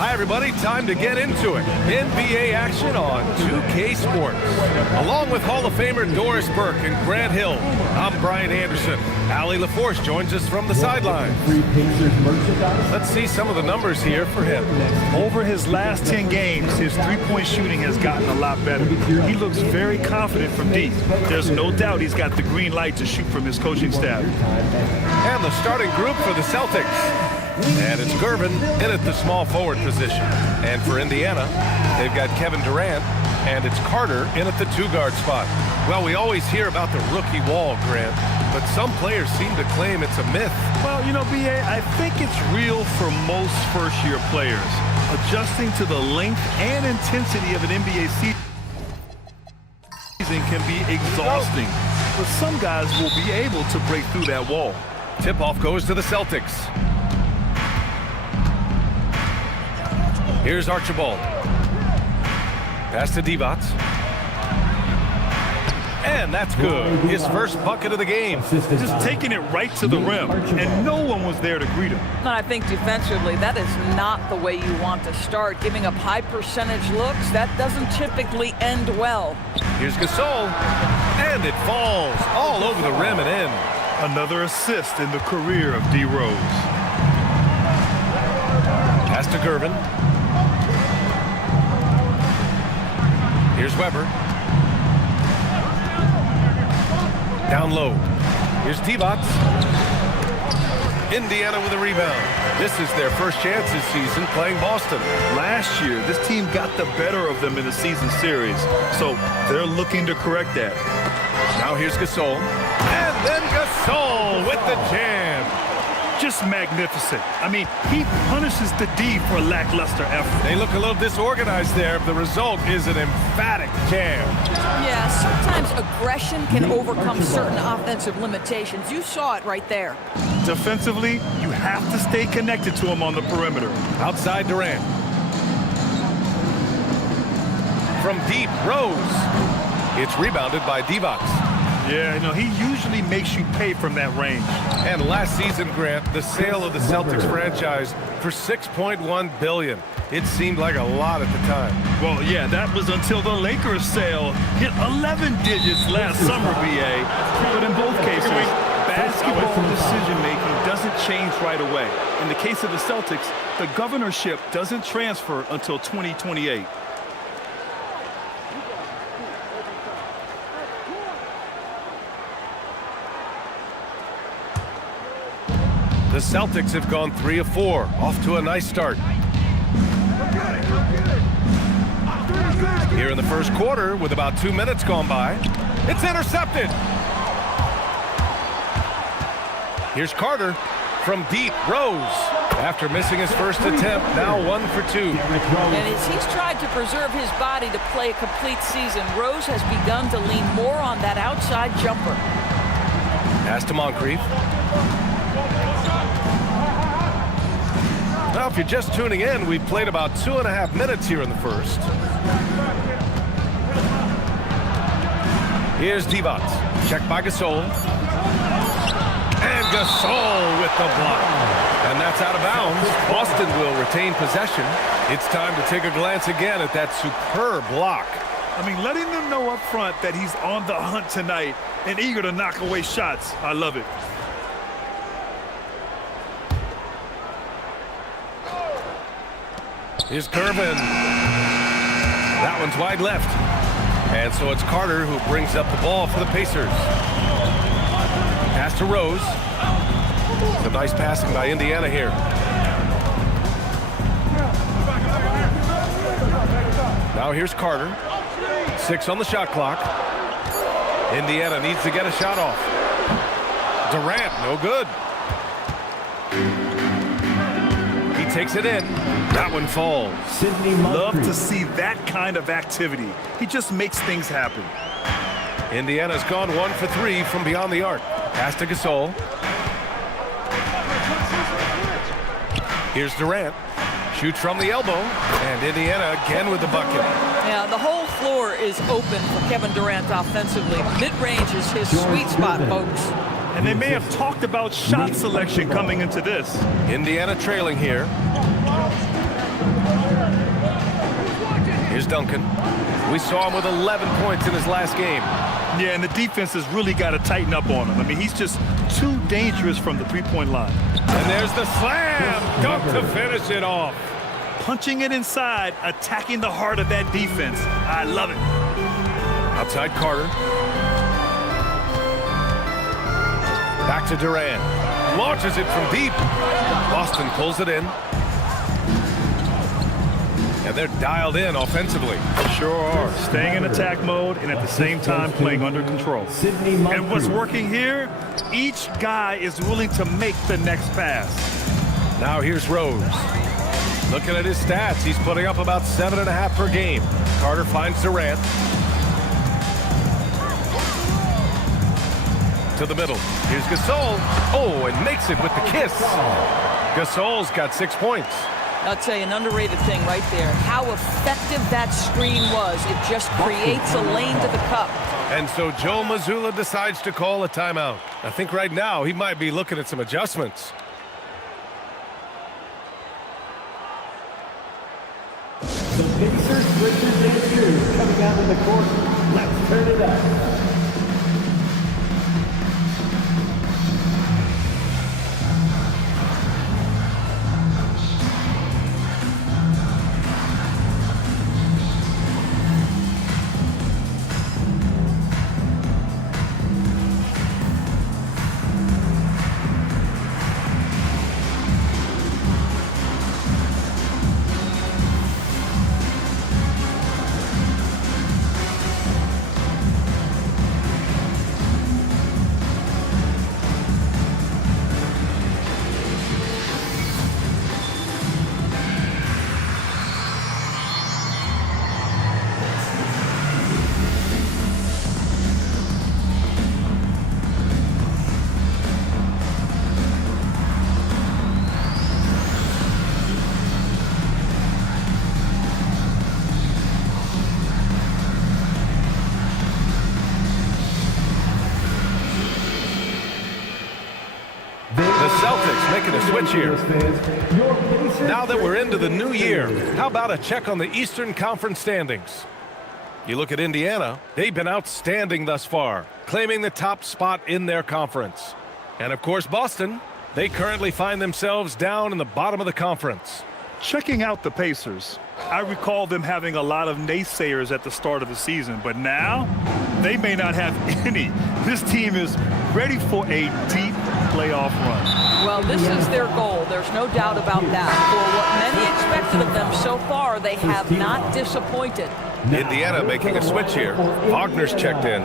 Hi, everybody. Time to get into it. NBA action on 2K Sports. Along with Hall of Famer Doris Burke and Grant Hill, I'm Brian Anderson. Allie LaForce joins us from the sideline. Let's see some of the numbers here for him. Over his last 10 games, his three-point shooting has gotten a lot better. He looks very confident from deep. There's no doubt he's got the green light to shoot from his coaching staff. And the starting group for the Celtics. And it's Gervin in at the small forward position. And for Indiana, they've got Kevin Durant, and it's Carter in at the two-guard spot. Well, we always hear about the rookie wall, Grant, but some players seem to claim it's a myth. Well, you know, B.A., I think it's real for most first-year players. Adjusting to the length and intensity of an NBA season can be exhausting, but some guys will be able to break through that wall. Tip-off goes to the Celtics. Here's Archibald. Pass to Divac. And that's good. His first bucket of the game. Just taking it right to the rim, and no one was there to greet him. And I think defensively, that is not the way you want to start. Giving up high percentage looks, that doesn't typically end well. Here's Gasol. And it falls all over the rim and in. Another assist in the career of D. Rose. Pass to Gervin. Here's Weber. Down low. Here's Divac. Indiana with a rebound. This is their first chance this season playing Boston. Last year, this team got the better of them in the season series, so they're looking to correct that. Now here's Gasol. And then Gasol with the jam. Just magnificent. I mean, he punishes the D for lackluster effort. They look a little disorganized there. The result is an emphatic jam. Yeah, sometimes aggression can overcome certain offensive limitations. You saw it right there. Defensively, you have to stay connected to him on the perimeter. Outside Durant. From deep, Rose. It's rebounded by Divac. Yeah, you know, he usually makes you pay from that range. And last season, Grant, the sale of the Celtics franchise for $6.1 billion. It seemed like a lot at the time. Well, yeah, that was until the Lakers sale hit 11 digits last summer, B.A. But in both cases, basketball decision-making doesn't change right away. In the case of the Celtics, the governorship doesn't transfer until 2028. The Celtics have gone 3 of 4, off to a nice start. Here in the first quarter, with about 2 minutes gone by, it's intercepted. Here's Carter from deep, Rose. After missing his first attempt, now 1 for 2. And as he's tried to preserve his body to play a complete season, Rose has begun to lean more on that outside jumper. Pass to Moncrief. Now, if you're just tuning in, we've played about 2.5 minutes here in the first. Here's Divac. Checked by Gasol. And Gasol with the block. And that's out of bounds. Boston will retain possession. It's time to take a glance again at that superb block. I mean, letting them know up front that he's on the hunt tonight and eager to knock away shots. I love it. Here's Gervin. That one's wide left. And so it's Carter who brings up the ball for the Pacers. Pass to Rose. Some nice passing by Indiana here. Now here's Carter. 6 on the shot clock. Indiana needs to get a shot off. Durant, no good. He takes it in. That one falls. Love to see that kind of activity. He just makes things happen. Indiana's gone 1 for 3 from beyond the arc. Pass to Gasol. Here's Durant. Shoots from the elbow. And Indiana again with the bucket. Yeah, the whole floor is open for Kevin Durant offensively. Mid-range is his sweet spot, folks. And they may have talked about shot selection coming into this. Indiana trailing here. Duncan. We saw him with 11 points in his last game. Yeah, and the defense has really got to tighten up on him. I mean, he's just too dangerous from the three-point line. And there's the slam dunk to finish it off. Punching it inside, attacking the heart of that defense. I love it. Outside Carter. Back to Durant. Launches it from deep. Boston pulls it in. And they're dialed in offensively. Sure are. Staying in attack mode and at the same time playing under control. And what's working here, each guy is willing to make the next pass. Now here's Rose. Looking at his stats, he's putting up about 7.5 per game. Carter finds Durant. To the middle. Here's Gasol. Oh, and makes it with the kiss. Gasol's got 6 points. I'll tell you, an underrated thing right there. How effective that screen was. It just creates a lane to the cup. And so Joe Mazzulla decides to call a timeout. I think right now he might be looking at some adjustments. The Pacers, Richard Andrews coming out of the court. Let's turn it up. Celtics making a switch here. Now that we're into the new year, how about a check on the Eastern Conference standings? You look at Indiana, they've been outstanding thus far, claiming the top spot in their conference. And of course, Boston, they currently find themselves down in the bottom of the conference. Checking out the Pacers, I recall them having a lot of naysayers at the start of the season, but now they may not have any. This team is ready for a deep playoff run. Well, this is their goal. There's no doubt about that. For what many expected of them so far, they have not disappointed. Indiana making a switch here. Wagner's checked in.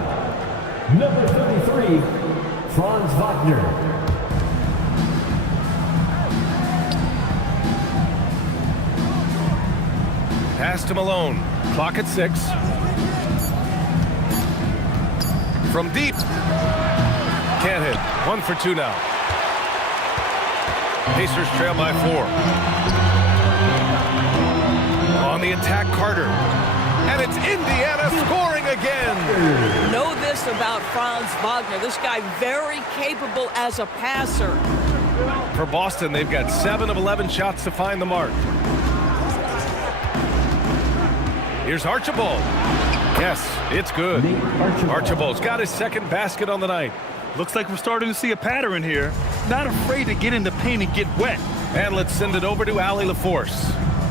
Number 33, Franz Wagner. Pass to Malone. Clock at 6. From deep. Can't hit. 1 for 2 now. Pacers trail by 4. On the attack, Carter. And it's Indiana scoring again. Know this about Franz Wagner. This guy very capable as a passer. For Boston, they've got 7 of 11 shots to find the mark. Here's Archibald. Yes, it's good. Archibald's got his second basket on the night. Looks like we're starting to see a pattern here. Not afraid to get in the paint and get wet. And let's send it over to Allie LaForce.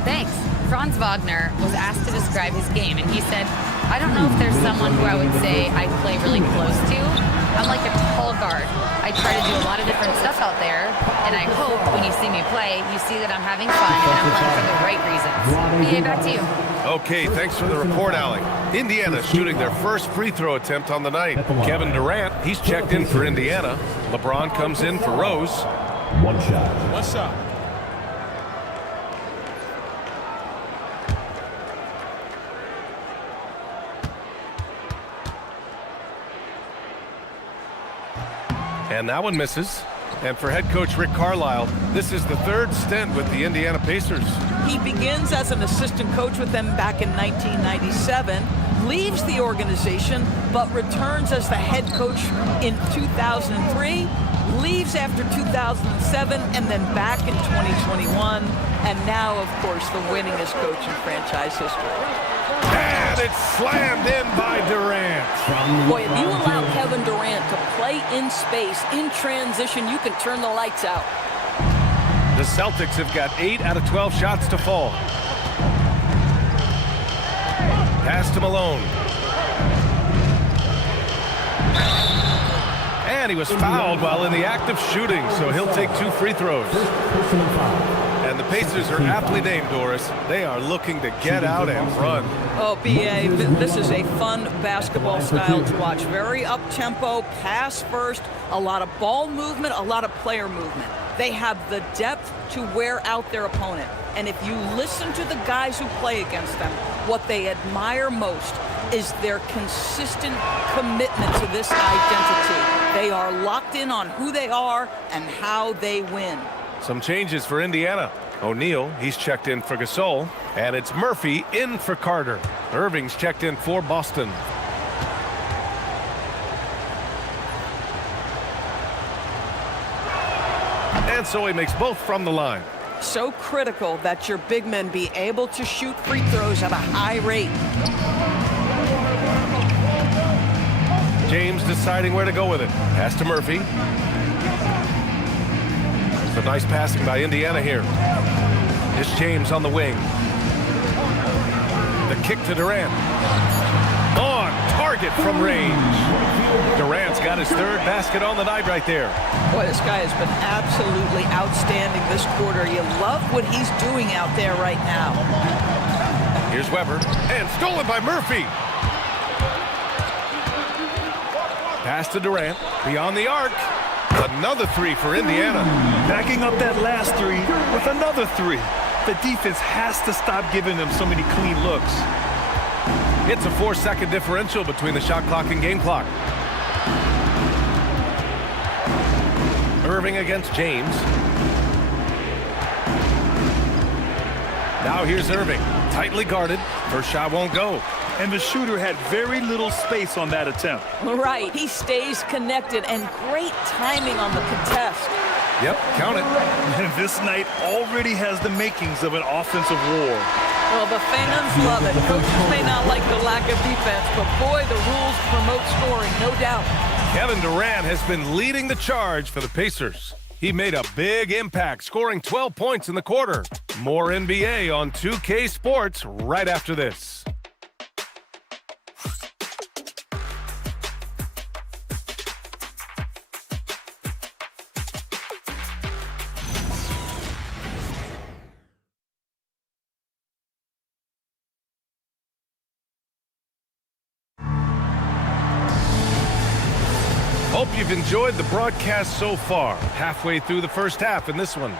Thanks. Franz Wagner was asked to describe his game, and he said, I don't know if there's someone who I would say I play really close to. I'm like a tall guard. I try to do a lot of different stuff out there, and I hope when you see me play, you see that I'm having fun and I'm playing for the right reasons. BA, back to you. Okay, thanks for the report, Allie. Indiana shooting their first free throw attempt on the night. Kevin Durant, he's checked in for Indiana. LeBron comes in for Rose. One shot. What's up? And that one misses. And for head coach Rick Carlisle, this is the third stint with the Indiana Pacers. He begins as an assistant coach with them back in 1997, leaves the organization, but returns as the head coach in 2003, leaves after 2007, and then back in 2021, and now, of course, the winningest coach in franchise history. And it's slammed in by Durant. Boy, if you allow Kevin Durant to play in space, in transition, you can turn the lights out. The Celtics have got 8 out of 12 shots to fall. Pass to Malone. And he was fouled while in the act of shooting, so he'll take 2 free throws. And the Pacers are aptly named, Doris. They are looking to get out and run. Oh, B.A., this is a fun basketball style to watch. Very up-tempo, pass first, a lot of ball movement, a lot of player movement. They have the depth to wear out their opponent. And if you listen to the guys who play against them, what they admire most is their consistent commitment to this identity. They are locked in on who they are and how they win. Some changes for Indiana. O'Neal, he's checked in for Gasol. And it's Murphy in for Carter. Irving's checked in for Boston. And so he makes both from the line. So critical that your big men be able to shoot free throws at a high rate. James deciding where to go with it. Pass to Murphy. Some nice passing by Indiana here. It's James on the wing. The kick to Durant. On target from range. Durant's got his 3rd basket on the night right there. Boy, this guy has been absolutely outstanding this quarter. You love what he's doing out there right now. Here's Weber. And stolen by Murphy. Pass to Durant. Beyond the arc. Another 3 for Indiana. Backing up that last 3 with another 3. The defense has to stop giving them so many clean looks. It's a 4-second differential between the shot clock and game clock. Irving against James. Now here's Irving. Tightly guarded. First shot won't go. And the shooter had very little space on that attempt. Right, he stays connected and great timing on the contest. Yep, count it. And this night already has the makings of an offensive war. Well, the fans love it. Coaches may not like the lack of defense, but boy, the rules promote scoring, no doubt. Kevin Durant has been leading the charge for the Pacers. He made a big impact, scoring 12 points in the quarter. More NBA on 2K Sports right after this. Hope you've enjoyed the broadcast so far. Halfway through the first half in this one.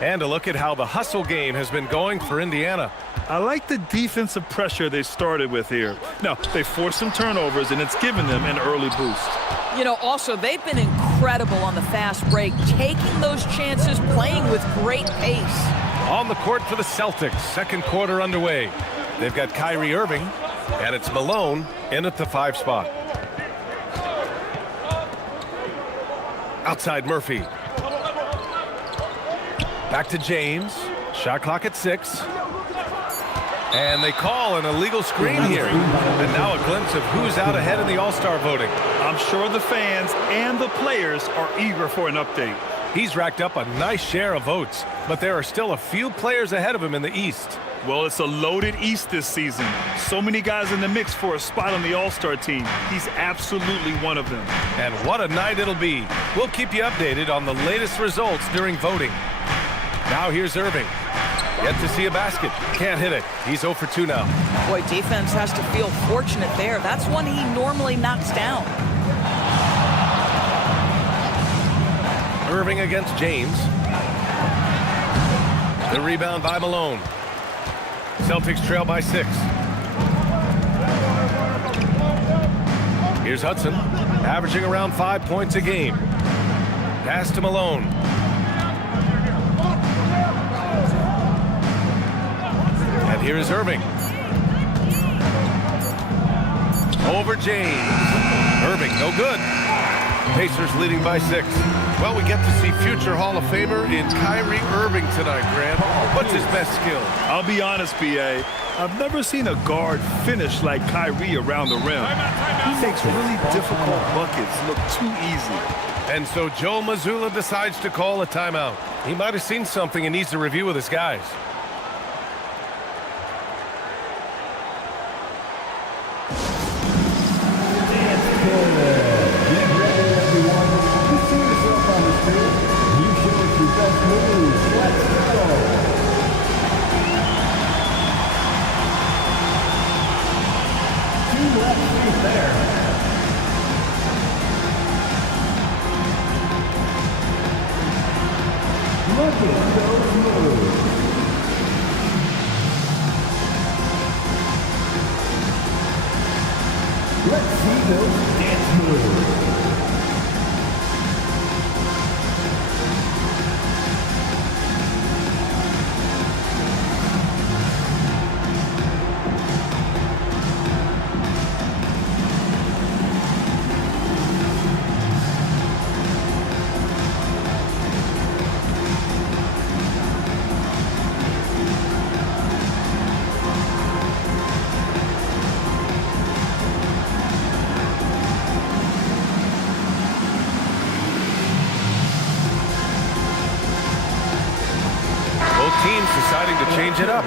And a look at how the hustle game has been going for Indiana. I like the defensive pressure they started with here. Now, they forced some turnovers, and it's given them an early boost. You know, also, they've been incredible on the fast break, taking those chances, playing with great pace. On the court for the Celtics, second quarter underway. They've got Kyrie Irving, and it's Malone in at the 5 spot. Outside Murphy. Back to James. Shot clock at 6. And they call an illegal screen here. And now a glimpse of who's out ahead in the All-Star voting. I'm sure the fans and the players are eager for an update. He's racked up a nice share of votes, but there are still a few players ahead of him in the East. Well, it's a loaded East this season. So many guys in the mix for a spot on the All-Star team. He's absolutely one of them. And what a night it'll be. We'll keep you updated on the latest results during voting. Now here's Irving. Yet to see a basket. Can't hit it. He's 0 for 2 now. Boy, defense has to feel fortunate there. That's one he normally knocks down. Irving against James. The rebound by Malone. Celtics trail by 6. Here's Hudson, averaging around 5 points a game. Pass to Malone. And here is Irving. Over James. Irving, no good. Pacers leading by 6. Well, we get to see future Hall of Famer in Kyrie Irving tonight, Grant. What's his best skill? I'll be honest, B.A. I've never seen a guard finish like Kyrie around the rim. He makes really difficult buckets look too easy. And so Joe Mazzulla decides to call a timeout. He might have seen something and needs to review with his guys. Let's see those dance moves. Teams deciding to change it up.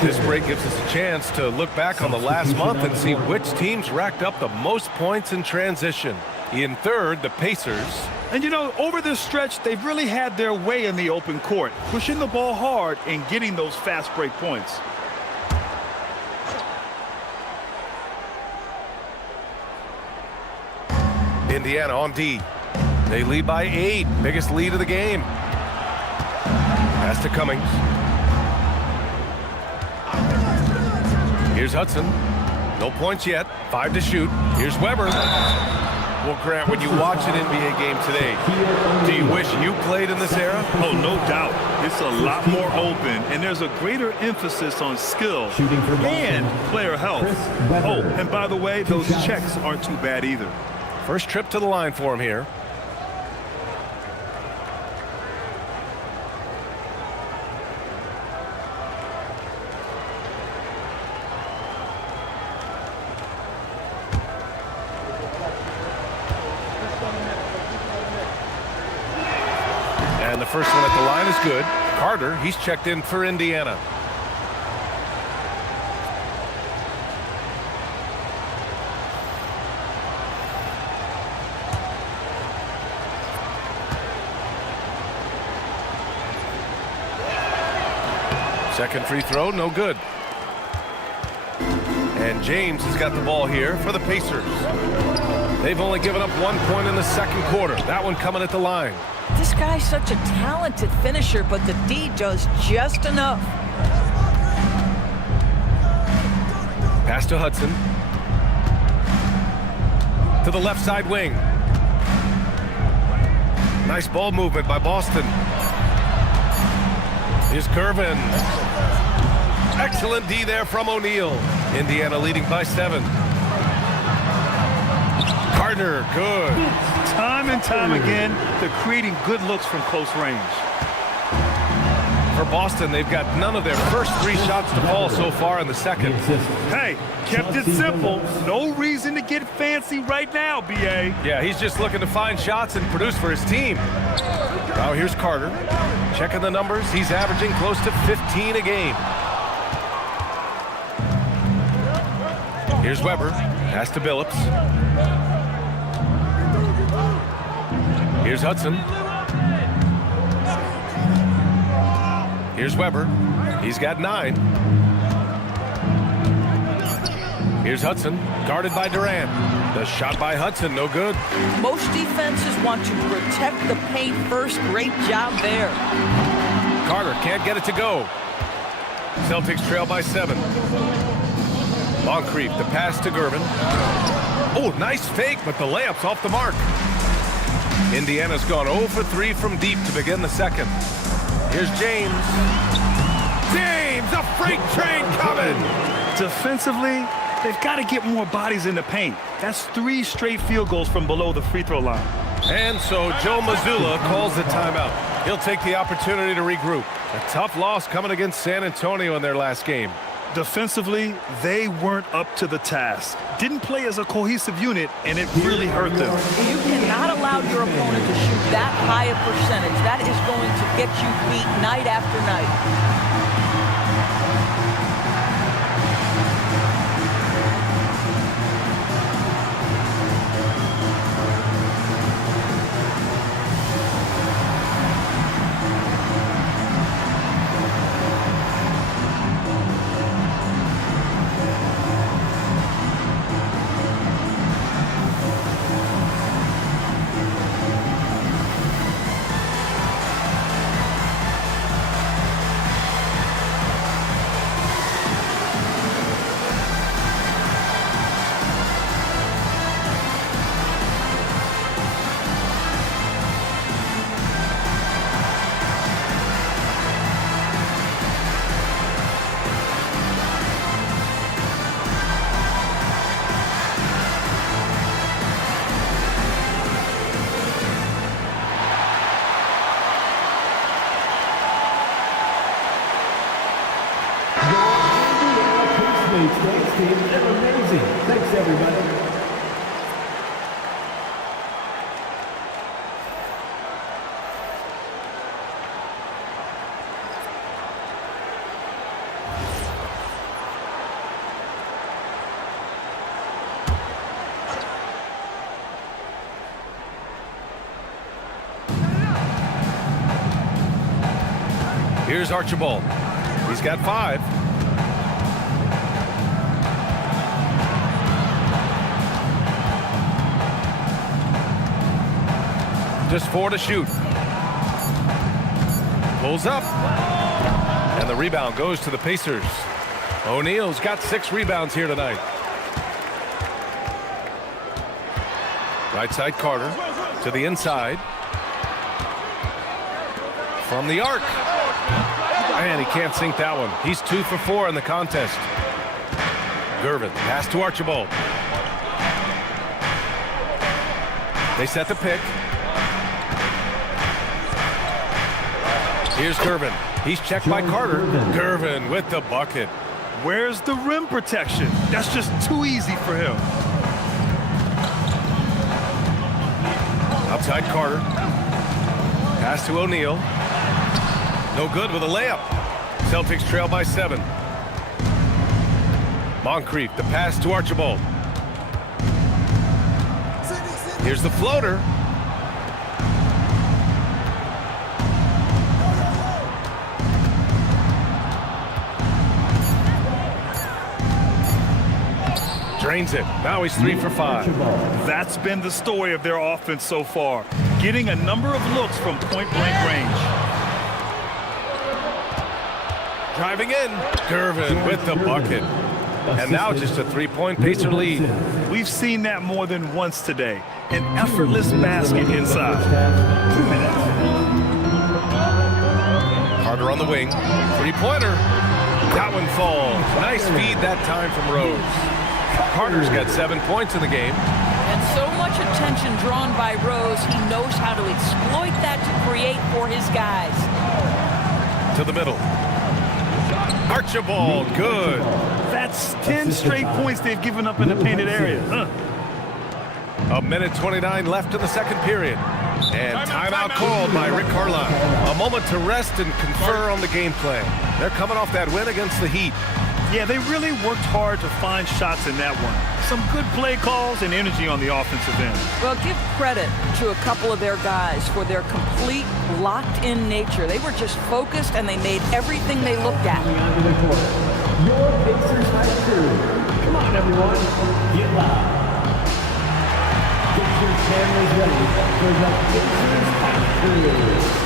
This break gives us a chance to look back on the last month and see which teams racked up the most points in transition. In third, the Pacers. And you know, over this stretch, they've really had their way in the open court, pushing the ball hard and getting those fast break points. Indiana on D. They lead by 8, biggest lead of the game. Pass to Cummings. Here's Hudson. No points yet. 5 to shoot. Here's Weber. Well, Grant, when you watch an NBA game today, do you wish you played in this era? Oh, no doubt. It's a lot more open, and there's a greater emphasis on skill and player health. Oh, and by the way, those checks aren't too bad either. First trip to the line for him here. And the first one at the line is good. Carter, he's checked in for Indiana. Second free throw, no good. And James has got the ball here for the Pacers. They've only given up 1 point in the second quarter. That one coming at the line. This guy's such a talented finisher, but the D does just enough. Pass to Hudson. To the left side wing. Nice ball movement by Boston. Here's Gervin. Excellent D there from O'Neal. Indiana leading by 7. Carter, good. Time and time again, they're creating good looks from close range. For Boston, they've got none of their first 3 shots to fall so far in the second. Hey, kept it simple. No reason to get fancy right now, B.A. Yeah, he's just looking to find shots and produce for his team. Now here's Carter. Checking the numbers, he's averaging close to 15 a game. Here's Weber. Pass to Billups. Here's Hudson. Here's Weber. He's got 9. Here's Hudson, guarded by Durant. The shot by Hudson, no good. Most defenses want to protect the paint first. Great job there. Carter can't get it to go. Celtics trail by 7. Moncrief, the pass to Gervin. Oh, nice fake, but the layup's off the mark. Indiana's gone 0 for 3 from deep to begin the second. Here's James. James, a freight train coming. Defensively, they've got to get more bodies in the paint. That's 3 straight field goals from below the free throw line. And so Joe Mazzulla calls the timeout. He'll take the opportunity to regroup. A tough loss coming against San Antonio in their last game. Defensively, they weren't up to the task. Didn't play as a cohesive unit, and it really hurt them. You cannot allow your opponent to shoot that high a percentage. That is going to get you beat night after night. Thanks, team. They're amazing. Thanks, everybody. Here's Archibald. He's got 5. Just 4 to shoot. Pulls up. And the rebound goes to the Pacers. O'Neal's got 6 rebounds here tonight. Right side Carter to the inside. From the arc. And he can't sink that one. He's 2 for 4 in the contest. Gervin, pass to Archibald. They set the pick. Here's Gervin. He's checked by Carter. Gervin with the bucket. Where's the rim protection? That's just too easy for him. Outside Carter. Pass to O'Neal. No good with a layup. Celtics trail by 7. Moncrief, the pass to Archibald. Here's the floater. Drains it. Now he's 3 for 5. That's been the story of their offense so far. Getting a number of looks from point-blank range. Driving in. Gervin with the bucket. And now just a 3-point Pacer lead. We've seen that more than once today. An effortless basket inside. 2 minutes. Carter on the wing. 3-pointer. That one falls. Nice feed that time from Rose. Carter's got 7 points in the game. And so much attention drawn by Rose, he knows how to exploit that to create for his guys. To the middle. Archibald, good. That's 10 straight points they've given up in the painted area. A minute 29 left in the second period. And timeout called by Rick Carlisle. A moment to rest and confer on the game plan. They're coming off that win against the Heat. Yeah, they really worked hard to find shots in that one. Some good play calls and energy on the offensive end. Well, give credit to a couple of their guys for their complete locked-in nature. They were just focused and they made everything they looked at. Onto the court. Your Pacers high crew. Come on, everyone. Get loud. Get your cameras ready for the Pacers high crew.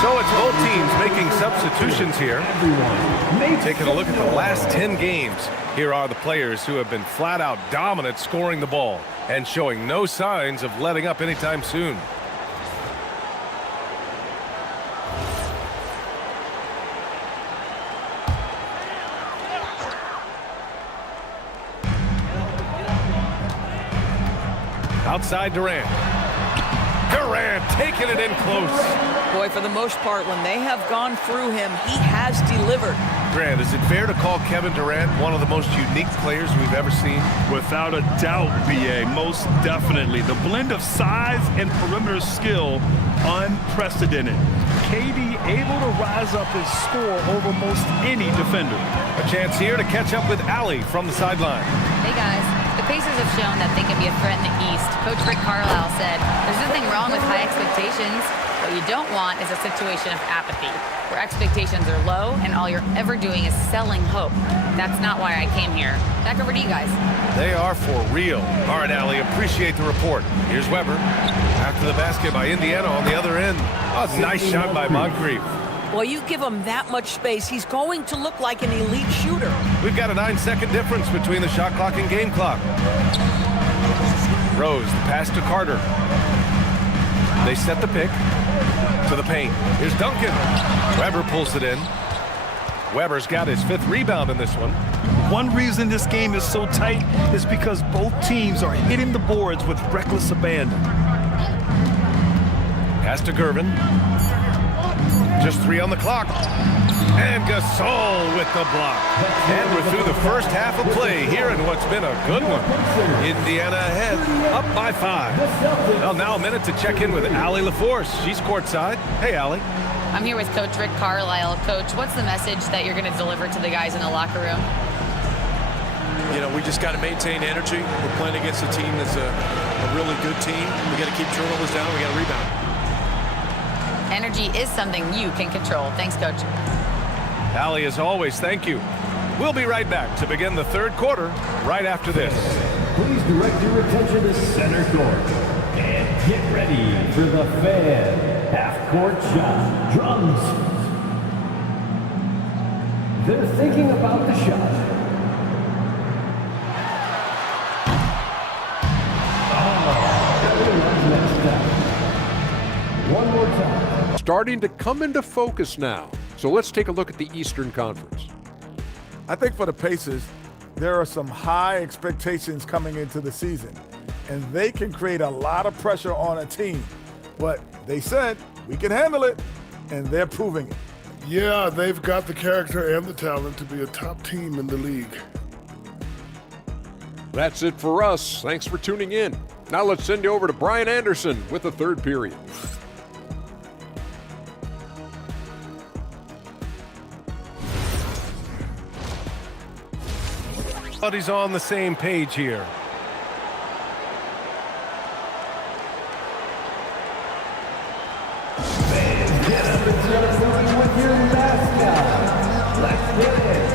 So it's both teams making substitutions here. Taking a look at the last 10 games. Here are the players who have been flat out dominant scoring the ball and showing no signs of letting up anytime soon. Outside Durant. Durant taking it in close. Boy, for the most part, when they have gone through him, he has delivered. Grant, is it fair to call Kevin Durant one of the most unique players we've ever seen? Without a doubt, BA, most definitely. The blend of size and perimeter skill, unprecedented. KD able to rise up his score over most any defender. A chance here to catch up with Allie from the sideline. Hey guys, the Pacers have shown that they can be a threat in the East. Coach Rick Carlisle said, there's nothing wrong with high expectations. What you don't want is a situation of apathy, where expectations are low and all you're ever doing is selling hope. That's not why I came here. Back over to you guys. They are for real. All right, Allie, appreciate the report. Here's Weber. After the basket by Indiana on the other end. Oh, nice shot by Moncrief. Well, you give him that much space, he's going to look like an elite shooter. We've got a 9-second difference between the shot clock and game clock. Rose, the pass to Carter. They set the pick to the paint. Here's Duncan. Weber pulls it in. Weber's got his 5th rebound in this one. One reason this game is so tight is because both teams are hitting the boards with reckless abandon. Pass to Gervin. Just 3 on the clock. And Gasol with the block. And we're through the first half of play here in what's been a good one. Indiana ahead, up by 5. Well, now a minute to check in with Allie LaForce. She's courtside. Hey, Allie. I'm here with Coach Rick Carlisle. Coach, what's the message that you're going to deliver to the guys in the locker room? You know, we just got to maintain energy. We're playing against a team that's a really good team. We got to keep turnovers down. We got to rebound. Energy is something you can control. Thanks, Coach. Allie, as always, thank you. We'll be right back to begin the third quarter right after this. Please direct your attention to center court. And get ready for the Fan half-court shot. Drums. They're thinking about the shot. One more time. Starting to come into focus now. So let's take a look at the Eastern Conference. I think for the Pacers, there are some high expectations coming into the season, and they can create a lot of pressure on a team. But they said, we can handle it, and they're proving it. Yeah, they've got the character and the talent to be a top team in the league. That's it for us. Thanks for tuning in. Now let's send you over to Brian Anderson with the third period. Everybody's on the same page here. Get up and start moving with your mascot. Let's get it.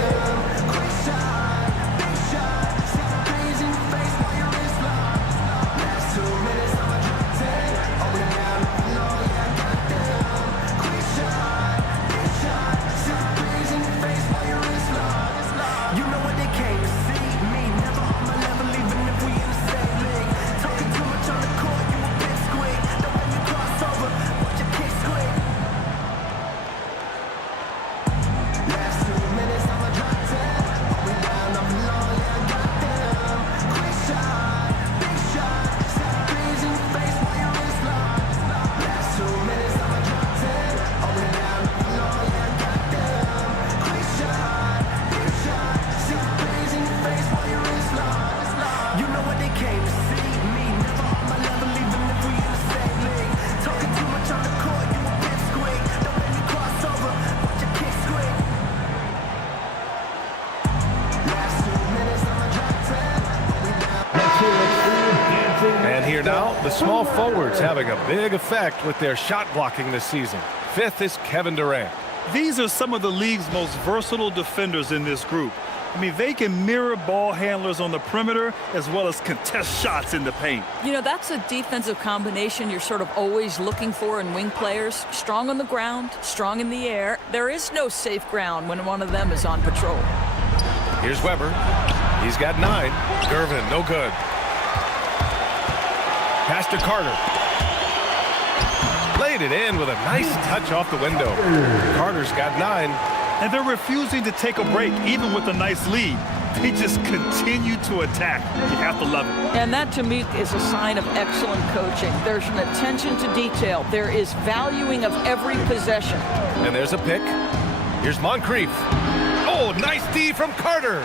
And here now, the small forwards having a big effect with their shot blocking this season. 5th is Kevin Durant. These are some of the league's most versatile defenders in this group. I mean, they can mirror ball handlers on the perimeter as well as contest shots in the paint. You know, that's a defensive combination you're sort of always looking for in wing players. Strong on the ground, strong in the air. There is no safe ground when one of them is on patrol. Here's Weber. He's got 9. Gervin, no good. Pass to Carter. Laid it in with a nice touch off the window. Carter's got 9. And they're refusing to take a break, even with a nice lead. They just continue to attack. You have to love it. And that, to me, is a sign of excellent coaching. There's an attention to detail. There is valuing of every possession. And there's a pick. Here's Moncrief. Oh, nice D from Carter.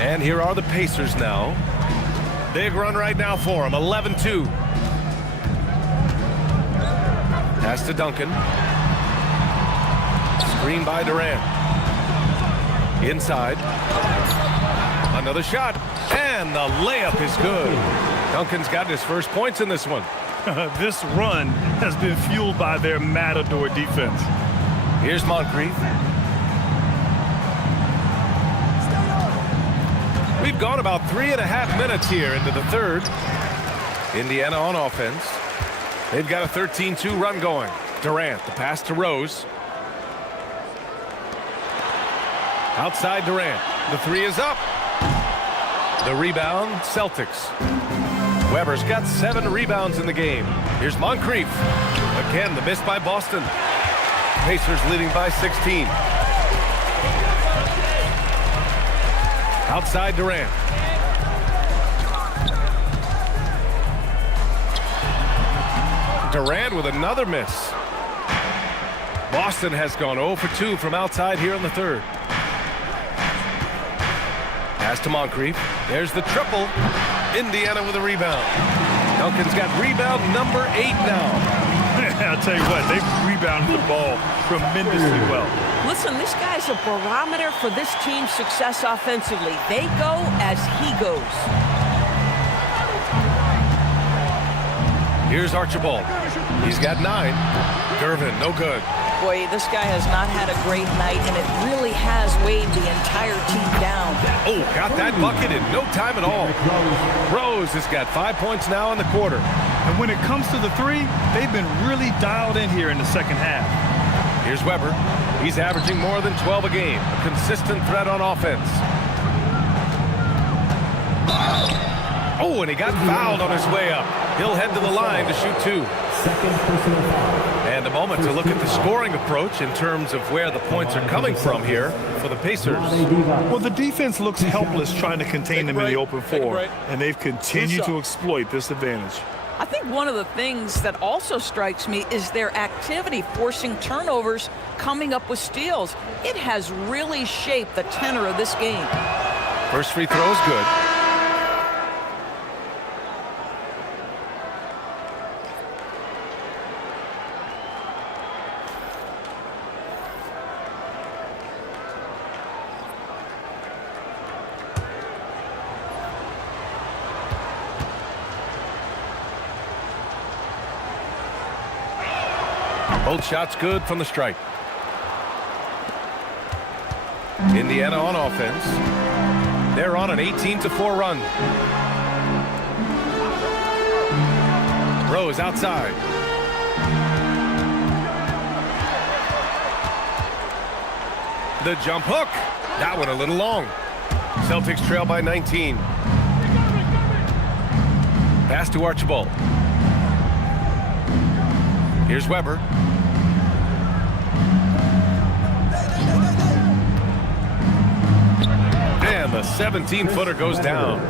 And here are the Pacers now. Big run right now for them, 11-2. Pass to Duncan. Screen by Durant. Inside. Another shot. And the layup is good. Duncan's got his first points in this one. This run has been fueled by their matador defense. Here's Moncrief. We've gone about 3.5 minutes here into the third. Indiana on offense. They've got a 13-2 run going. Durant, the pass to Rose. Outside Durant. The 3 is up. The rebound, Celtics. Weber's got 7 rebounds in the game. Here's Moncrief. Again, the miss by Boston. Pacers leading by 16. Outside Durant. Durant with another miss. Boston has gone 0 for 2 from outside here in the third. Pass to Moncrief. There's the triple. Indiana with a rebound. Duncan's got rebound number 8 now. I'll tell you what, they've rebounded the ball tremendously well. Listen, this guy's a barometer for this team's success offensively. They go as he goes. Here's Archibald. He's got 9. Gervin, no good. Boy, this guy has not had a great night, and it really has weighed the entire team down. Oh, got that bucket in no time at all. Rose has got 5 points now in the quarter. And when it comes to the 3, they've been really dialed in here in the second half. Here's Weber. He's averaging more than 12 a game. A consistent threat on offense. Oh, and he got fouled on his way up. He'll head to the line to shoot 2. Second personal foul. And a moment to look at the scoring approach in terms of where the points are coming from here for the Pacers. Well, the defense looks helpless trying to contain them in the open floor, and they've continued to exploit this advantage. I think one of the things that also strikes me is their activity forcing turnovers, coming up with steals. It has really shaped the tenor of this game. First free throw is good. Both shots good from the stripe. Indiana on offense. They're on an 18-4 run. Rose outside. The jump hook. That one a little long. Celtics trail by 19. Pass to Archibald. Here's Weber. And the 17-footer goes down.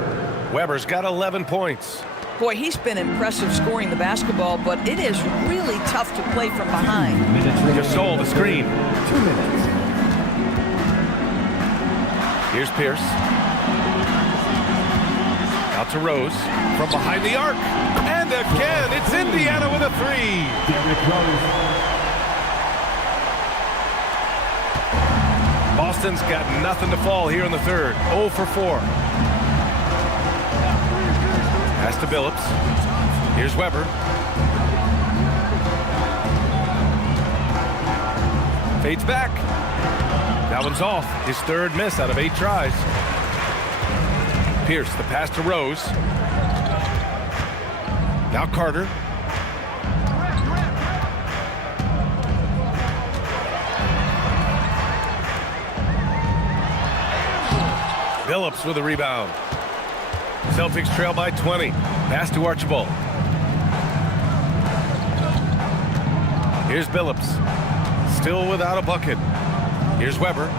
Weber's got 11 points. Boy, he's been impressive scoring the basketball, but it is really tough to play from behind. Gasol the screen. 2 minutes. Here's Pierce. Out to Rose. From behind the arc. And again, it's Indiana with a 3. Derrick Rose. Boston's got nothing to fall here in the third. 0 for 4. Pass to Billups. Here's Weber. Fades back. That one's off. His third miss out of 8 tries. Pierce, the pass to Rose. Now Carter. Billups with a rebound. Celtics trail by 20. Pass to Archibald. Here's Billups. Still without a bucket. Here's Weber.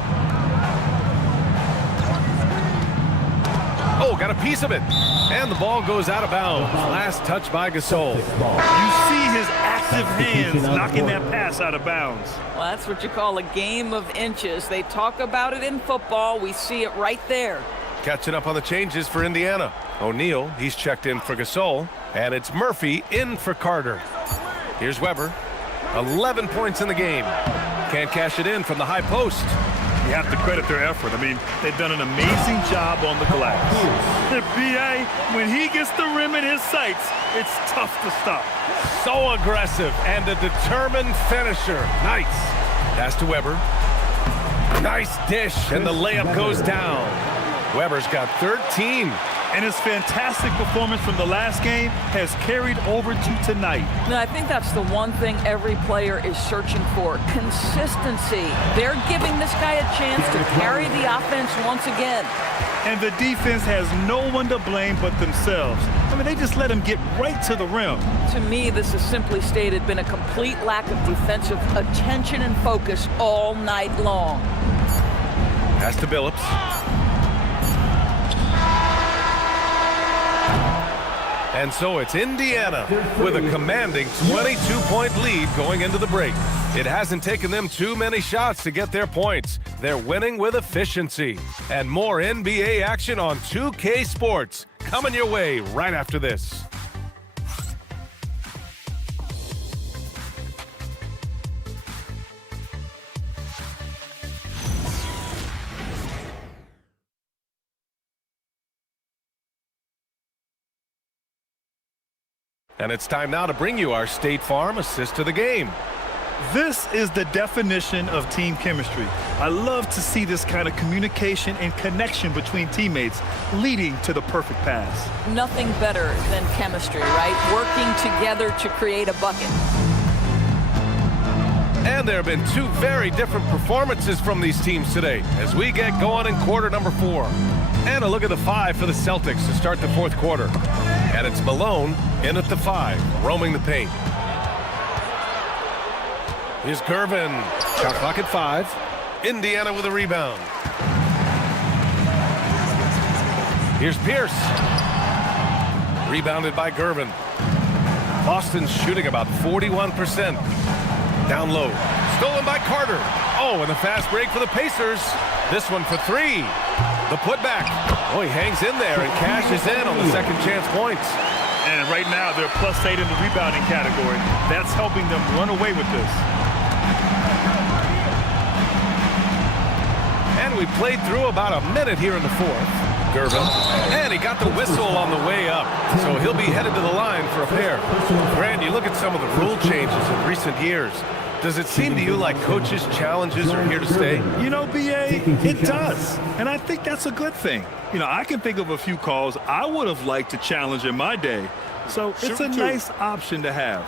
Oh, got a piece of it. And the ball goes out of bounds. Last touch by Gasol. You see his active hands knocking that pass out of bounds. Well, that's what you call a game of inches. They talk about it in football. We see it right there. Catching up on the changes for Indiana. O'Neal, he's checked in for Gasol. And it's Murphy in for Carter. Here's Weber. 11 points in the game. Can't cash it in from the high post. You have to credit their effort. I mean, they've done an amazing job on the glass. The BA, when he gets the rim in his sights, it's tough to stop. So aggressive and a determined finisher. Nice. Pass to Weber. Nice dish, and the layup goes down. Weber's got 13. And his fantastic performance from the last game has carried over to tonight. Now, I think that's the one thing every player is searching for, consistency. They're giving this guy a chance to carry the offense once again. And the defense has no one to blame but themselves. I mean, they just let him get right to the rim. To me, this has simply stated been a complete lack of defensive attention and focus all night long. Pass to Billups. And so it's Indiana with a commanding 22-point lead going into the break. It hasn't taken them too many shots to get their points. They're winning with efficiency. And more NBA action on 2K Sports coming your way right after this. And it's time now to bring you our State Farm assist to the game. This is the definition of team chemistry. I love to see this kind of communication and connection between teammates leading to the perfect pass. Nothing better than chemistry, right? Working together to create a bucket. And there have been 2 very different performances from these teams today as we get going in quarter number 4. And a look at the 5 for the Celtics to start the 4th quarter. And it's Malone in at the 5, roaming the paint. Here's Gervin. Shot clock at 5. Indiana with a rebound. Here's Pierce. Rebounded by Gervin. Boston's shooting about 41%. Down low. Stolen by Carter. Oh, and the fast break for the Pacers. This one for 3. The putback. Oh, he hangs in there and cashes in on the second chance points. And right now, they're +8 in the rebounding category. That's helping them run away with this. And we played through about a minute here in the 4th. Gervin. And he got the whistle on the way up. So he'll be headed to the line for a pair. Grant, you look at some of the rule changes in recent years. Does it seem to you like coaches' challenges are here to stay? You know, BA, it does. And I think that's a good thing. You know, I can think of a few calls I would have liked to challenge in my day. So it's a nice option to have.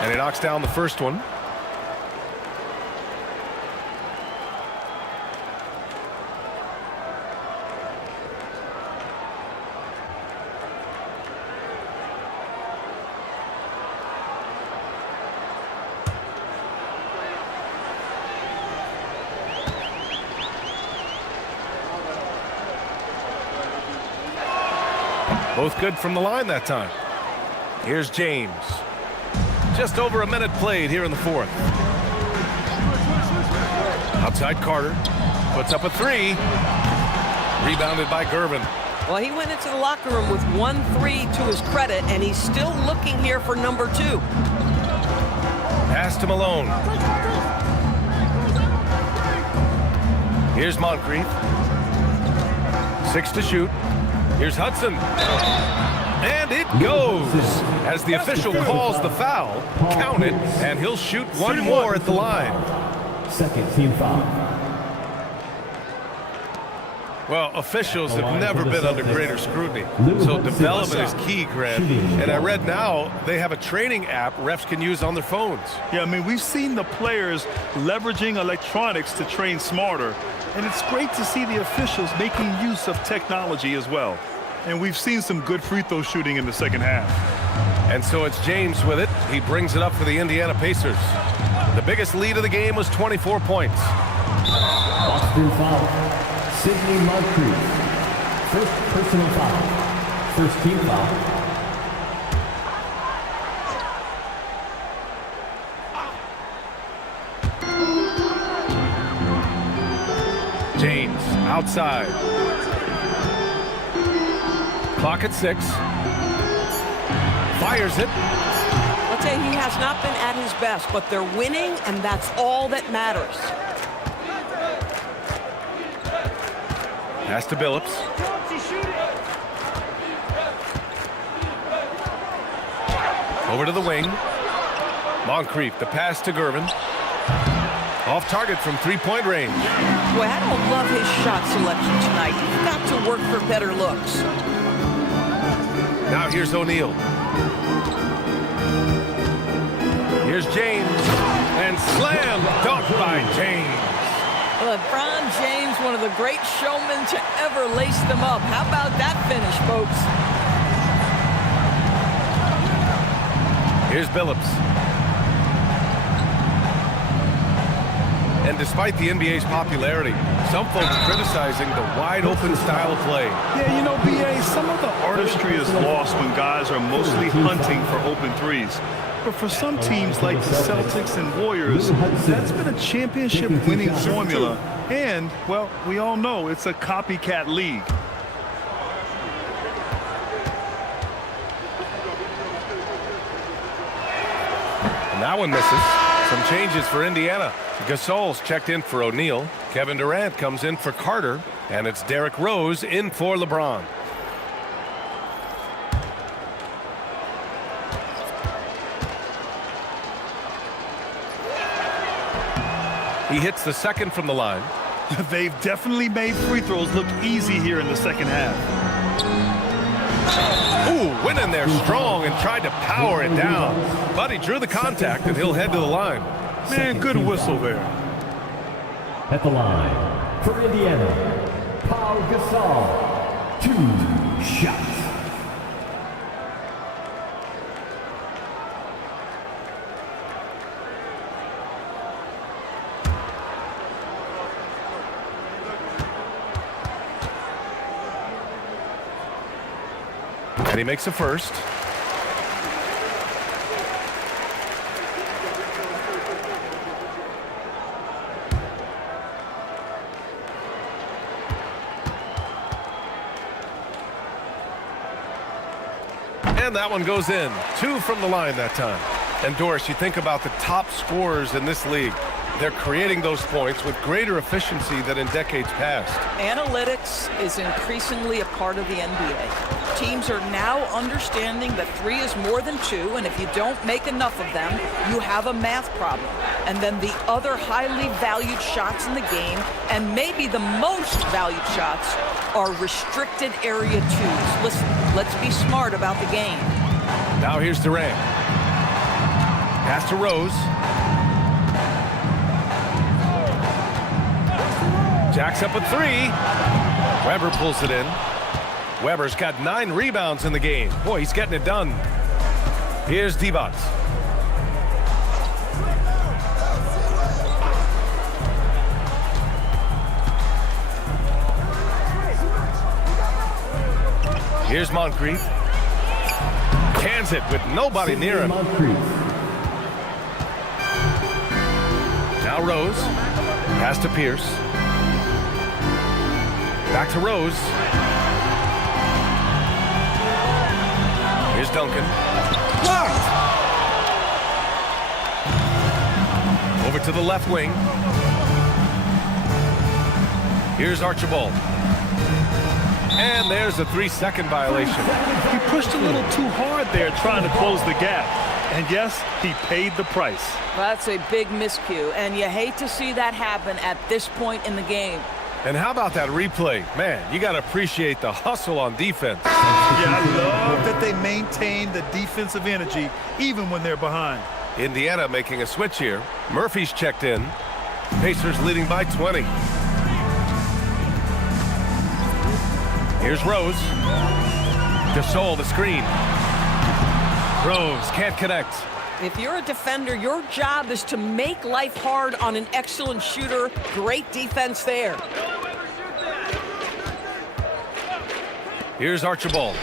And he knocks down the first one. Both good from the line that time. Here's James. Just over a minute played here in the 4th. Outside Carter. Puts up a 3. Rebounded by Gervin. Well, he went into the locker room with 1 3 to his credit, and he's still looking here for number 2. Pass to Malone. Here's Moncrief. 6 to shoot. Here's Hudson. And it goes. As the official calls the foul, count it, and he'll shoot one more at the line. Second team foul. Well, officials have never been under greater scrutiny. So development is key, Grant. And I read now they have a training app refs can use on their phones. Yeah, I mean, we've seen the players leveraging electronics to train smarter. And it's great to see the officials making use of technology as well. And we've seen some good free throw shooting in the second half. And so it's James with it. He brings it up for the Indiana Pacers. The biggest lead of the game was 24 points. Boston foul. Sidney Moncrief. First personal foul. First team foul. James outside. Clock at 6. Fires it. I'll tell you, he has not been at his best, but they're winning, and that's all that matters. Pass to Billups. Over to the wing. Moncrief, the pass to Gervin. Off target from three-point range. Boy, I don't love his shot selection tonight. You've got to work for better looks. Now here's O'Neal. Here's James. And slam dunk by James. LeBron James, one of the great showmen to ever lace them up. How about that finish, folks? Here's Billups. And despite the NBA's popularity, some folks criticizing the wide-open style of play. Yeah, you know, BA, some of the artistry is lost when guys are mostly hunting for open threes. But for some teams like the Celtics and Warriors, that's been a championship-winning formula. And, well, we all know it's a copycat league. And that one misses. Some changes for Indiana. Gasol's checked in for O'Neal. Kevin Durant comes in for Carter. And it's Derrick Rose in for LeBron. He hits the second from the line. They've definitely made free throws look easy here in the second half. Ooh, went in there strong and tried to power it down. But he drew the contact, and he'll head to the line. Man, good whistle there. At the line, for Indiana, Paul Gasol. 2 shots. And he makes a first. And that one goes in. 2 from the line that time. And Doris, you think about the top scorers in this league. They're creating those points with greater efficiency than in decades past. Analytics is increasingly a part of the NBA. Teams are now understanding that 3 is more than 2, and if you don't make enough of them, you have a math problem. And then the other highly valued shots in the game, and maybe the most valued shots, are restricted area 2s. Listen, let's be smart about the game. Now here's Durant. Pass to Rose. Jacks up a 3. Weber pulls it in. Weber's got 9 rebounds in the game. Boy, he's getting it done. Here's Divac. Here's Moncrief. Cans it with nobody near him. Now Rose. Pass to Pierce. Back to Rose. Here's Duncan. Blocked! Over to the left wing. Here's Archibald. And there's a 3-second violation. He pushed a little too hard there trying to close the gap. And yes, he paid the price. That's a big miscue, and you hate to see that happen at this point in the game. And how about that replay? Man, you got to appreciate the hustle on defense. Yeah, I love that they maintain the defensive energy even when they're behind. Indiana making a switch here. Murphy's checked in. Pacers leading by 20. Here's Rose. Gasol, the screen. Rose can't connect. If you're a defender, your job is to make life hard on an excellent shooter. Great defense there. Here's Archibald.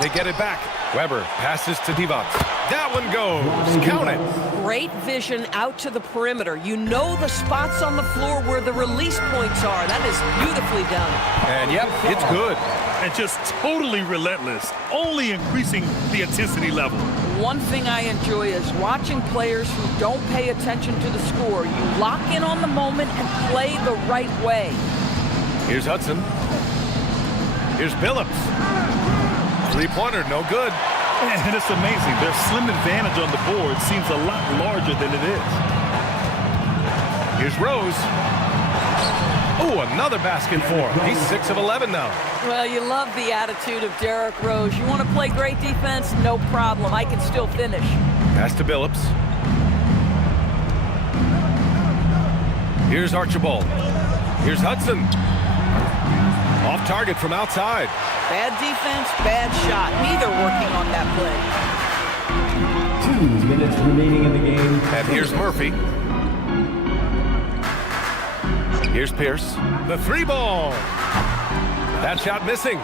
They get it back. Weber passes to Divac. That one goes. Count it. Great vision out to the perimeter. You know the spots on the floor where the release points are. That is beautifully done. And yep, it's good. And just totally relentless, only increasing the intensity level. One thing I enjoy is watching players who don't pay attention to the score. You lock in on the moment and play the right way. Here's Hudson. Here's Billups. Three-pointer, no good. And it's amazing. Their slim advantage on the board seems a lot larger than it is. Here's Rose. Oh, another basket for him. He's 6 of 11 now. Well, you love the attitude of Derrick Rose. You want to play great defense? No problem. I can still finish. Pass to Billups. Here's Archibald. Here's Hudson. Off target from outside. Bad defense, bad shot. Neither working on that play. 2 minutes remaining in the game. And here's Murphy. Here's Pierce. The three ball. That shot missing.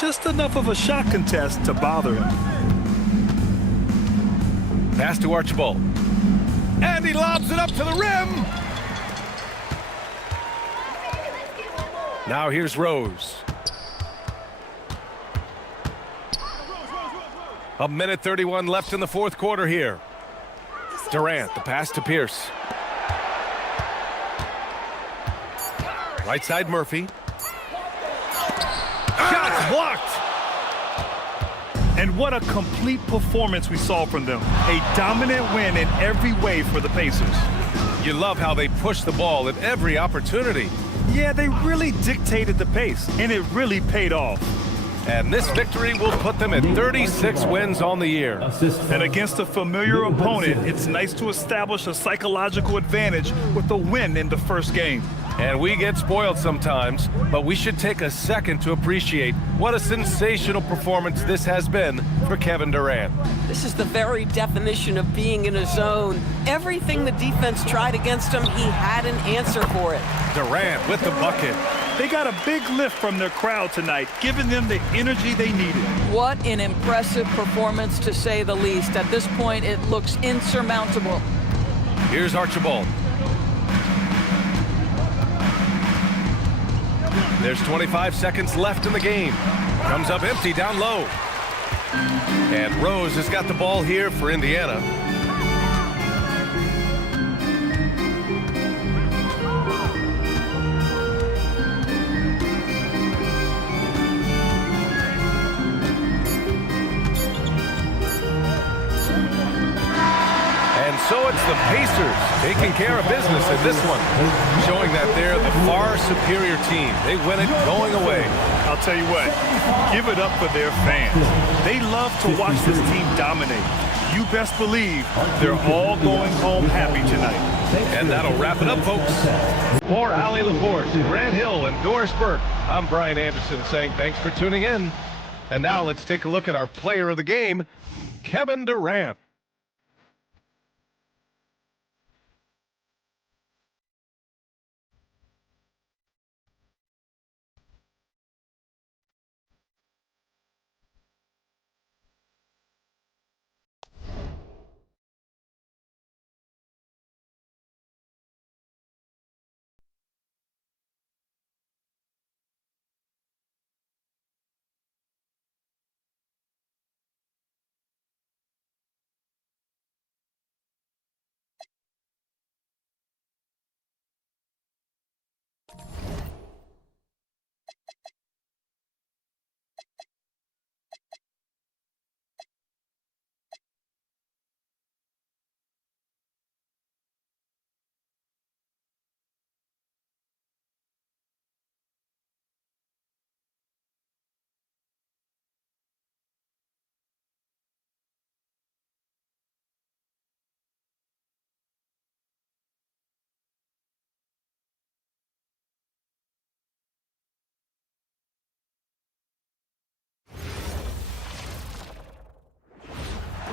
Just enough of a shot contest to bother him. Pass to Archibald. And he lobs it up to the rim. Now here's Rose. A minute 31 left in the fourth quarter here. Durant, the pass to Pierce. Right side Murphy. Shots blocked. And what a complete performance we saw from them. A dominant win in every way for the Pacers. You love how they push the ball at every opportunity. Yeah, they really dictated the pace, and it really paid off. And this victory will put them at 36 wins on the year. And against a familiar opponent, it's nice to establish a psychological advantage with a win in the first game. And we get spoiled sometimes, but we should take a second to appreciate what a sensational performance this has been for Kevin Durant. This is the very definition of being in a zone. Everything the defense tried against him, he had an answer for it. Durant with the bucket. They got a big lift from their crowd tonight, giving them the energy they needed. What an impressive performance, to say the least. At this point, it looks insurmountable. Here's Archibald. There's 25 seconds left in the game. Comes up empty down low. And Rose has got the ball here for Indiana. And so it's the Pacers taking care of business in this one, showing that they're the far superior team. They win it going away. I'll tell you what, give it up for their fans. They love to watch this team dominate. You best believe they're all going home happy tonight. And that'll wrap it up, folks. For Allie LaForce, Grant Hill, and Doris Burke, I'm Brian Anderson saying thanks for tuning in. And now let's take a look at our player of the game, Kevin Durant.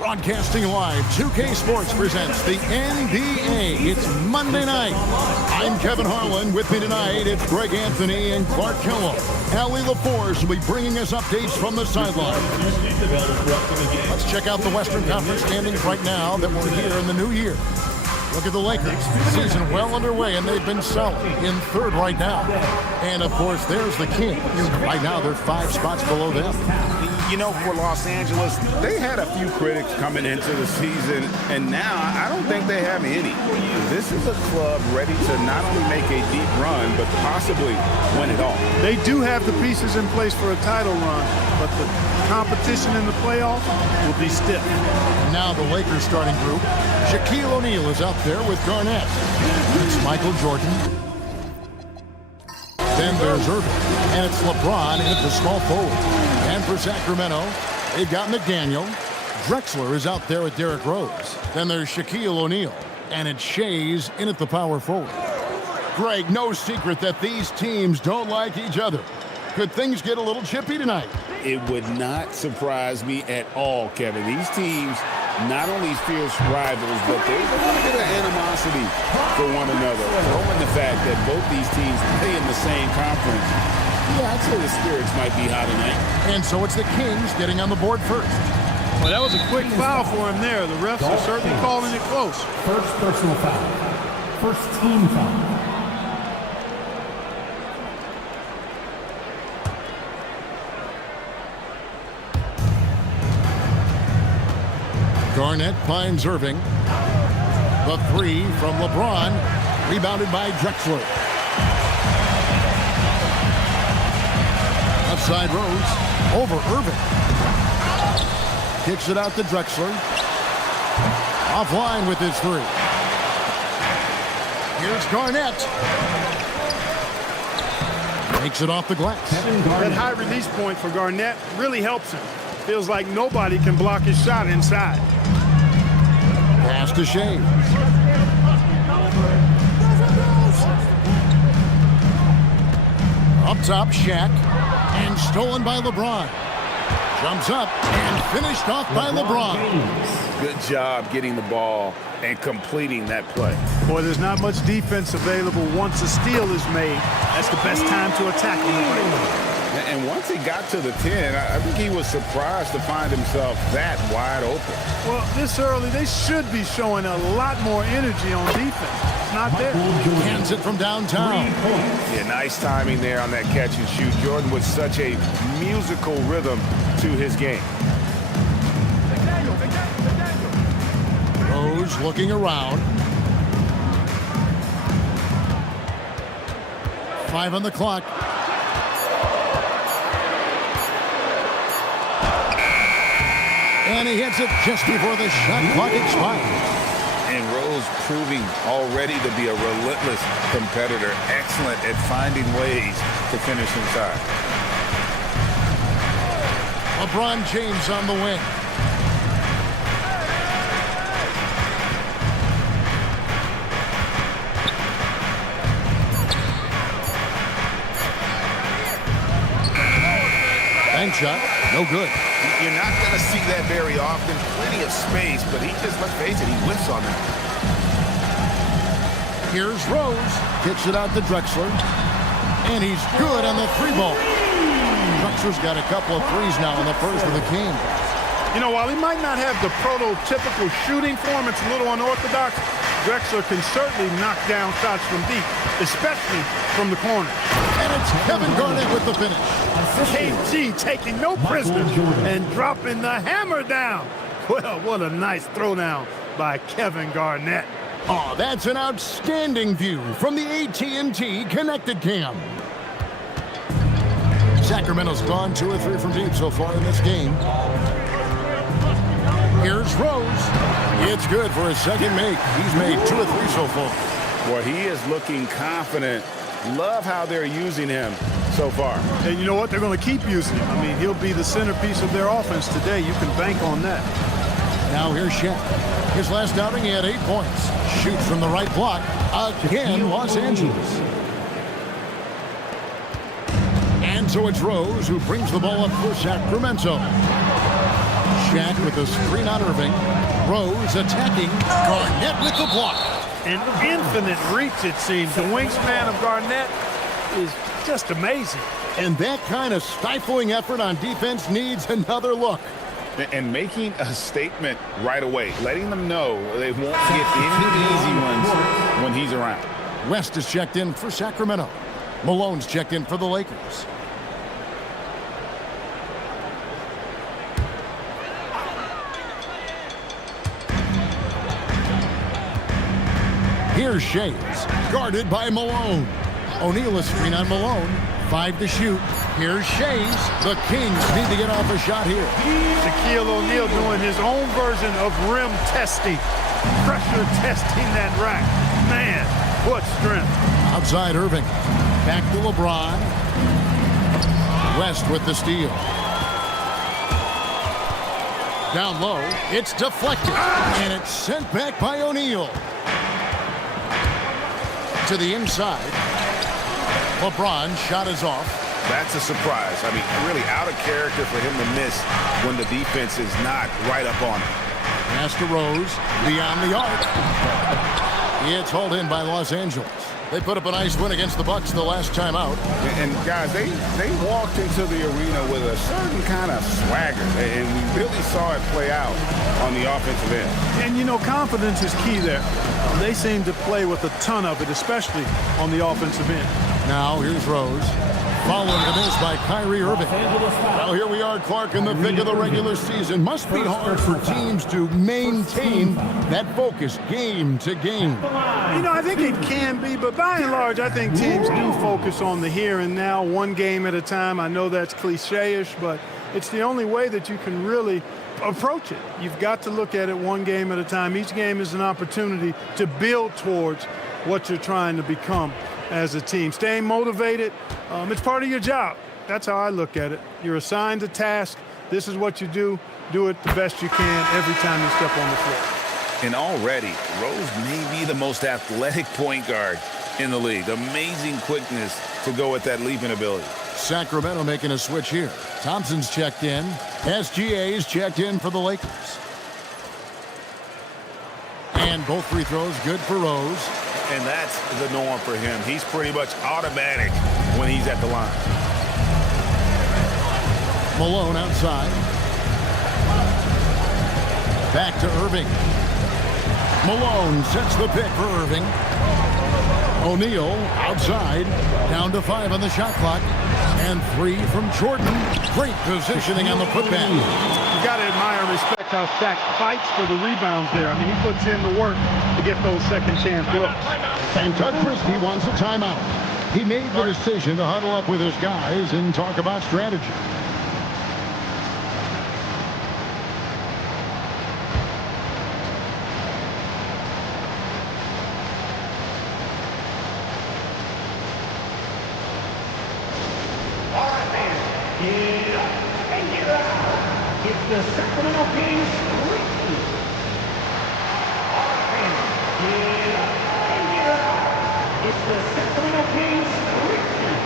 Broadcasting live, 2K Sports presents the NBA. It's Monday night. I'm Kevin Harlan. With me tonight, it's Greg Anthony and Clark Kellogg. Allie LaForce will be bringing us updates from the sideline. Let's check out the Western Conference standings right now that we're here in the new year. Look at the Lakers. Season well underway, and they've been solid in third right now. And, of course, there's the Kings. Right now, they're 5 spots below them. You know, for Los Angeles, they had a few critics coming into the season, and now I don't think they have any. This is a club ready to not only make a deep run, but possibly win it all. They do have the pieces in place for a title run, but the competition in the playoffs will be stiff. Now the Lakers starting group. Shaquille O'Neal is out there with Garnett. It's Michael Jordan. Then there's Irving, and it's LeBron in at the small forward. And for Sacramento, they've got McDaniel. Drexler is out there with Derrick Rose. Then there's Shaquille O'Neal, and it's Shays in at the power forward. Greg, no secret that these teams don't like each other. Could things get a little chippy tonight? It would not surprise me at all, Kevin. These teams not only fierce rivals, but there's a little bit of animosity for one another. Knowing the fact that both these teams play in the same conference, yeah, I'd say the spirits might be high tonight. And so it's the Kings getting on the board first. Well, that was a quick foul for him there. The refs are certainly calling it close. First personal foul. First team foul. Garnett finds Irving. The three from LeBron, rebounded by Drexler. Left side Rose, over Irving. Kicks it out to Drexler. Offline with his three. Here's Garnett. Makes it off the glass. That high release point for Garnett really helps him. Feels like nobody can block his shot inside. Pass to Shea. Up top, Shaq. And stolen by LeBron. Jumps up and finished off by LeBron. Good job getting the ball and completing that play. Boy, there's not much defense available once a steal is made. That's the best time to attack him right now. And once he got to the 10, I think he was surprised to find himself that wide open. Well, this early, they should be showing a lot more energy on defense. It's not there. Hands it from downtown. Yeah, nice timing there on that catch and shoot. Jordan with such a musical rhythm to his game. Rose looking around. 5 on the clock. And he hits it just before the shot clock expires. And Rose proving already to be a relentless competitor. Excellent at finding ways to finish inside. LeBron James on the wing. Bank shot, no good. You're not going to see that very often. Plenty of space, but he just, let's face it, he whiffs on that. Here's Rose. Kicks it out to Drexler. And he's good on the three ball. Drexler's got a couple of threes now in the first of the game. You know, while he might not have the prototypical shooting form, it's a little unorthodox. Drexler can certainly knock down shots from deep, especially from the corner. And it's Kevin Garnett with the finish. KG taking no prisoners and dropping the hammer down. Well, what a nice throwdown by Kevin Garnett. Oh, that's an outstanding view from the AT&T Connected Cam. Sacramento's gone 2 or 3 from deep so far in this game. Here's Rose. It's good for his second make. He's made 2 or 3 so far. Well, he is looking confident. Love how they're using him so far. And you know what? They're going to keep using him. I mean, he'll be the centerpiece of their offense today. You can bank on that. Now here's Shaq. His last outing, he had 8 points. Shoots from the right block. Again, Los Angeles. And so it's Rose who brings the ball up for Sacramento. Shaq with a screen on Irving. Rose attacking. Garnett with the block. An infinite reach, it seems. The wingspan of Garnett is just amazing. And that kind of stifling effort on defense needs another look. And making a statement right away, letting them know they won't get any easy ones when he's around. West is checked in for Sacramento. Malone's checked in for the Lakers. Here's Shays, guarded by Malone. O'Neal is screen on Malone. 5 to shoot. Here's Shays. The Kings need to get off a shot here. Shaquille O'Neal doing his own version of rim testing. Pressure testing that rack. Man, what strength. Outside Irving. Back to LeBron. West with the steal. Down low. It's deflected. And it's sent back by O'Neal. To the inside. LeBron shot is off. That's a surprise. I mean, really out of character for him to miss when the defense is not right up on him. Pass to Rose. Beyond the arc. It's hauled in by Los Angeles. They put up a nice win against the Bucks the last time out. And guys, they walked into the arena with a certain kind of swagger. And we really saw it play out on the offensive end. And, you know, confidence is key there. They seem to play with a ton of it, especially on the offensive end. Now, here's Rose. Following the miss by Kyrie Irving. Well, here we are, Clark, in the thick of the regular season. Must be hard for teams to maintain that focus game to game. You know, I think it can be, but by and large, I think teams do focus on the here and now, one game at a time. I know that's cliche-ish, but it's the only way that you can really approach it. You've got to look at it one game at a time. Each game is an opportunity to build towards what you're trying to become as a team. Staying motivated, it's part of your job. That's how I look at it. You're assigned a task. This is what you do. Do it the best you can every time you step on the floor. And already, Rose may be the most athletic point guard in the league. Amazing quickness to go with that leaping ability. Sacramento making a switch here. Thompson's checked in. SGA's checked in for the Lakers. And both free throws good for Rose. And that's the norm for him. He's pretty much automatic when he's at the line. Malone outside. Back to Irving. Malone sets the pick for Irving. O'Neal outside. Down to 5 on the shot clock. And 3 from Jordan. Great positioning on the putback. You got to admire and respect how Shaq fights for the rebounds there. I mean, he puts in the work to get those second chance looks. And Doug Christie wants a timeout. He made the decision to huddle up with his guys and talk about strategy. It's the Sacramento Kings repeat. All right, fans, get up and get out. It's the Sacramento Kings repeat.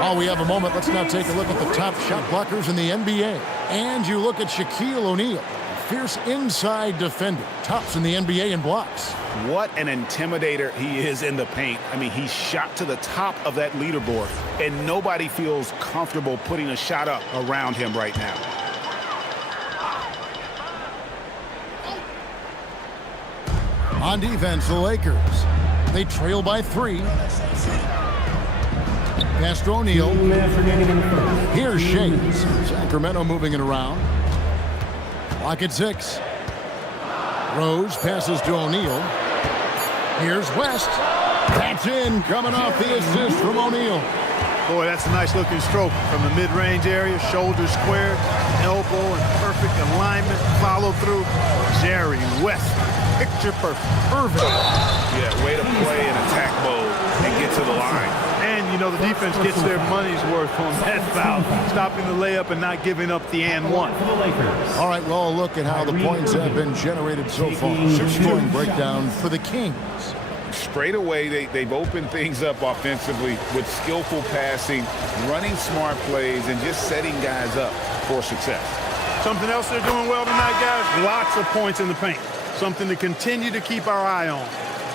While we have a moment, let's now take a look at the top shot blockers in the NBA. And you look at Shaquille O'Neal, fierce inside defender, tops in the NBA in blocks. What an intimidator he is in the paint. I mean, he's shot to the top of that leaderboard, and nobody feels comfortable putting a shot up around him right now. On defense, the Lakers. They trail by 3. Pass to O'Neal. Here's Shades. Sacramento moving it around. Clock at 6. Rose passes to O'Neal. Here's West. That's in, coming off the assist from O'Neal. Boy, that's a nice looking stroke from the mid-range area. Shoulders squared, elbow in perfect alignment, follow through. Jerry West, picture perfect. Irving. Yeah, way to play in attack mode and get to the line. And, you know, the defense gets their money's worth on that foul, stopping the layup and not giving up the and one. All right, well, look at how the points have been generated so far. Scoring breakdown for the Kings. Straight away, they've opened things up offensively with skillful passing, running smart plays, and just setting guys up for success. Something else they're doing well tonight, guys, lots of points in the paint. Something to continue to keep our eye on.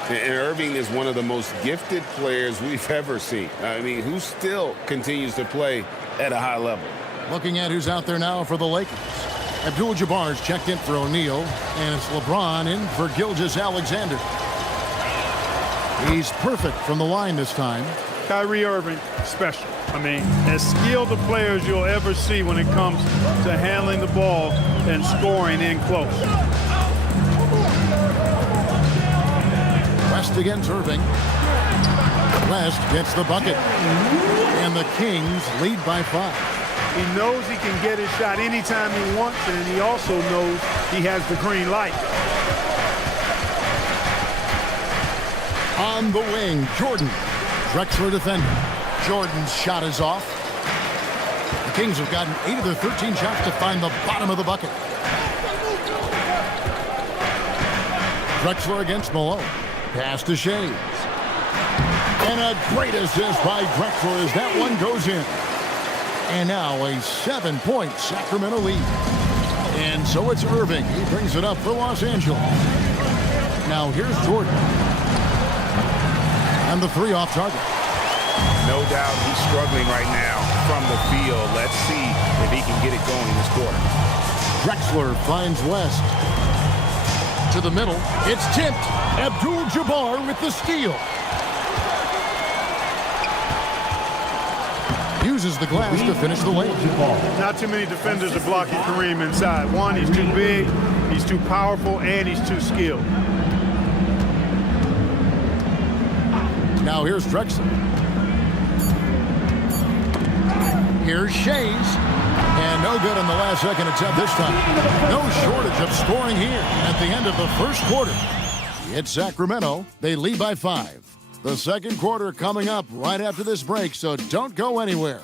And Irving is one of the most gifted players we've ever seen. I mean, who still continues to play at a high level. Looking at who's out there now for the Lakers. Abdul-Jabbar's checked in for O'Neal, and it's LeBron in for Gilgeous-Alexander. He's perfect from the line this time. Kyrie Irving, special. I mean, as skilled a player as you'll ever see when it comes to handling the ball and scoring in close. West against Irving. West gets the bucket. And the Kings lead by 5. He knows he can get his shot anytime he wants, and he also knows he has the green light. On the wing, Jordan. Drexler defending. Jordan's shot is off. The Kings have gotten 8 of their 13 shots to find the bottom of the bucket. Drexler against Malone. Pass to Shades. And a great assist by Drexler as that one goes in. And now a 7-point Sacramento lead. And so it's Irving. He brings it up for Los Angeles. Now here's Jordan. And the 3 off target. No doubt he's struggling right now from the field. Let's see if he can get it going in this quarter. Drexler finds West. To the middle. It's tipped. Abdul-Jabbar with the steal. Uses the glass to finish the layup. Not too many defenders are blocking Kareem inside. One, he's too big, he's too powerful, and he's too skilled. Now here's Drexler. Here's Shades. And no good in the last second attempt this time. No shortage of scoring here at the end of the first quarter. It's Sacramento. They lead by 5. The second quarter coming up right after this break, so don't go anywhere.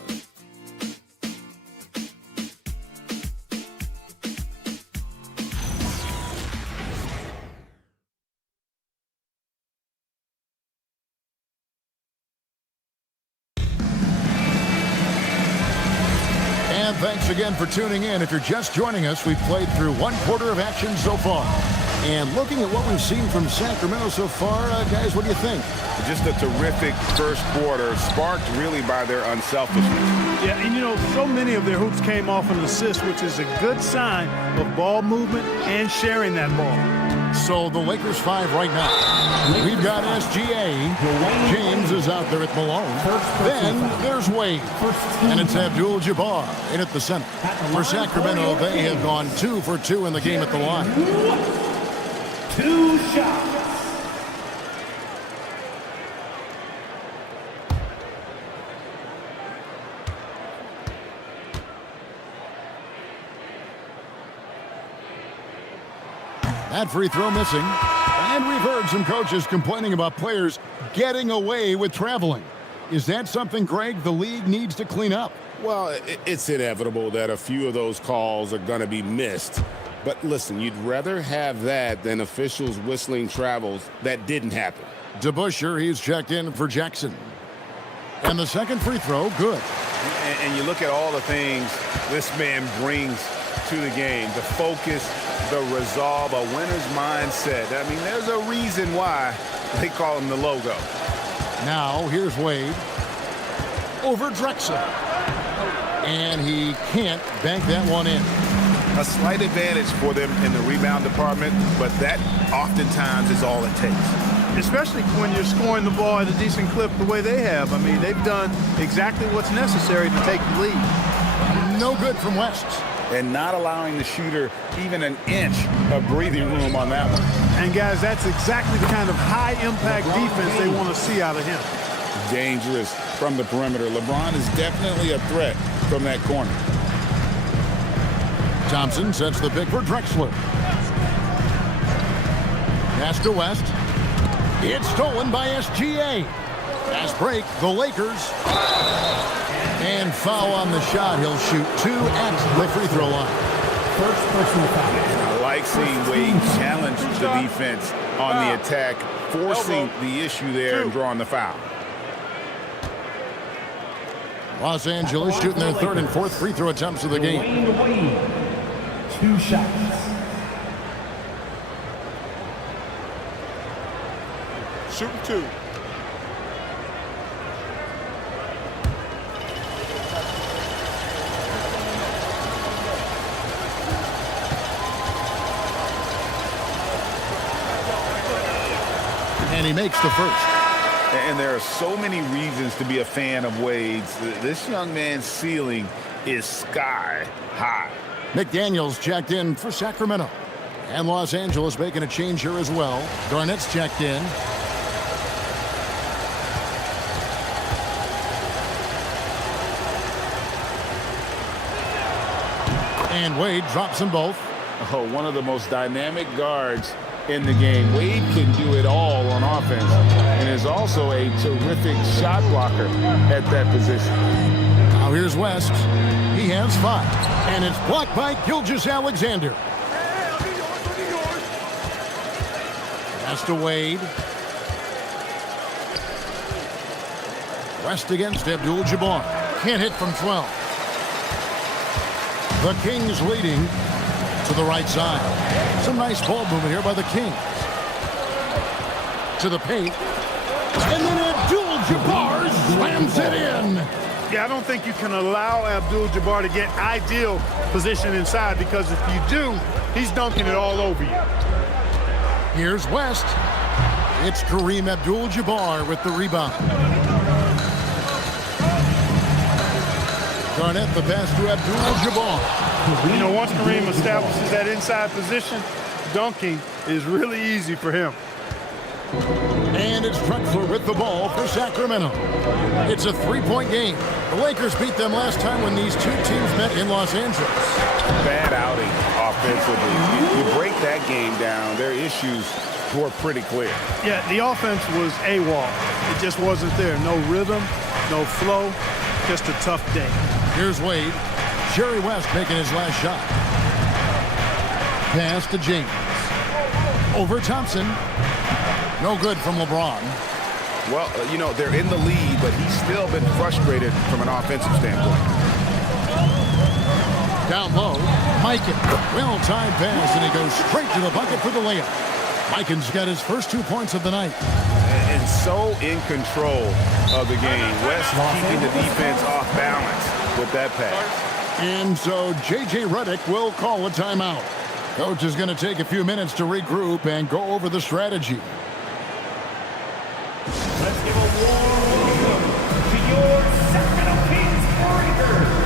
And thanks again for tuning in. If you're just joining us, we've played through 1 quarter of action so far. And looking at what we've seen from Sacramento so far, guys, what do you think? Just a terrific first quarter, sparked really by their unselfishness. Yeah, and you know, so many of their hoops came off an assist, which is a good sign of ball movement and sharing that ball. So the Lakers 5 right now. We've got SGA. James is out there at Malone. Then there's Wade. And it's Abdul-Jabbar in at the center. For Sacramento, they have gone 2 for 2 in the game at the line. 2 shots. That free throw missing. And we've heard some coaches complaining about players getting away with traveling. Is that something, Greg, the league needs to clean up? Well, it's inevitable that a few of those calls are going to be missed. But listen, you'd rather have that than officials whistling travels that didn't happen. DeBusschere, he's checked in for Jackson. And the second free throw, good. And you look at all the things this man brings to the game. The focus, the resolve, a winner's mindset. I mean, there's a reason why they call him the logo. Now, here's Wade. Over Drexler. And he can't bank that one in. a slight advantage for them in the rebound department, but that oftentimes is all it takes. Especially when you're scoring the ball at a decent clip the way they have. I mean, they've done exactly what's necessary to take the lead. No good from West. And not allowing the shooter even an inch of breathing room on that one. And, guys, that's exactly the kind of high-impact defense they want to see out of him. Dangerous from the perimeter. LeBron is definitely a threat from that corner. Thompson sets the pick for Drexler. Pass to West. It's stolen by SGA. Fast break, the Lakers. And foul on the shot. He'll shoot 2 at the free throw line. First personal foul. I like seeing Wade challenge the defense on the attack, forcing the issue there and drawing the foul. Los Angeles shooting their 3rd and 4th free throw attempts of the game. 2 shots. Shooting 2. And he makes the first. And there are so many reasons to be a fan of Wade's. This young man's ceiling is sky high. McDaniels checked in for Sacramento. And Los Angeles making a change here as well. Garnett's checked in. And Wade drops them both. Oh, one of the most dynamic guards in the game. Wade can do it all on offense and is also a terrific shot blocker at that position. Now here's West. He has 5. And it's blocked by Gilgeous-Alexander. Pass to Wade. West against Abdul-Jabbar. Can't hit from 12. The Kings leading to the right side. Some nice ball movement here by the Kings. To the paint. And then Abdul-Jabbar slams it in. Yeah, I don't think you can allow Abdul-Jabbar to get ideal position inside, because if you do, he's dunking it all over you. Here's West. It's Kareem Abdul-Jabbar with the rebound. Garnett the pass to Abdul-Jabbar. You know, once Kareem establishes that inside position, dunking is really easy for him. And it's Drexler with the ball for Sacramento. It's a 3-point game. The Lakers beat them last time when these 2 teams met in Los Angeles. Bad outing offensively. You break that game down, their issues were pretty clear. Yeah, the offense was AWOL. It just wasn't there. No rhythm, no flow, just a tough day. Here's Wade. Jerry West making his last shot. Pass to James. Over Thompson. No good from LeBron. Well, you know, they're in the lead, but he's still been frustrated from an offensive standpoint. Down low, Mikan. Well-timed pass, and he goes straight to the bucket for the layup. Mikan's got his first 2 points of the night. And so in control of the game. West keeping the defense off balance with that pass. And so J.J. Redick will call a timeout. Coach is going to take a few minutes to regroup and go over the strategy. Let's give a warm welcome to your Sacramento Kings Breakers.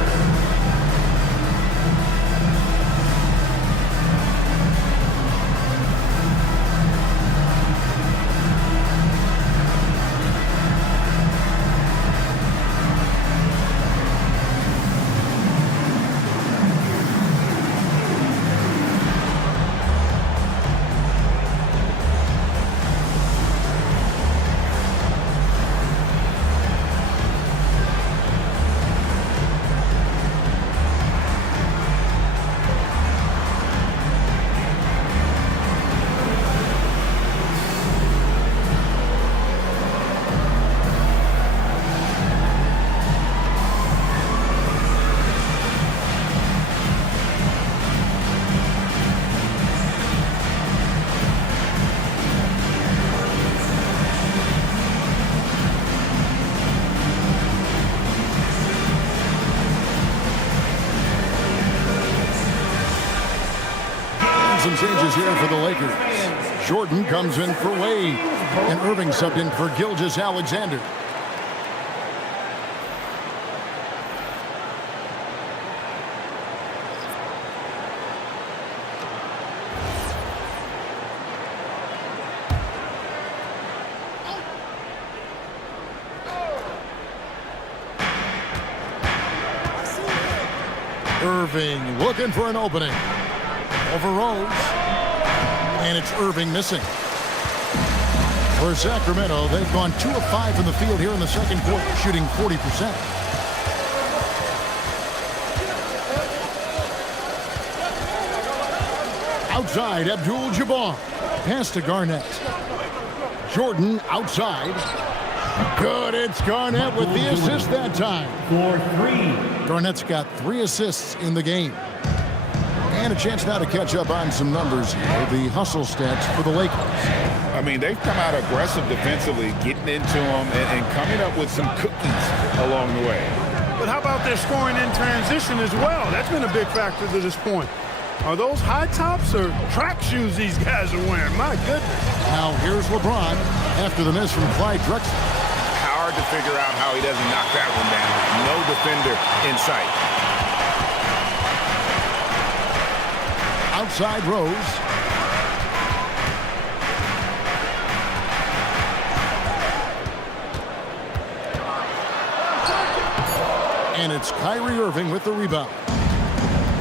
some changes here for the Lakers. Jordan comes in for Wade, and Irving subbed in for Gilgeous-Alexander. Irving looking for an opening. Over Rose. And it's Irving missing. For Sacramento, they've gone 2 of 5 from the field here in the second quarter, shooting 40%. Outside, Abdul-Jabbar. Pass to Garnett. Jordan outside. Good, it's Garnett with the assist that time. For 3. Garnett's got 3 assists in the game. And a chance now to catch up on some numbers here. The hustle stats for the Lakers. I mean, they've come out aggressive defensively, getting into them and coming up with some cookies along the way. But how about their scoring in transition as well? That's been a big factor to this point. Are those high tops or track shoes these guys are wearing? My goodness. Now here's LeBron after the miss from Clyde Drexler. Hard to figure out how he doesn't knock that one down. No defender in sight. Outside Rose. And it's Kyrie Irving with the rebound.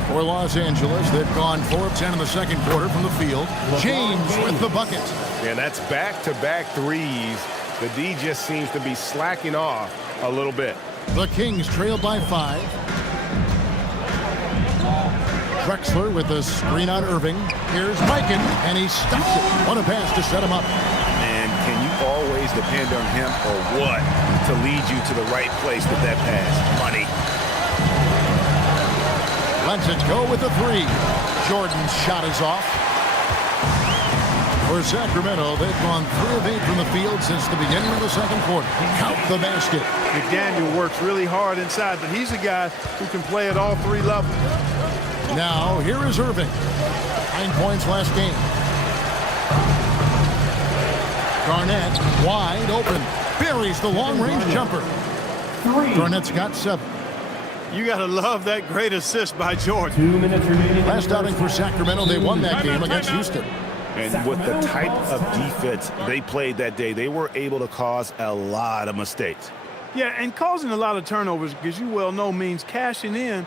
For Los Angeles, they've gone 4 of 10 in the second quarter from the field. James with the bucket. And that's back-to-back threes. The D just seems to be slacking off a little bit. The Kings trail by 5. Drexler with the screen on Irving. Here's Mikan, and he stops it. What a pass to set him up. And can you always depend on him or what to lead you to the right place with that pass? Money. Lets it go with the 3. Jordan's shot is off. For Sacramento, they've gone 3 of 8 from the field since the beginning of the second quarter. Count the basket. McDaniel works really hard inside, but he's a guy who can play at all 3 levels. Now, here is Irving. 9 points last game. Garnett, wide open. Buries the long-range jumper. 3. Garnett's got 7. You got to love that great assist by Jordan. 2 minutes remaining. Last outing for Sacramento, they won that game against Houston. And with the type of defense they played that day, they were able to cause a lot of mistakes. Yeah, and causing a lot of turnovers, as you well know, means cashing in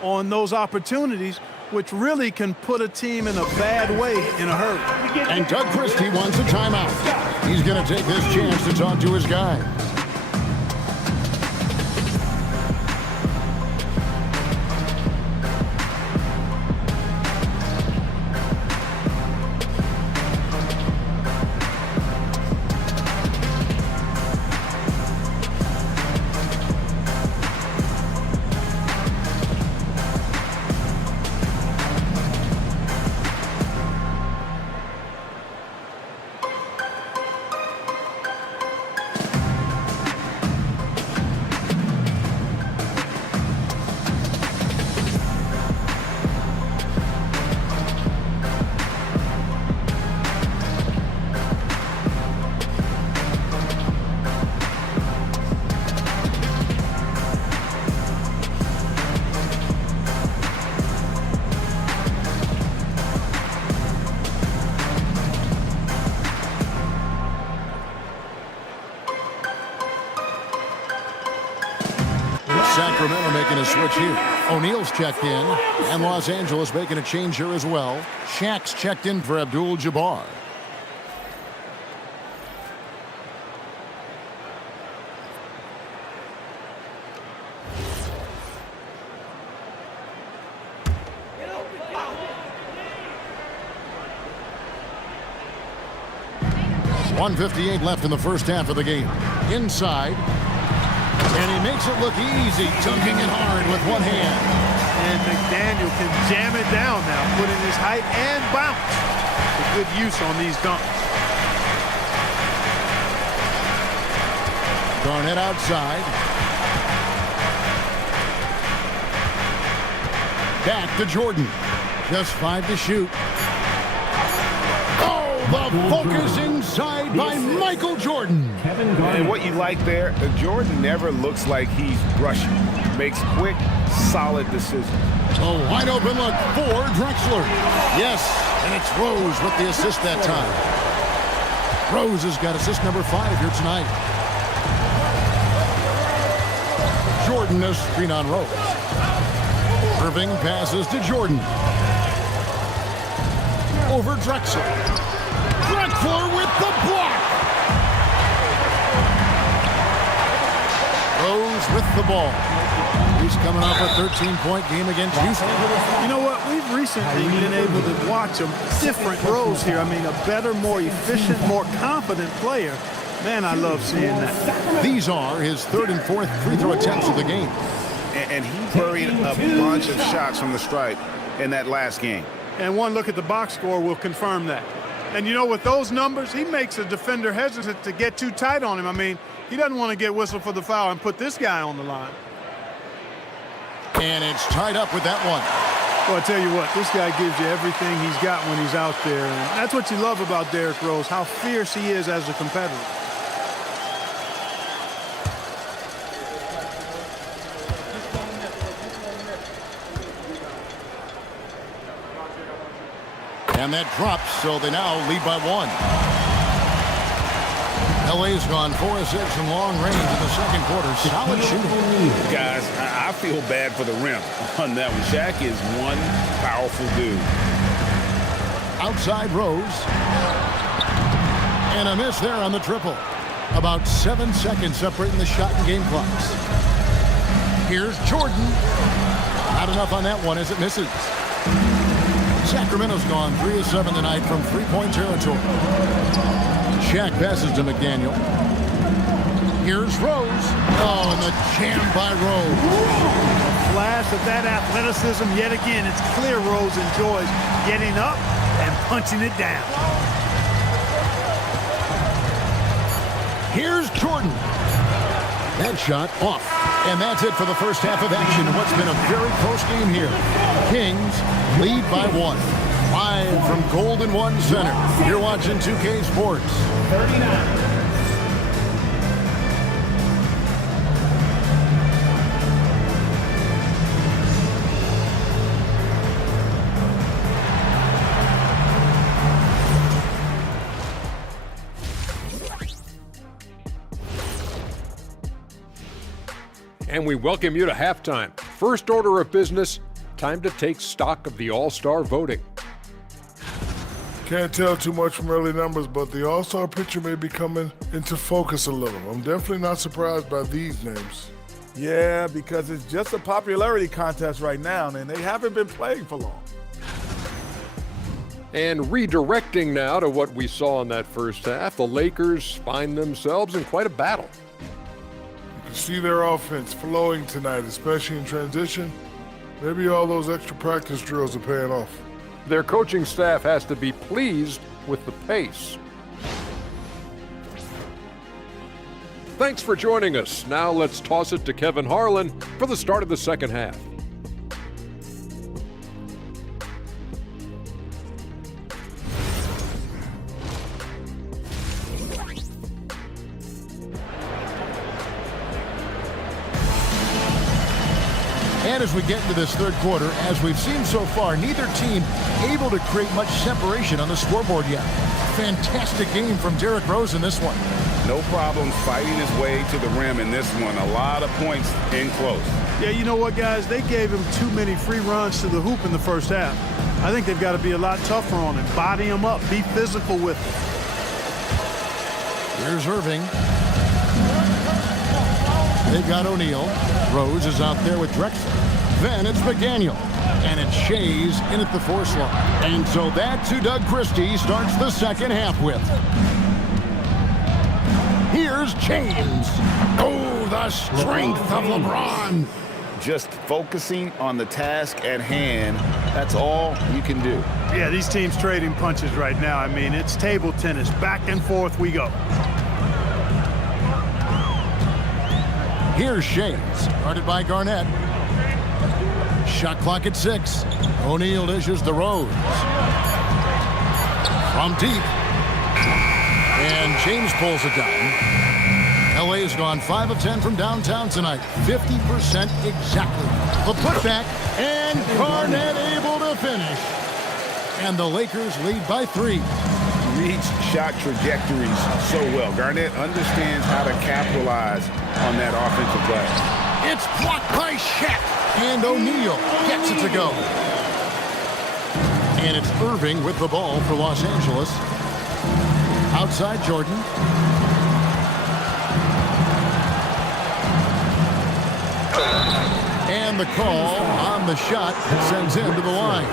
on those opportunities, which really can put a team in a bad way in a hurry. And Doug Christie wants a timeout. He's going to take this chance to talk to his guy. Sacramento making a switch here. O'Neal's checked in, and Los Angeles making a change here as well. Shaq's checked in for Abdul-Jabbar. .158 left in the first half of the game. Inside. And he makes it look easy, dunking it hard with one hand. And McDaniel can jam it down now, put in his height and bounce. A good use on these dunks. Garnett outside. Back to Jordan. Just 5 to shoot. The focus inside by Michael Jordan. And what you like there, Jordan never looks like he's rushing. Makes quick, solid decisions. A wide open look for Drexler. Yes, and it's Rose with the assist that time. Rose has got assist number 5 here tonight. Jordan a screen on Rose. Irving passes to Jordan. Over Drexler. Drexler with the block. Rose with the ball. He's coming off a 13-point game against Houston. You know what? We've recently been able to watch a different Rose here. I mean, a better, more efficient, more confident player. Man, I love seeing that. These are his 3rd and 4th free throw attempts of the game. And he buried a bunch of shots from the stripe in that last game. And one look at the box score will confirm that. And you know, with those numbers, he makes a defender hesitant to get too tight on him. I mean, he doesn't want to get whistled for the foul and put this guy on the line. And it's tied up with that one. Well, I tell you what, this guy gives you everything he's got when he's out there. And that's what you love about Derrick Rose, how fierce he is as a competitor. And that drops, so they now lead by 1. LA's gone 4 of 6 from long range in the second quarter. Solid shooting. Guys, I feel bad for the rim on that one. Shaq is one powerful dude. Outside Rose. And a miss there on the triple. About 7 seconds separating the shot and game clocks. Here's Jordan. Not enough on that one as it misses. Sacramento's gone 3 of 7 tonight from 3-point territory. Shaq passes to McDaniel. Here's Rose. Oh, and the jam by Rose. A flash of that athleticism yet again. It's clear Rose enjoys getting up and punching it down. Here's Jordan. That shot off. And that's it for the first half of action in what's been a very close game here. Kings lead by 1. Live from Golden One Center. You're watching 2K Sports. 39. And we welcome you to halftime. First order of business, time to take stock of the All-Star voting. Can't tell too much from early numbers, but the All-Star picture may be coming into focus a little. I'm definitely not surprised by these names. Yeah, because it's just a popularity contest right now, and they haven't been playing for long. And redirecting now to what we saw in that first half, the Lakers find themselves in quite a battle. You can see their offense flowing tonight, especially in transition. Maybe all those extra practice drills are paying off. Their coaching staff has to be pleased with the pace. Thanks for joining us. Now let's toss it to Kevin Harlan for the start of the second half. And as we get into this third quarter, as we've seen so far, neither team able to create much separation on the scoreboard yet. Fantastic game from Derrick Rose in this one. No problem fighting his way to the rim in this one. A lot of points in close. Yeah, you know what, guys? They gave him too many free runs to the hoop in the first half. I think they've got to be a lot tougher on him. Body him up. Be physical with him. Here's Irving. They've got O'Neal. Rose is out there with Drexler. Then it's McDaniel. And it's Shays in at the 4 slot. And so that's who Doug Christie starts the second half with. Here's James. Oh, the strength of LeBron. Just focusing on the task at hand. That's all you can do. Yeah, these teams trading punches right now. I mean, it's table tennis. Back and forth we go. Here's Shays, guarded by Garnett. Shot clock at 6. O'Neal dishes the Rose. From deep, And James pulls it down. LA has gone 5 of 10 from downtown tonight. 50% exactly. The putback, and Garnett able to finish. And the Lakers lead by 3. Reads shot trajectories so well. Garnett understands how to capitalize on that offensive play. It's blocked by Shaq. And O'Neal gets it to go. And it's Irving with the ball for Los Angeles. Outside Jordan. And the call on the shot sends him to the line.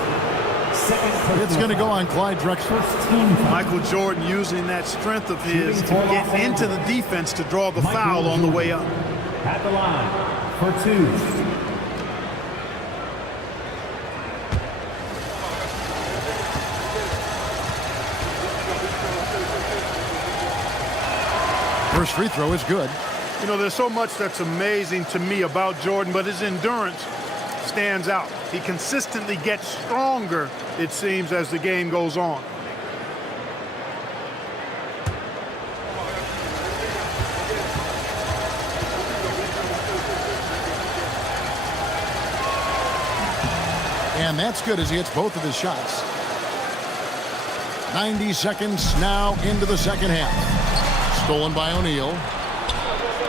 It's going to go on Clyde Drexler. Michael Jordan using that strength of his to get into the defense to draw the foul on the way up. At the line for 2. First free throw is good. You know, there's so much that's amazing to me about Jordan, but his endurance stands out. He consistently gets stronger, it seems, as the game goes on. And that's good as he hits both of his shots. 90 seconds now into the second half. Stolen by O'Neal.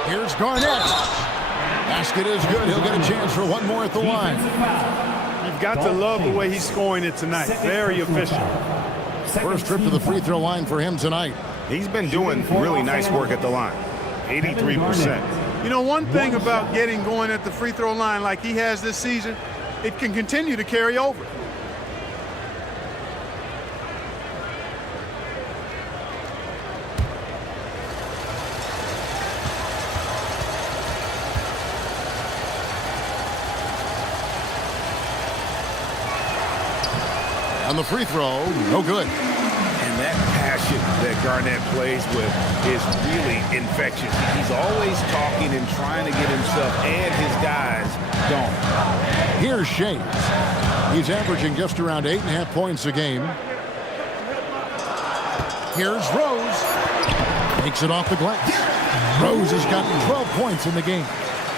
Here's Garnett. Basket is good. He'll get a chance for one more at the line. You've got to love the way he's scoring it tonight. Very efficient. First trip to the free throw line for him tonight. He's been doing really nice work at the line. 83%. You know, one thing about getting going at the free throw line like he has this season, it can continue to carry over. On the free throw, no good. And that passion that Garnett plays with is really infectious. He's always talking and trying to get himself and his guys going. Here's Shea. He's averaging just around 8.5 points a game. Here's Rose. Takes it off the glass. Rose has gotten 12 points in the game.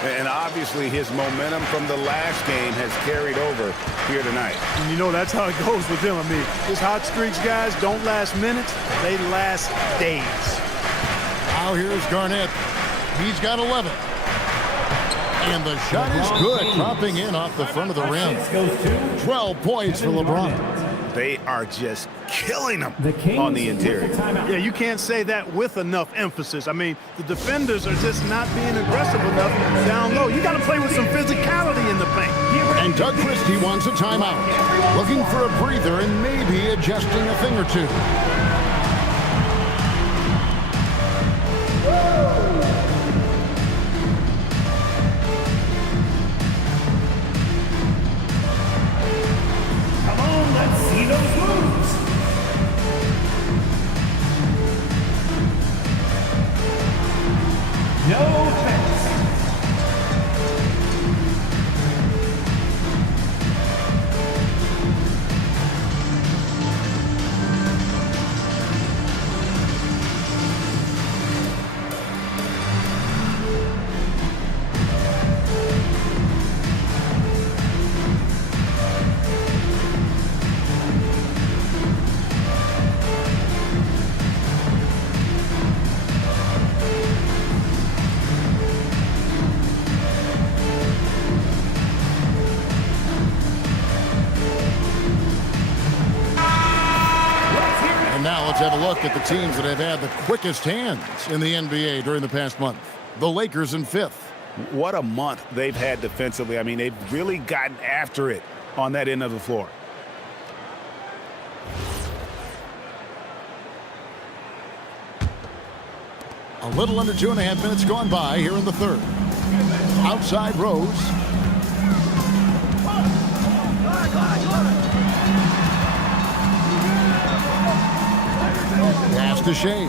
And obviously his momentum from the last game has carried over here tonight. And you know, that's how it goes with him. I mean, his hot streaks, guys, don't last minutes. They last days. Now here's Garnett. He's got 11. And the shot is good, dropping in off the front of the rim. 12 points for LeBron. They are just killing them on the interior. Yeah, you can't say that with enough emphasis. I mean, the defenders are just not being aggressive enough down low. You got to play with some physicality in the paint. And Doug Christie wants a timeout. Looking for a breather and maybe adjusting a thing or two. Let's have a look at the teams that have had the quickest hands in the NBA during the past month. The Lakers in 5th. What a month they've had defensively. I mean, they've really gotten after it on that end of the floor. A little under 2.5 minutes gone by here in the third. Outside Rose. Pass to Shea.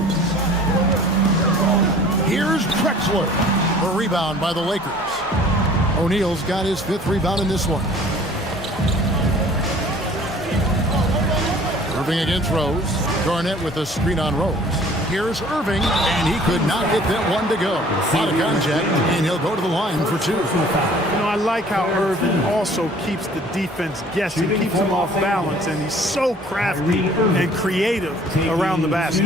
Here's Drexler. The rebound by the Lakers. O'Neal's got his 5th rebound in this one. Irving against Rose. Garnett with a screen on Rose. Here's Irving, and he could not get that one to go. Out of contact, and he'll go to the line for 2. You know, I like how Irving also keeps the defense guessing, keeps them off balance, and he's so crafty and creative around the basket.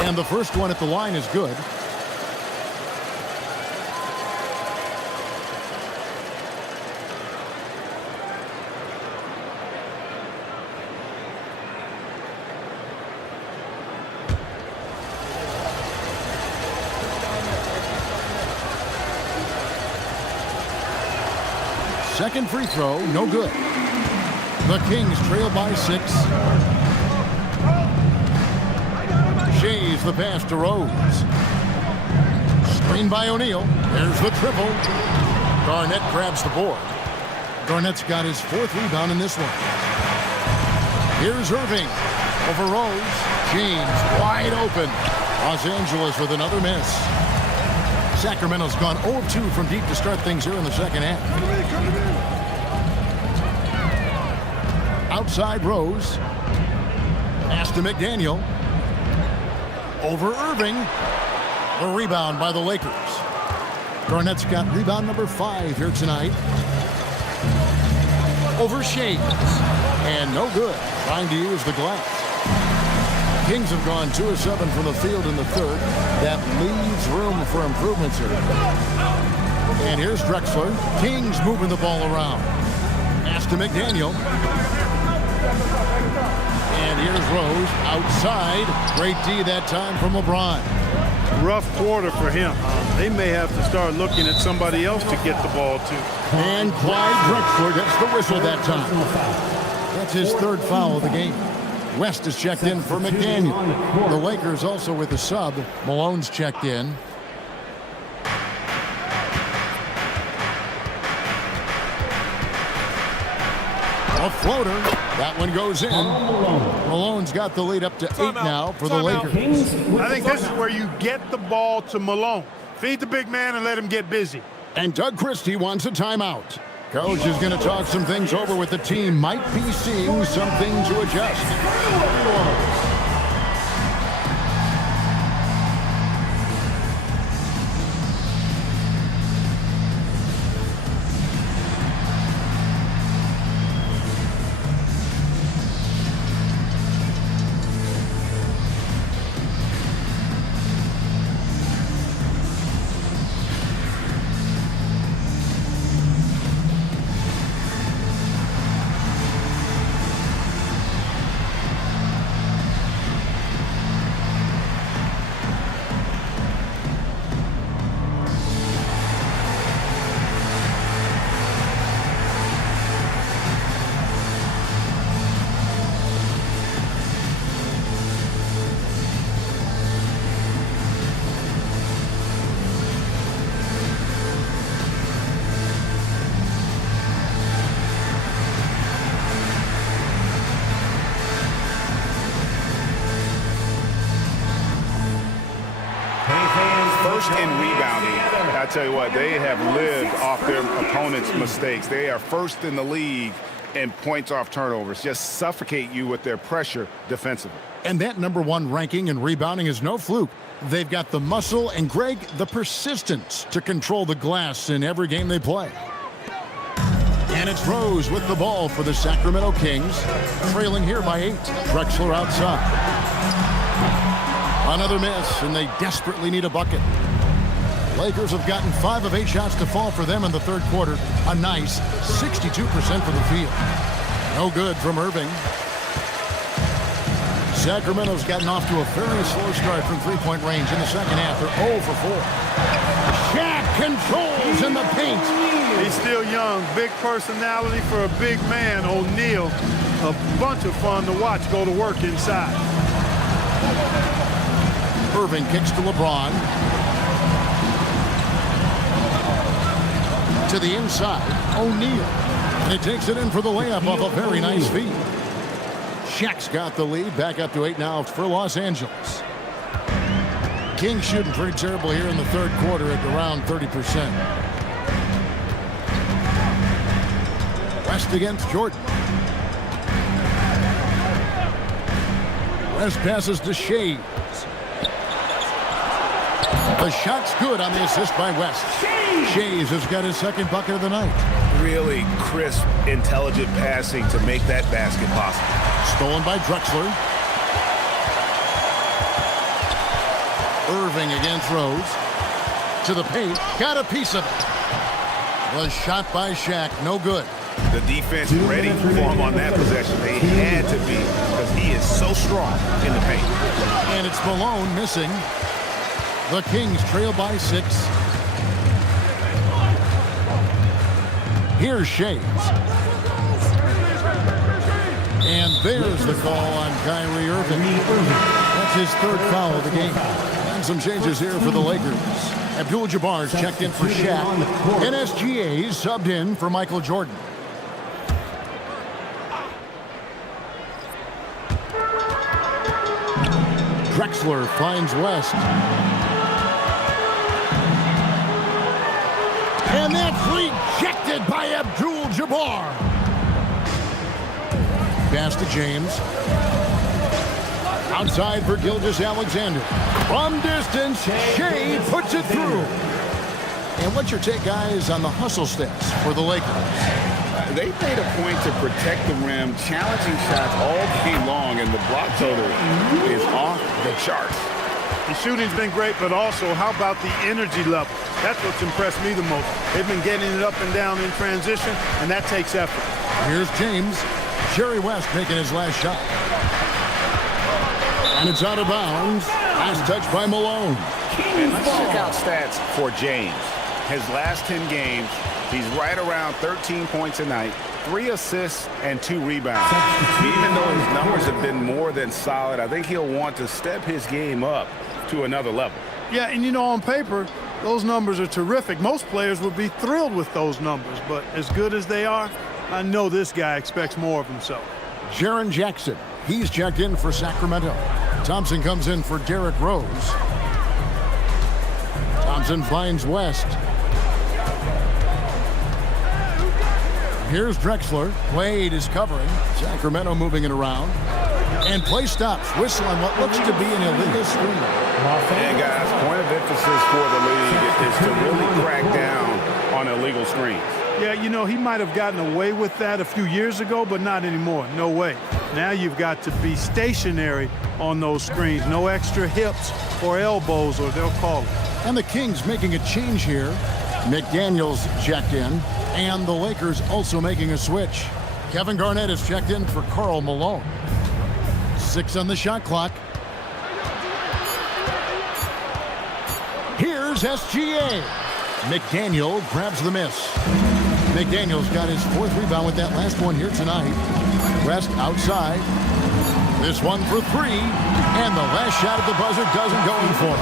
And the first one at the line is good. Second free throw, no good. The Kings trail by 6. Shays the pass to Rose. Screen by O'Neal. There's the triple. Garnett grabs the board. Garnett's got his 4th rebound in this one. Here's Irving over Rose. James wide open. Los Angeles with another miss. Sacramento's gone 0 of 2 from deep to start things here in the second half. Outside Rose. Pass to McDaniel. Over Irving. A rebound by the Lakers. Garnett's got rebound number 5 here tonight. Over Shays. And no good. Trying to use the glass. Kings have gone 2 of 7 from the field in the third. That leaves room for improvements here. And here's Drexler. Kings moving the ball around. Pass to McDaniel. And here's Rose outside. Great D that time from LeBron. Rough quarter for him. They may have to start looking at somebody else to get the ball to. And Clyde Drexler gets the whistle that time. That's his 3rd foul of the game. West is checked in for McDaniel. The Lakers also with a sub. Malone's checked in. A floater. That one goes in. Malone's got the lead up to 8 now for the Lakers. I think this is where you get the ball to Malone. Feed the big man and let him get busy. And Doug Christie wants a timeout. Coach is going to talk some things over with the team. Might be seeing something to adjust. First in rebounding, I tell you what, they have lived off their opponent's mistakes. They are first in the league in points off turnovers. Just suffocate you with their pressure defensively. And that #1 ranking in rebounding is no fluke. They've got the muscle and, Greg, the persistence to control the glass in every game they play. And it's Rose with the ball for the Sacramento Kings, trailing here by 8. Drexler outside. Another miss, and they desperately need a bucket. Lakers have gotten 5 of 8 shots to fall for them in the third quarter. A nice 62% from the field. No good from Irving. Sacramento's gotten off to a very slow start from three-point range in the second half. They're 0 for 4. Shaq controls in the paint. He's still young. Big personality for a big man. O'Neal, a bunch of fun to watch go to work inside. Irving kicks to LeBron. To the inside, O'Neal. And he takes it in for the layup off a very nice feed. Shaq's got the lead. Back up to 8 now for Los Angeles. Kings shooting pretty terrible here in the third quarter at around 30%. West against Jordan. West passes to Shea. The shot's good on the assist by West. Shays has got his second bucket of the night. Really crisp, intelligent passing to make that basket possible. Stolen by Drexler. Irving against Rose. To the paint. Got a piece of it. Was shot by Shaq. No good. The defense ready for him on that possession. They had to be because he is so strong in the paint. And it's Malone missing. The Kings trail by 6. Here's Shays. And there's the call on Kyrie Irving. That's his third foul of the game. And some changes here for the Lakers. Abdul-Jabbar's checked in for Shaq. And SGA's subbed in for Michael Jordan. Drexler finds West. And that's rejected by Abdul-Jabbar. Pass to James. Outside for Gilgeous-Alexander. From distance, Shea puts it through. And what's your take, guys, on the hustle stats for the Lakers? They made a point to protect the rim, challenging shots all game long, and the block total is off the charts. The shooting's been great, but also how about the energy level? That's what's impressed me the most. They've been getting it up and down in transition, and that takes effort. Here's James. Jerry West making his last shot. And it's out of bounds. Last touch by Malone. And let's check out stats for James. His last 10 games, he's right around 13 points a night, 3 assists, and 2 rebounds. Even though his numbers have been more than solid, I think he'll want to step his game up to another level. Yeah, and you know, on paper, those numbers are terrific. Most players would be thrilled with those numbers, but as good as they are, I know this guy expects more of himself. Jaren Jackson, he's checked in for Sacramento. Thompson comes in for Derrick Rose. Thompson finds West. Here's Drexler. Wade is covering. Sacramento moving it around. And play stops. Whistle on what looks to be an illegal screen. And guys, point of emphasis for the league is to really crack down on illegal screens. Yeah, you know, he might have gotten away with that a few years ago, but not anymore. No way. Now you've got to be stationary on those screens. No extra hips or elbows, or they'll call it. And the Kings making a change here. McDaniels checked in, and the Lakers also making a switch. Kevin Garnett is checked in for Karl Malone. 6 on the shot clock. Here's SGA. McDaniel grabs the miss. McDaniel's got his 4th rebound with that last one here tonight. West outside. This one for 3. And the last shot at the buzzer doesn't go in for him.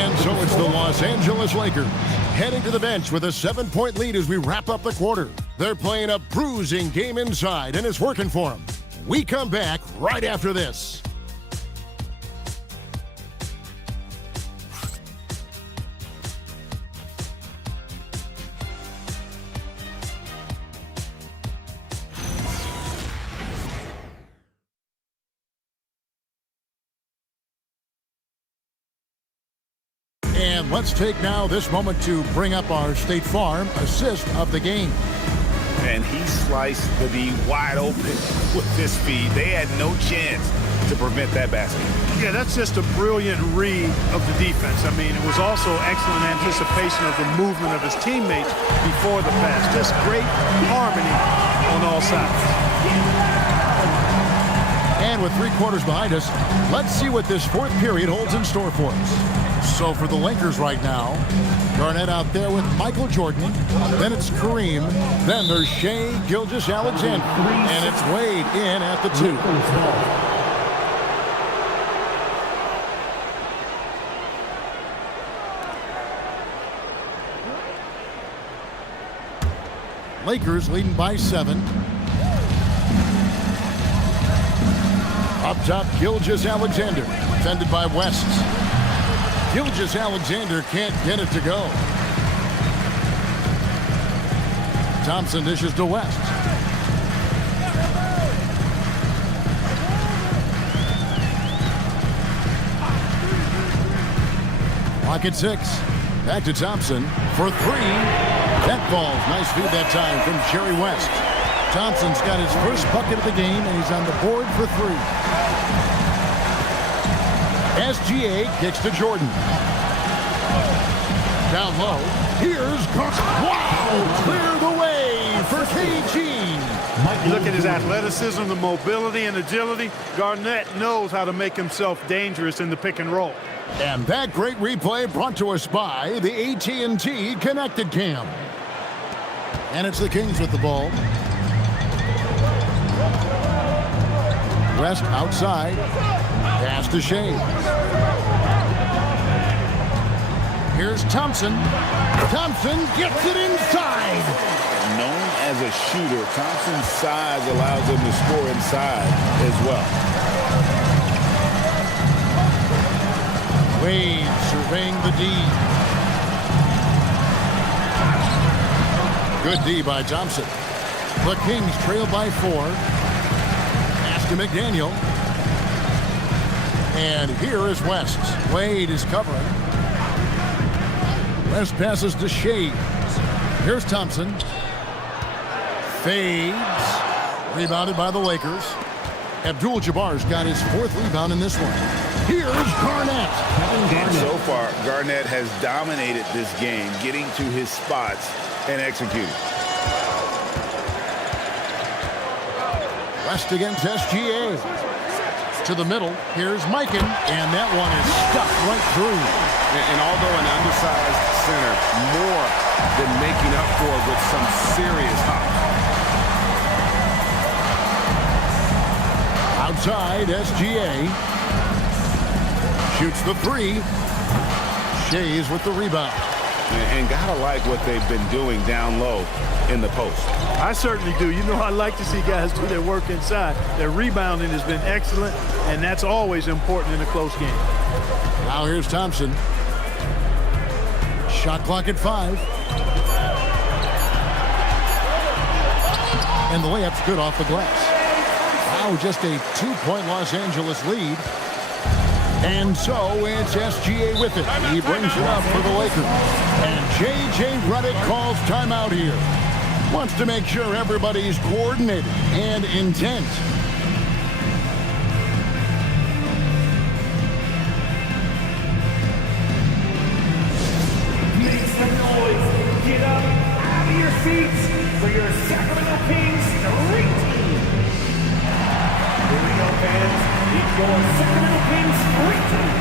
And so it's the Los Angeles Lakers heading to the bench with a 7-point lead as we wrap up the quarter. They're playing a bruising game inside, and it's working for them. We come back right after this. And let's take now this moment to bring up our State Farm assist of the game. And he sliced the D wide open with this speed. They had no chance to prevent that basket. Yeah, that's just a brilliant read of the defense. I mean, it was also excellent anticipation of the movement of his teammates before the pass. Just great harmony on all sides. And with 3 quarters behind us, let's see what this 4th period holds in store for us. So for the Lakers right now, Garnett out there with Michael Jordan. Then it's Kareem. Then there's Shea Gilgeous-Alexander. And it's Wade in at the 2. Lakers leading by 7. Up top, Gilgeous-Alexander. Defended by West. Gilgeous-Alexander can't get it to go. Thompson dishes to West. Clock at 6. Back to Thompson for 3. That falls. Nice feed that time from Jerry West. Thompson's got his first bucket of the game, and he's on the board for 3. SGA kicks to Jordan. Down low. Here's wow! Clear the way for KG. You look at his athleticism, the mobility, and agility. Garnett knows how to make himself dangerous in the pick and roll. And that great replay brought to us by the AT&T Connected Cam. And it's the Kings with the ball. West outside. Pass to Shea. Here's Thompson. Thompson gets it inside. Known as a shooter, Thompson's size allows him to score inside as well. Wade surveying the D. Good D by Thompson. The Kings trail by 4. Pass to McDaniel. And here is West. Wade is covering. West passes to Shea. Here's Thompson. Fades. Rebounded by the Lakers. Abdul-Jabbar's got his 4th rebound in this one. Here's Garnett. And so far, Garnett has dominated this game, getting to his spots and executing. West against SGA. To the middle. Here's Mikan. And that one is stuck right through. And although an undersized center, more than making up for it with some serious hops. Outside, SGA. Shoots the 3. Shea's with the rebound. And gotta like what they've been doing down low in the post. I certainly do. You know, I like to see guys do their work inside. Their rebounding has been excellent, and that's always important in a close game. Now here's Thompson. Shot clock at 5. And the layup's good off the glass. Now just a 2-point Los Angeles lead. And so it's SGA with it. He brings it up for the Lakers. And J.J. Redick calls timeout here. Wants to make sure everybody's coordinated and intent. Make some noise. Get up out of your seats for your Sacramento Kings Street Team. Here we go, fans. It's your Sacramento Kings Street Team.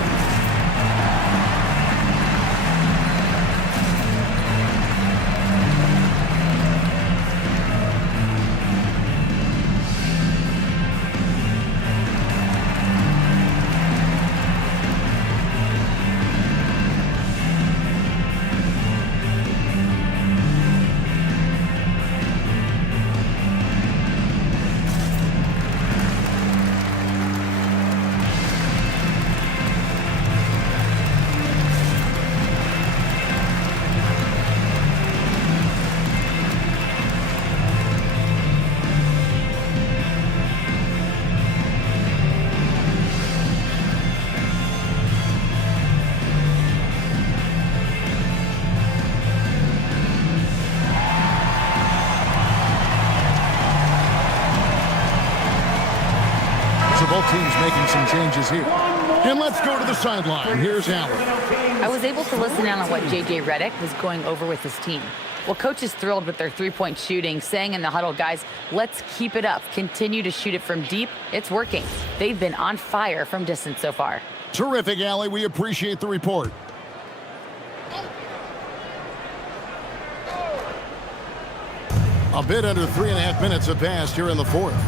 Both teams making some changes here. And let's go to the sideline. Here's Allen. I was able to listen in on what J.J. Redick was going over with his team. Well, coach is thrilled with their three-point shooting, saying in the huddle, guys, let's keep it up. Continue to shoot it from deep. It's working. They've been on fire from distance so far. Terrific, Allie. We appreciate the report. A bit under 3.5 minutes have passed here in the 4th.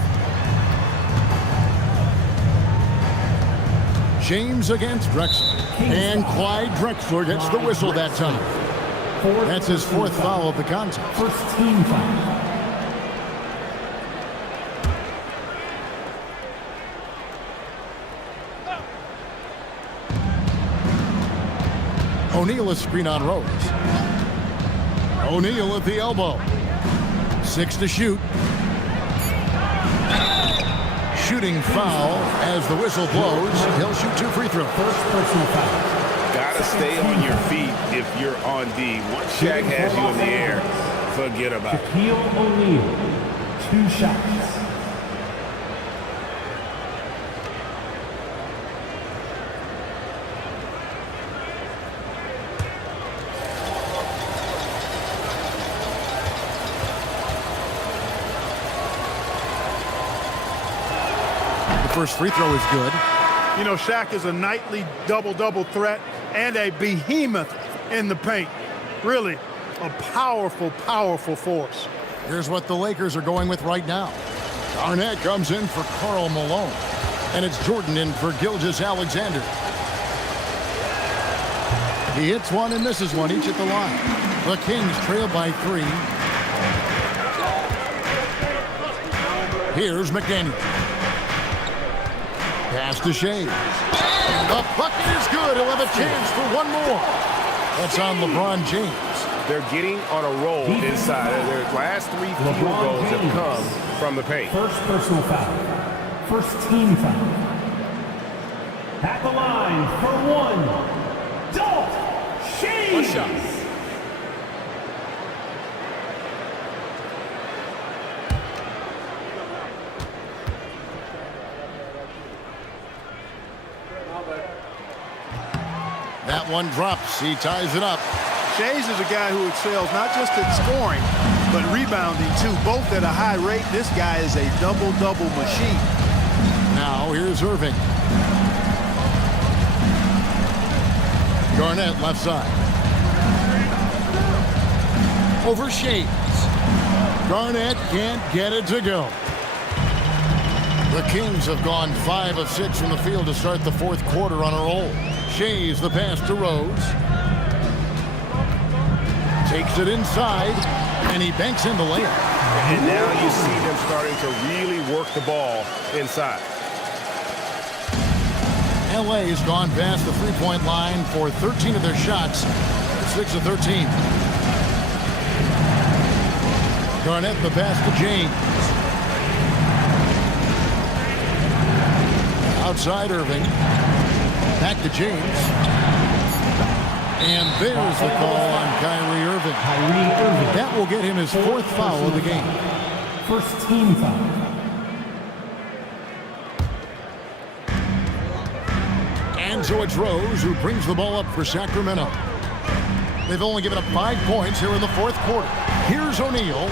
James against Drexler. And Clyde Drexler gets the whistle that time. That's his 4th foul of the contest. First team foul. O'Neal is screen on Rose. O'Neal at the elbow. 6 to shoot. Shooting foul as the whistle blows. He'll shoot 2 free throws. First personal foul. Gotta stay on your feet if you're on D. Once Shaq has you in the air, forget about it. Shaquille O'Neal, 2 shots. First free throw is good. You know, Shaq is a nightly double-double threat and a behemoth in the paint. Really a powerful, powerful force. Here's what the Lakers are going with right now. Garnett comes in for Karl Malone. And it's Jordan in for Gilgeous-Alexander. He hits one and misses one, each at the line. The Kings trail by 3. Here's McDaniel. Pass to Shea. The bucket is good. He'll have a chance for one more. That's on LeBron James. They're getting on a roll inside. Their last 3 field goals have come from the paint. First personal foul. First team foul. At the line for 1. Dolph Shea. One shot. That one drops. He ties it up. Shays is a guy who excels not just at scoring, but rebounding too, both at a high rate. This guy is a double-double machine. Now here's Irving. Garnett left side. Over Shades. Garnett can't get it to go. The Kings have gone 5 of 6 from the field to start the 4th quarter on a roll. Shays the pass to Rose. Takes it inside, and he banks in the layup. And now you see them starting to really work the ball inside. LA has gone past the three-point line for 13 of their shots, 6 of 13. Garnett the pass to James. Outside Irving. Back to James. And there's the call on Kyrie Irving. That will get him his 4th foul of the game. First team foul. And so it's Rose who brings the ball up for Sacramento. They've only given up 5 points here in the 4th quarter. Here's O'Neal.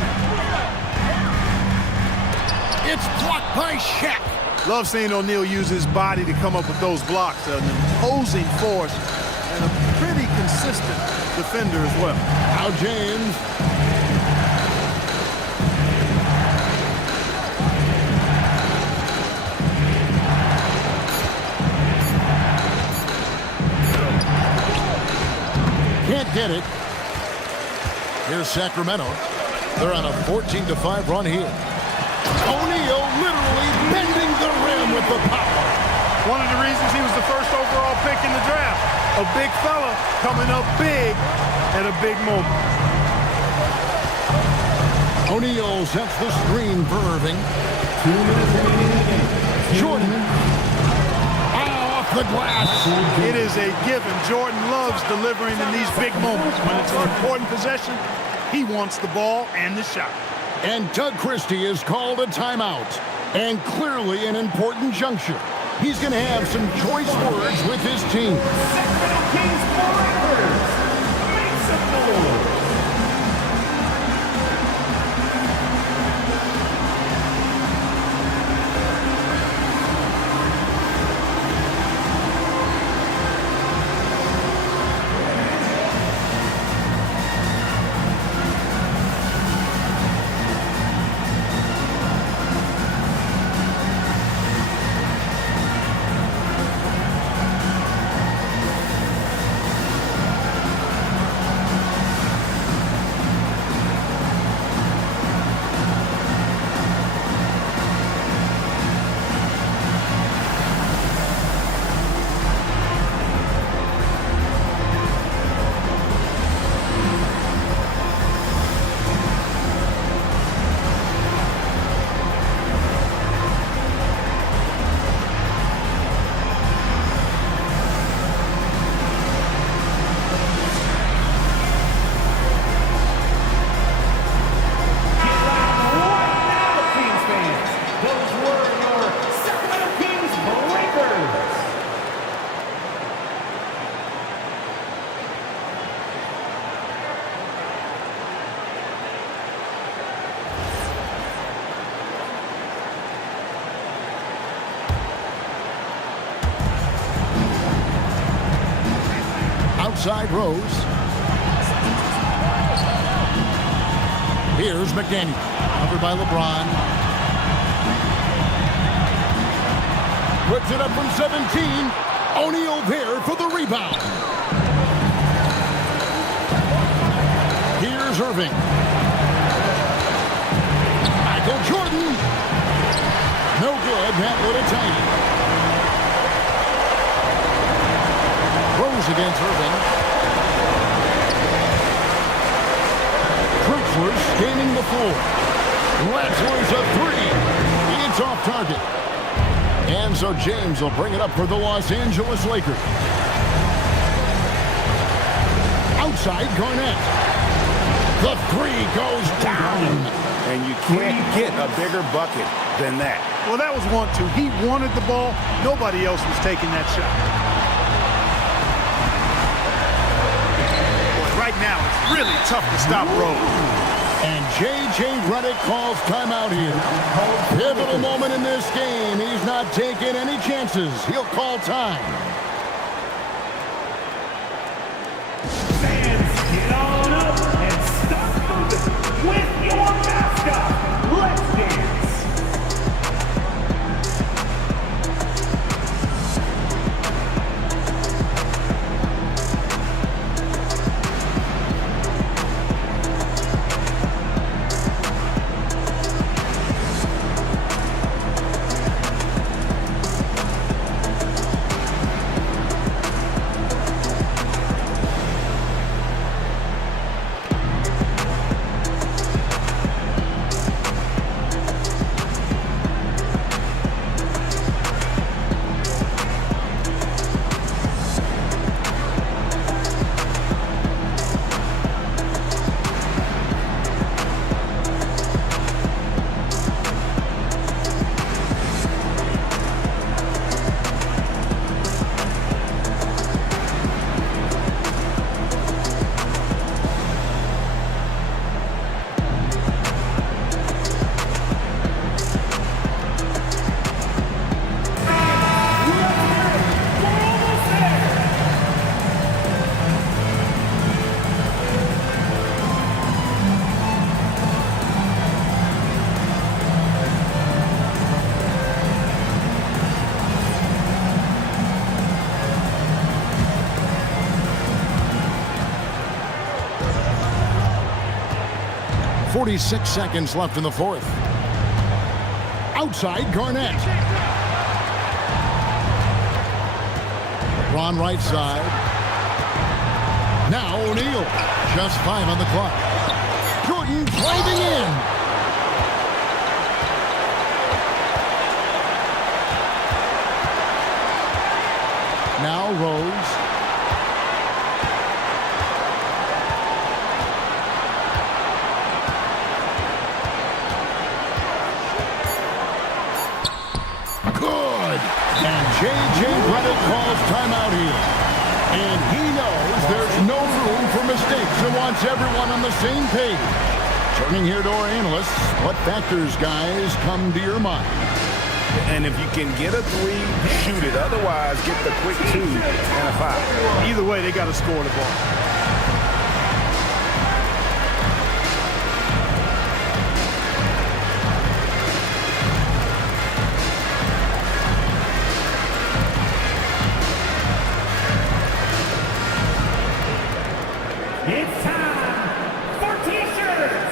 It's blocked by Shaq. Love seeing O'Neal use his body to come up with those blocks. An imposing force and a pretty consistent defender as well. Now James. Can't get it. Here's Sacramento. They're on a 14-5 run here. O'Neal literally bending the rim with the power. One of the reasons he was the first overall pick in the draft. A big fella coming up big at a big moment. O'Neal sets the screen for Irving. 2 minutes remaining in the game. Jordan. Off the glass. It is a given. Jordan loves delivering in these big moments. When it's an important possession, he wants the ball and the shot. And Doug Christie has called a timeout. And clearly an important juncture. He's going to have some choice words with his team. Sacramento Kings forever. Make some noise. outside Rose. Here's McDaniel. Covered by LeBron. Puts it up from 17. O'Neal there for the rebound. Here's Irving. Michael Jordan. No good. That little tiny. Rose against Irving. Draxler's gaining the floor. Draxler's a three. It's off target. And so James will bring it up for the Los Angeles Lakers. Outside Garnett. The three goes down. And you can't get a bigger bucket than that. Well, that was 1-2. He wanted the ball. Nobody else was taking that shot. Boy, right now, it's really tough to stop Rose. And J.J. Redick calls timeout here. Pivotal moment in this game. He's not taking any chances. He'll call time. Fans, get on up and start moving with your mascot. Let's dance. .46 seconds left in the fourth. Outside Garnett. LeBron right side. Now O'Neal. Just 5 on the clock. Jordan driving in. Now Rose. J.J. Redick calls timeout here. And he knows there's no room for mistakes and wants everyone on the same page. Turning here to our analysts, what factors, guys, come to your mind? And if you can get a three, shoot it. Otherwise, get the quick 2 and a 5. Either way, they got to score the ball. It's time for T-shirts.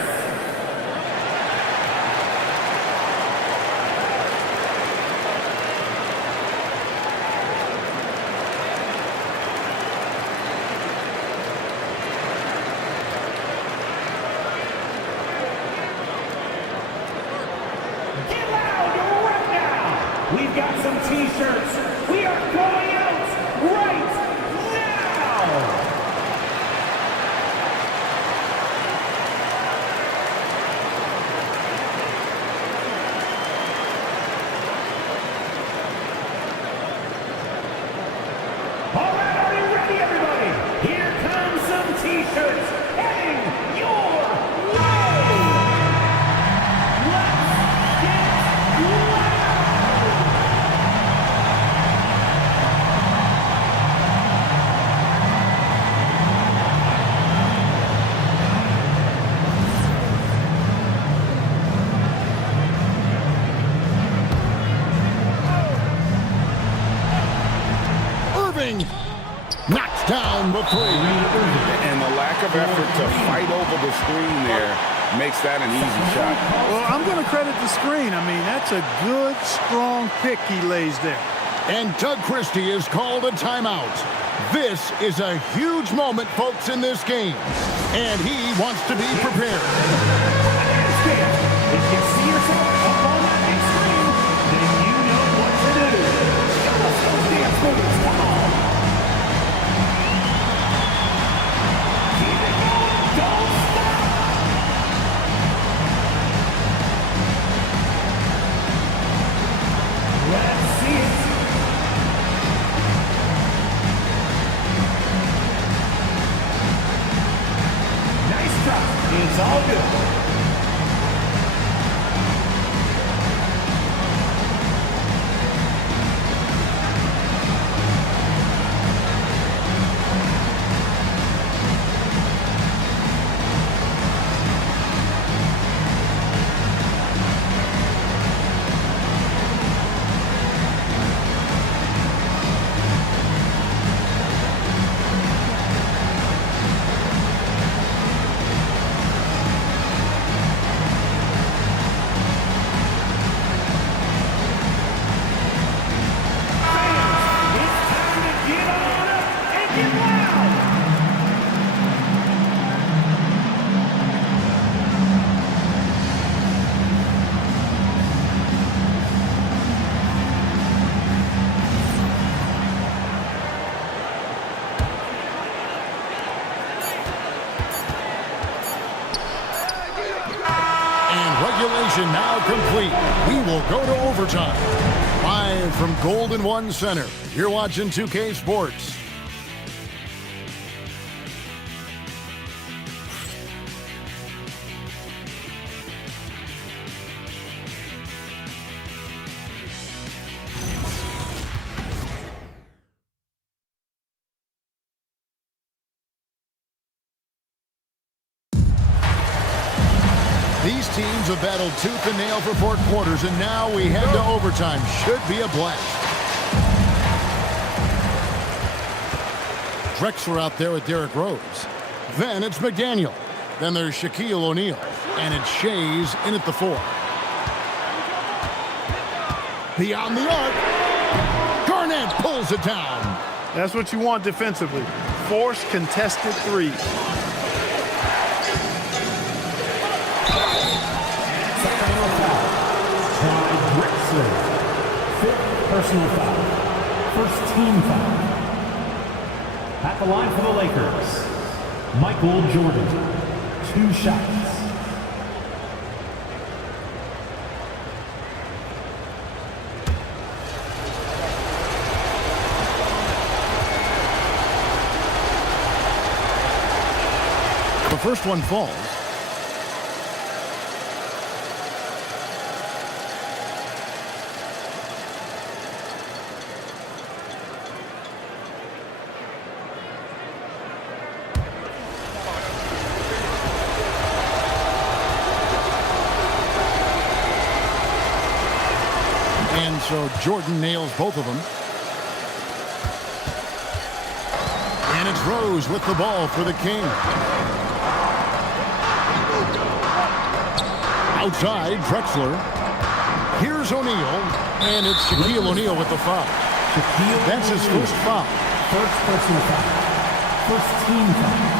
Get loud right now. We've got some T-shirts. We are going out right now. T-shirts heading your way. Let's get loud. down the three. And the lack of effort to fight over the screen there makes that an easy shot. Well, I'm going to credit the screen. I mean, that's a good, strong pick he lays there. And Doug Christie has called a timeout. This is a huge moment, folks, in this game. And he wants to be prepared. If you see yourself up on that big screen, then you know what to do. Show us those dance moves. Come on. Keep it going. Don't stop. Let's see it. Nice try. It's all good. Regulation now complete. We will go to overtime. Live from Golden One Center, you're watching 2K Sports. These teams have battled tooth and nail for 4 quarters, and now we head to overtime. Should be a blast. Drexler out there with Derrick Rose. Then it's McDaniel. Then there's Shaquille O'Neal. And it's Shays in at the 4. Beyond the arc. Garnett pulls it down. That's what you want defensively. Force contested threes. Fifth personal foul. First team foul. At the line for the Lakers, Michael Jordan. 2 shots. The first one falls. So Jordan nails both of them. And it's Rose with the ball for the King. Outside, Drexler. Here's O'Neal. And it's Shaquille O'Neal with the foul. That's his first foul. First personal foul. First team foul.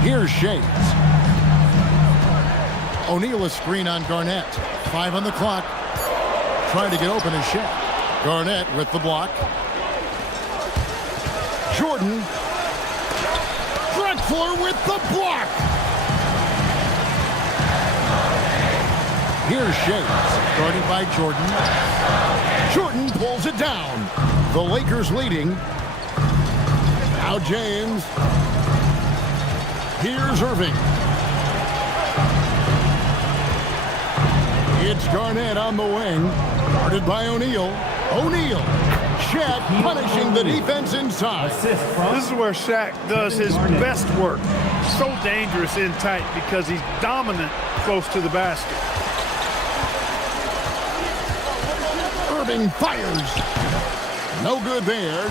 Here's Shays. O'Neal a screen on Garnett. 5 on the clock. Trying to get open is Shaq. Garnett with the block. Jordan. Drexler with the block. Here's Shays. Guarded by Jordan. Jordan pulls it down. The Lakers leading. Now James. Here's Irving. It's Garnett on the wing. Guarded by O'Neal. O'Neal. Shaq punishing the defense inside. This is where Shaq does his best work. So dangerous in tight because he's dominant close to the basket. Irving fires. No good there.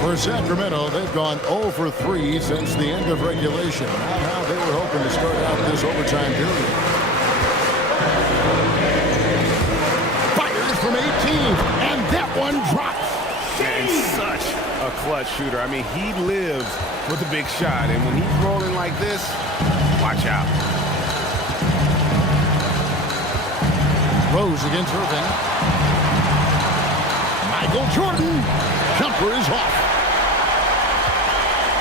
For Sacramento, they've gone 0 for 3 since the end of regulation. Not how they were hoping to start out this overtime period. Fires from 18, and that one drops. And such a clutch shooter. I mean, he lives with a big shot, and when he's rolling like this, watch out. Rose against Irving. Michael Jordan. Jumper is off.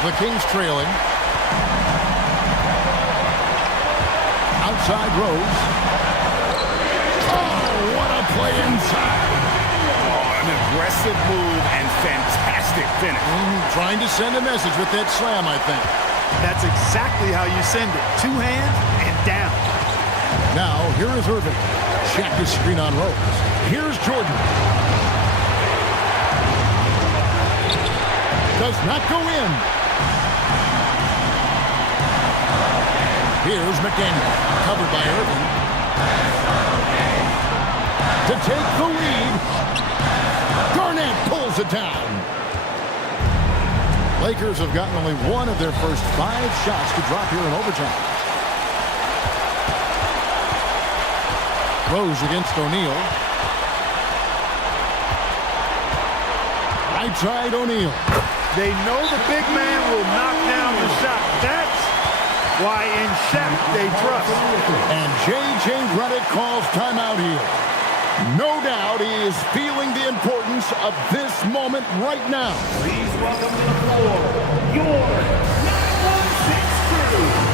The Kings trailing. Outside Rose. Oh, what a play inside. Oh, an aggressive move and fantastic finish. Trying to send a message with that slam, I think. That's exactly how you send it. Two hands and down. Now, here is Irving. Check his screen on Rose. Here's Jordan. Does not go in. Here's McDaniel. Covered by Irving. To take the lead. Garnett pulls it down. Lakers have gotten only one of their first 5 shots to drop here in overtime. Rose against O'Neal. Right side O'Neal. They know the big man will knock down the shot. That's why in Shaq they trust. And J.J. Redick calls timeout here. No doubt he is feeling the importance of this moment right now. Please welcome to the floor, your 9162 crew.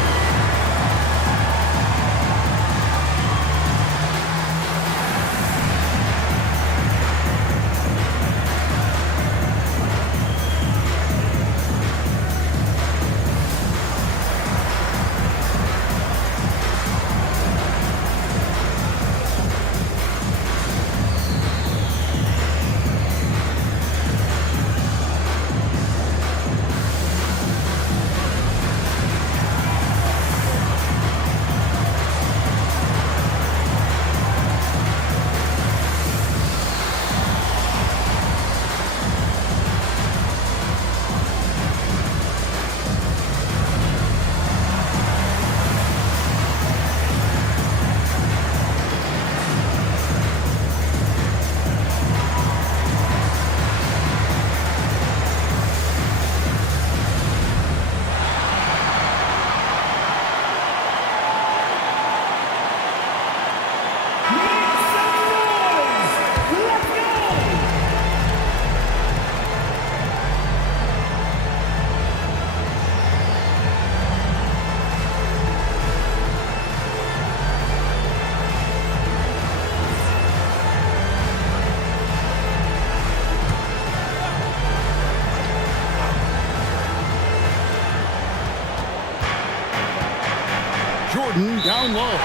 Jordan down low.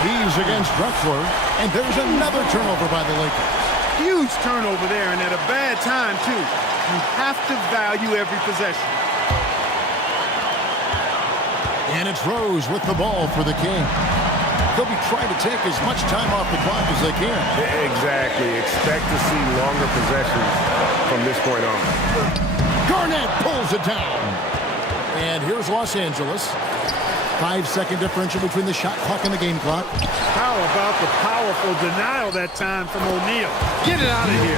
Leaves against Drexler. And there's another turnover by the Lakers. Huge turnover there, and at a bad time, too. You have to value every possession. And it's Rose with the ball for the King. They'll be trying to take as much time off the clock as they can. Exactly. Expect to see longer possessions from this point on. Garnett pulls it down. And here's Los Angeles. 5-second differential between the shot clock and the game clock. How about the powerful denial that time from O'Neal? Get it out of here.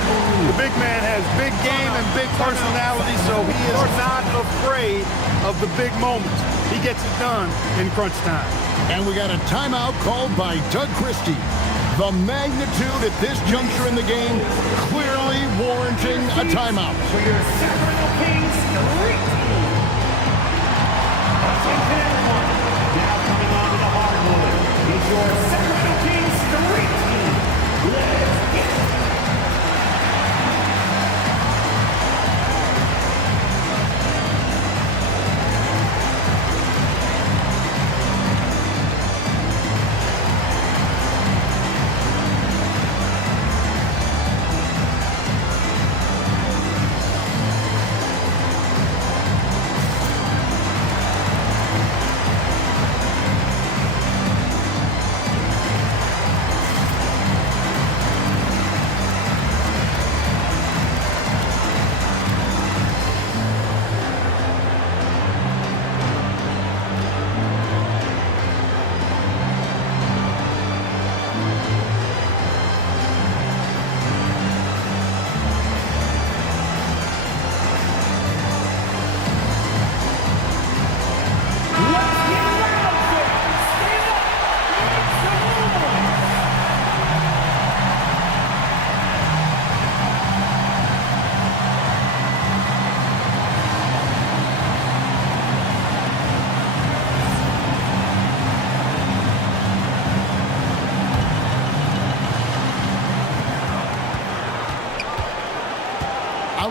The big man has big game and big personality, so he is not afraid of the big moments. He gets it done in crunch time. And we got a timeout called by Doug Christie. The magnitude at this juncture in the game clearly warranting a timeout. For your Sacramento Kings streak team. Now coming on to the hardwood is your Sacramento Kings streak team. Let's get it.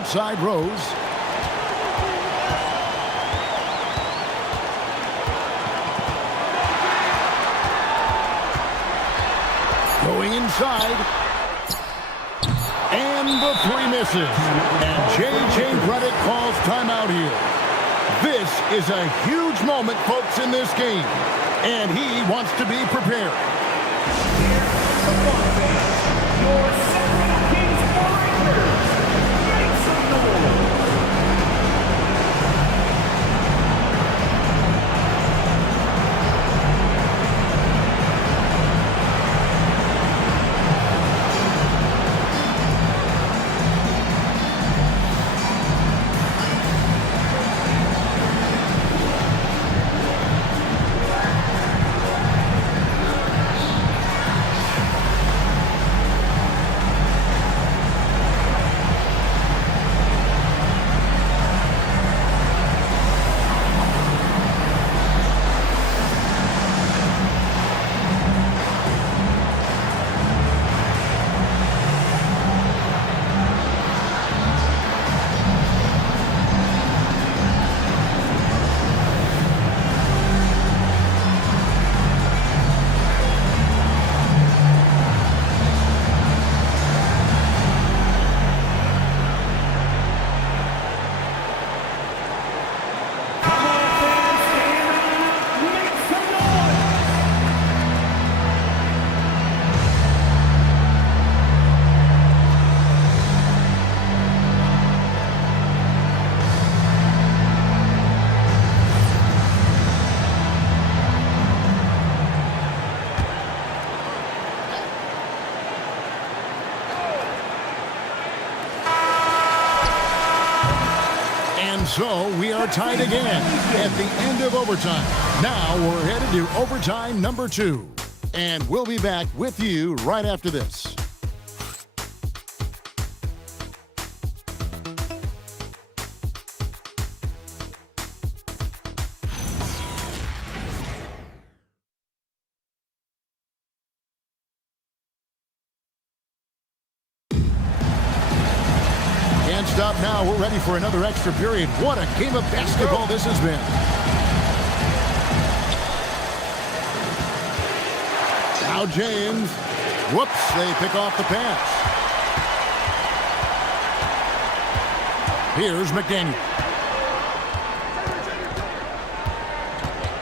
outside Rose. Going inside. And the three misses. And J.J. Redick calls timeout here. This is a huge moment, folks, in this game. And he wants to be prepared. Your Sacramento Kings Warriors, make some noise. So we are tied again at the end of overtime. Now we're headed to overtime number 2. And we'll be back with you right after this. Stop now. We're ready for another extra period. What a game of basketball this has been. Now James. Whoops, they pick off the pass. Here's McDaniel.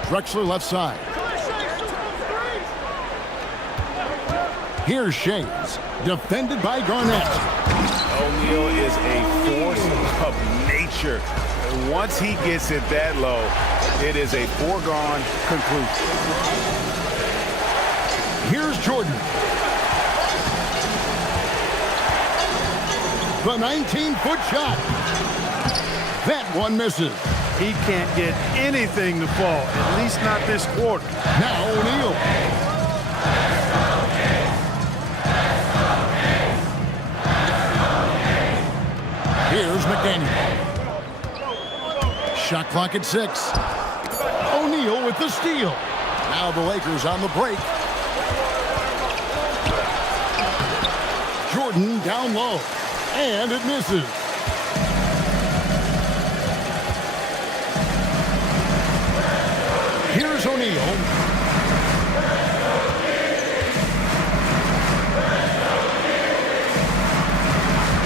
Drexler left side. Here's Shays. Defended by Garnett. O'Neal is a force of nature. Once he gets it that low, it is a foregone conclusion. Here's Jordan. The 19-foot shot. That one misses. He can't get anything to fall, at least not this quarter. Now O'Neal. Here's McDaniel. Shot clock at 6. O'Neal with the steal. Now the Lakers on the break. Jordan down low. And it misses. Here's O'Neal.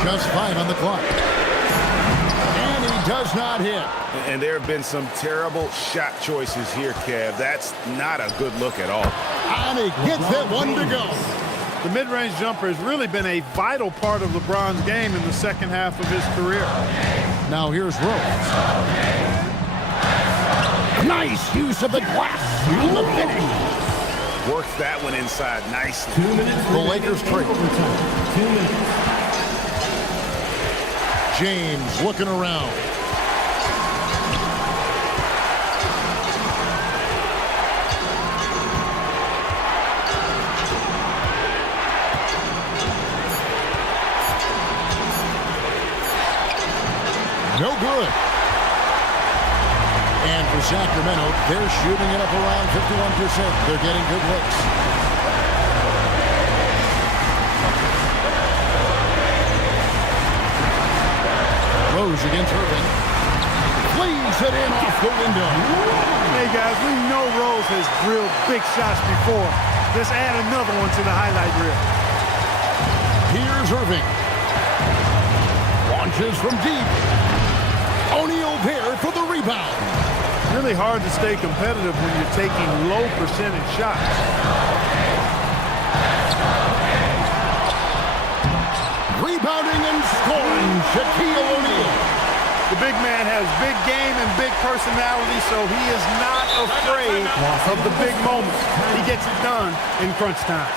Just 5 on the clock. And he does not hit. And there have been some terrible shot choices here, Kev. That's not a good look at all. And he gets that one to go. The mid-range jumper has really been a vital part of LeBron's game in the second half of his career. Now here's Rose. Nice use of the glass on the finish. Works that one inside nicely. 2 minutes. The Lakers trade. 2 minutes. James looking around. No good. And for Sacramento, they're shooting it up around 51%. They're getting good looks. goes against Irving. Leaves it in off the window. Hey, guys, we know Rose has drilled big shots before. Let's add another one to the highlight reel. Here's Irving. Launches from deep. O'Neal there for the rebound. Really hard to stay competitive when you're taking low percentage shots. Rebounding and scoring, Shaquille O'Neal. The big man has big game and big personality, so he is not afraid of the big moments. He gets it done in crunch time.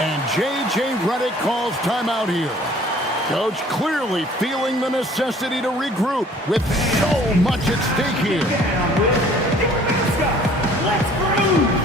And J.J. Redick calls timeout here. Coach clearly feeling the necessity to regroup with so much at stake here. Let's groove!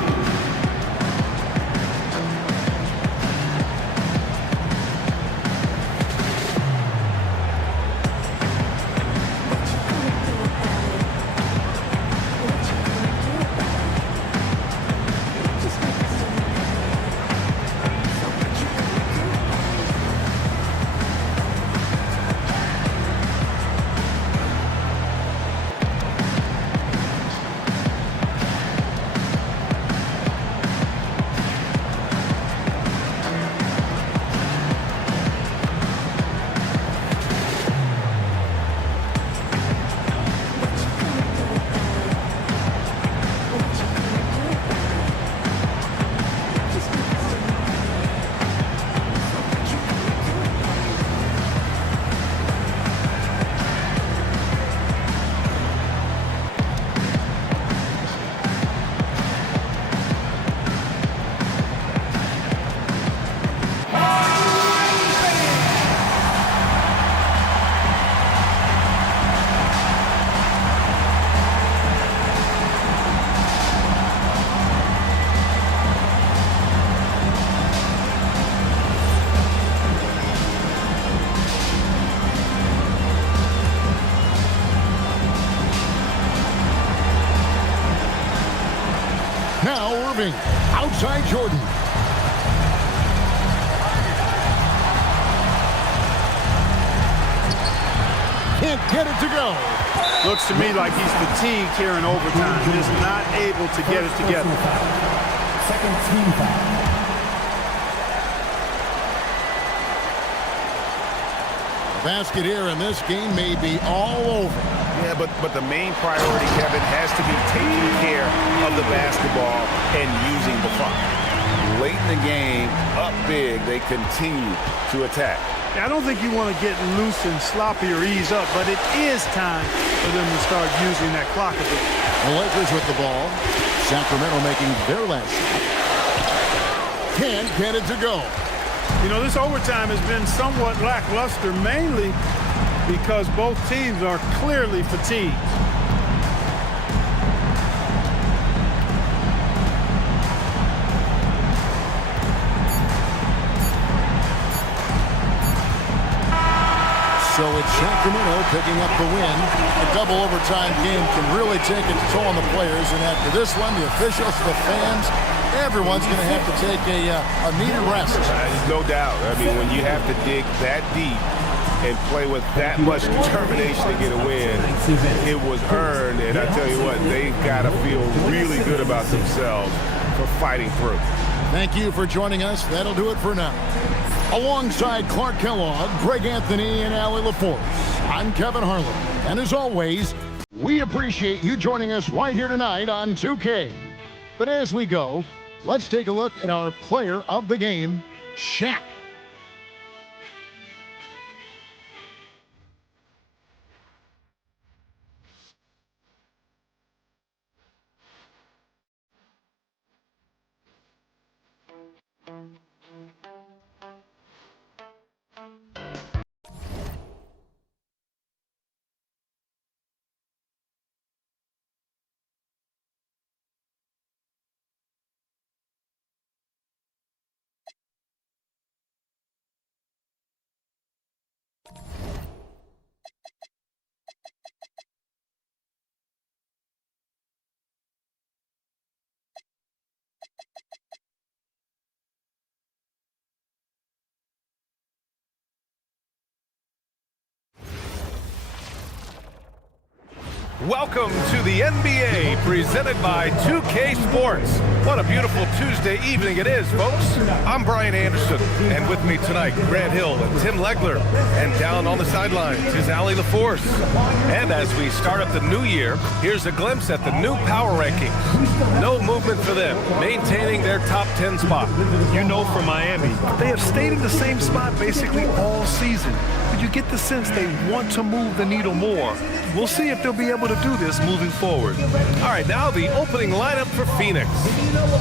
Now Irving, outside Jordan. Can't get it to go. Looks to me like he's fatigued here in overtime. Just not able to get it together. Second team foul. Basket here in this game may be all over. Yeah, but the main priority, Kevin, has to be taking care of the basketball and using the fun. Late in the game, up big, they continue to attack. I don't think you want to get loose and sloppy or ease up, but it is time for them to start using that clock a bit. The Lakers with the ball. Sacramento making their last shot. Can't get it to go. You know, this overtime has been somewhat lackluster, mainly because both teams are clearly fatigued. So it's Sacramento picking up the win. A double overtime game can really take its toll on the players. And after this one, the officials, the fans, everyone's going to have to take a needed rest. No doubt. I mean, when you have to dig that deep and play with that much determination to get a win, it was earned. And I tell you what, they've got to feel really good about themselves for fighting through. Thank you for joining us. That'll do it for now. Alongside Clark Kellogg, Greg Anthony, and Allie LaForce, I'm Kevin Harlan. And as always, we appreciate you joining us right here tonight on 2K. But as we go, let's take a look at our player of the game, Shaq. Welcome to the NBA, presented by 2K Sports. What a beautiful Tuesday evening it is, folks. I'm Brian Anderson, and with me tonight, Grant Hill and Tim Legler. And down on the sidelines is Allie LaForce. And as we start up the new year, here's a glimpse at the new power rankings. No movement for them, maintaining their top 10 spot. You know, for Miami, they have stayed in the same spot basically all season. But you get the sense they want to move the needle more. We'll see if they'll be able to do this moving forward. All right, now the opening lineup for Phoenix.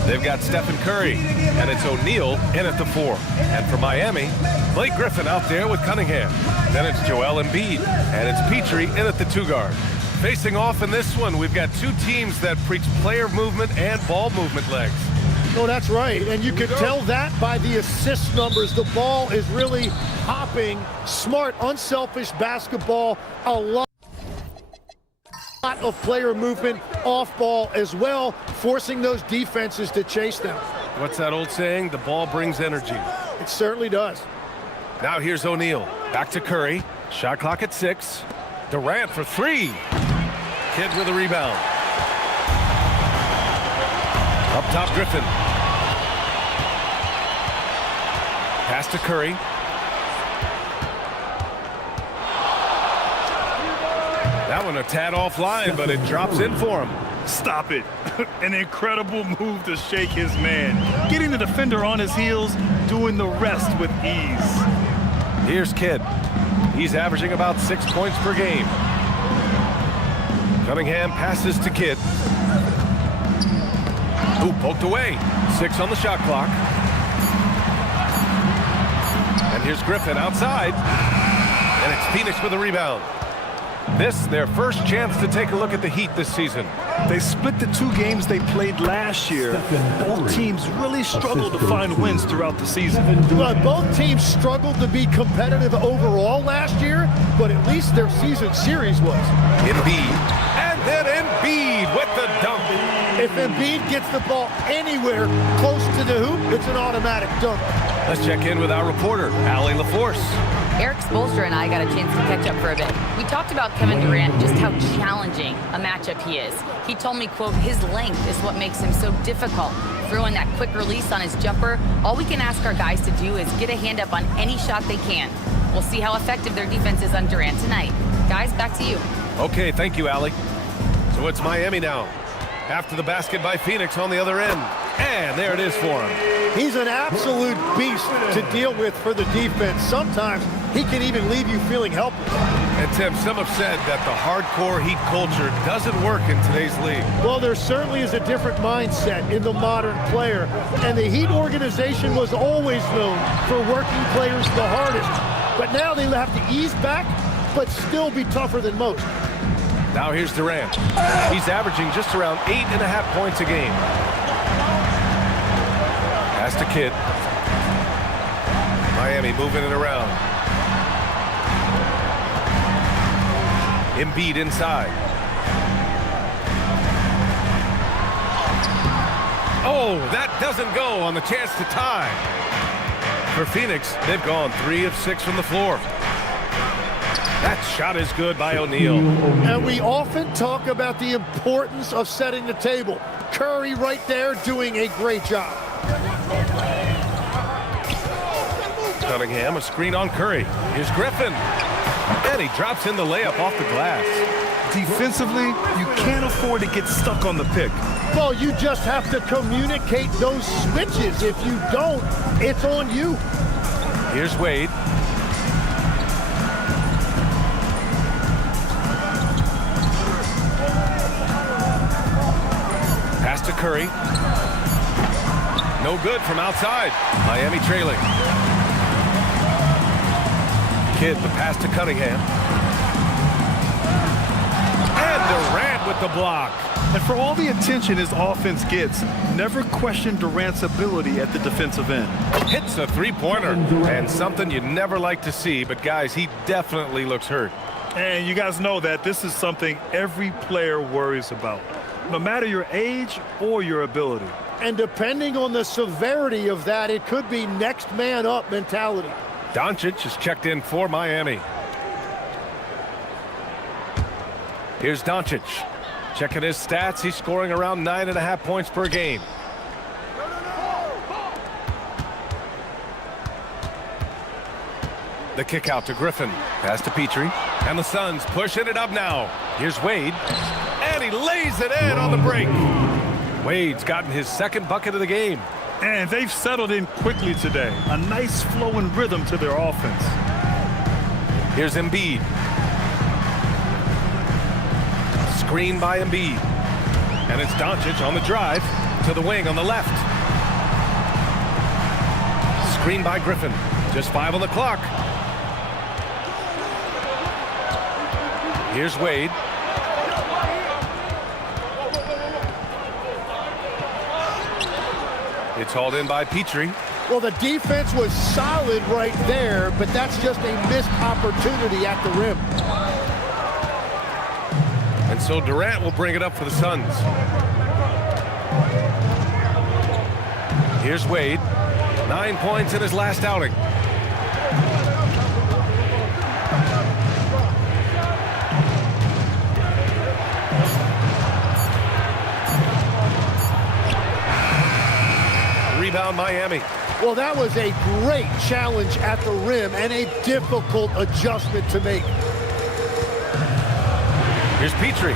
They've got Stephen Curry, and it's O'Neal in at the 4. And for Miami, Blake Griffin out there with Cunningham. Then it's Joel Embiid, and it's Petrie in at the 2 guard. Facing off in this one, we've got two teams that preach player movement and ball movement legs. No, that's right, and you can tell that by the assist numbers. The ball is really hopping, smart, unselfish basketball, a lot of player movement off ball as well, forcing those defenses to chase them. What's that old saying? The ball brings energy. It certainly does. Now here's O'Neal. Back to Curry. Shot clock at 6. Durant for 3. Kidd with a rebound. Up top, Griffin. Pass to Curry. That one a tad offline, but it drops in for him. Stop it. An incredible move to shake his man. Getting the defender on his heels, doing the rest with ease. Here's Kidd. He's averaging about 6 points per game. Cunningham passes to Kidd. Ooh, poked away. 6 on the shot clock. And here's Griffin outside. And it's Phoenix with a rebound. This, their first chance to take a look at the Heat this season. They split the 2 games they played last year. Both teams really struggled to find wins throughout the season. Well, both teams struggled to be competitive overall last year, but at least their season series was. Embiid. And then Embiid with the dunk. If Embiid gets the ball anywhere close to the hoop, it's an automatic dunk. Let's check in with our reporter, Allie LaForce. Eric Spoelstra and I got a chance to catch up for a bit. We talked about Kevin Durant, just how challenging a matchup he is. He told me, quote, his length is what makes him so difficult. Throwing that quick release on his jumper, all we can ask our guys to do is get a hand up on any shot they can. We'll see how effective their defense is on Durant tonight. Guys, back to you. Okay, thank you, Allie. So it's Miami now. After the basket by Phoenix on the other end. And there it is for him. He's an absolute beast to deal with for the defense. Sometimes he can even leave you feeling helpless. And Tim, some have said that the hardcore Heat culture doesn't work in today's league. Well, there certainly is a different mindset in the modern player. And the Heat organization was always known for working players the hardest. But now they have to ease back, but still be tougher than most. Now here's Durant. He's averaging just around 8.5 points a game. Pass to Kidd. Miami moving it around. Embiid inside. Oh, that doesn't go on the chance to tie. For Phoenix, they've gone 3 of 6 from the floor. That shot is good by O'Neal. And we often talk about the importance of setting the table. Curry right there doing a great job. Cunningham, a screen on Curry. Here's Griffin. And he drops in the layup off the glass. Defensively, you can't afford to get stuck on the pick. Well, you just have to communicate those switches. If you don't, it's on you. Here's Wade. Pass to Curry. No good from outside. Miami trailing. Kidd, the pass to Cunningham. And Durant with the block. And for all the attention his offense gets, never question Durant's ability at the defensive end. Hits a three-pointer, and something you never like to see, but guys, he definitely looks hurt. And you guys know that this is something every player worries about, no matter your age or your ability. And depending on the severity of that, it could be next man up mentality. Doncic is checked in for Miami. Here's Doncic. Checking his stats, he's scoring around 9.5 points per game. The kick out to Griffin. Pass to Petrie. And the Suns pushing it up now. Here's Wade. And he lays it in on the break. Wade's gotten his second bucket of the game. And they've settled in quickly today. A nice flow and rhythm to their offense. Here's Embiid. Screen by Embiid. And it's Doncic on the drive to the wing on the left. Screen by Griffin. Just 5 on the clock. Here's Wade. It's hauled in by Petrie. Well, the defense was solid right there, but that's just a missed opportunity at the rim. And so Durant will bring it up for the Suns. Here's Wade. 9 points in his last outing. Rebound Miami. Well, that was a great challenge at the rim and a difficult adjustment to make. Here's Petrie.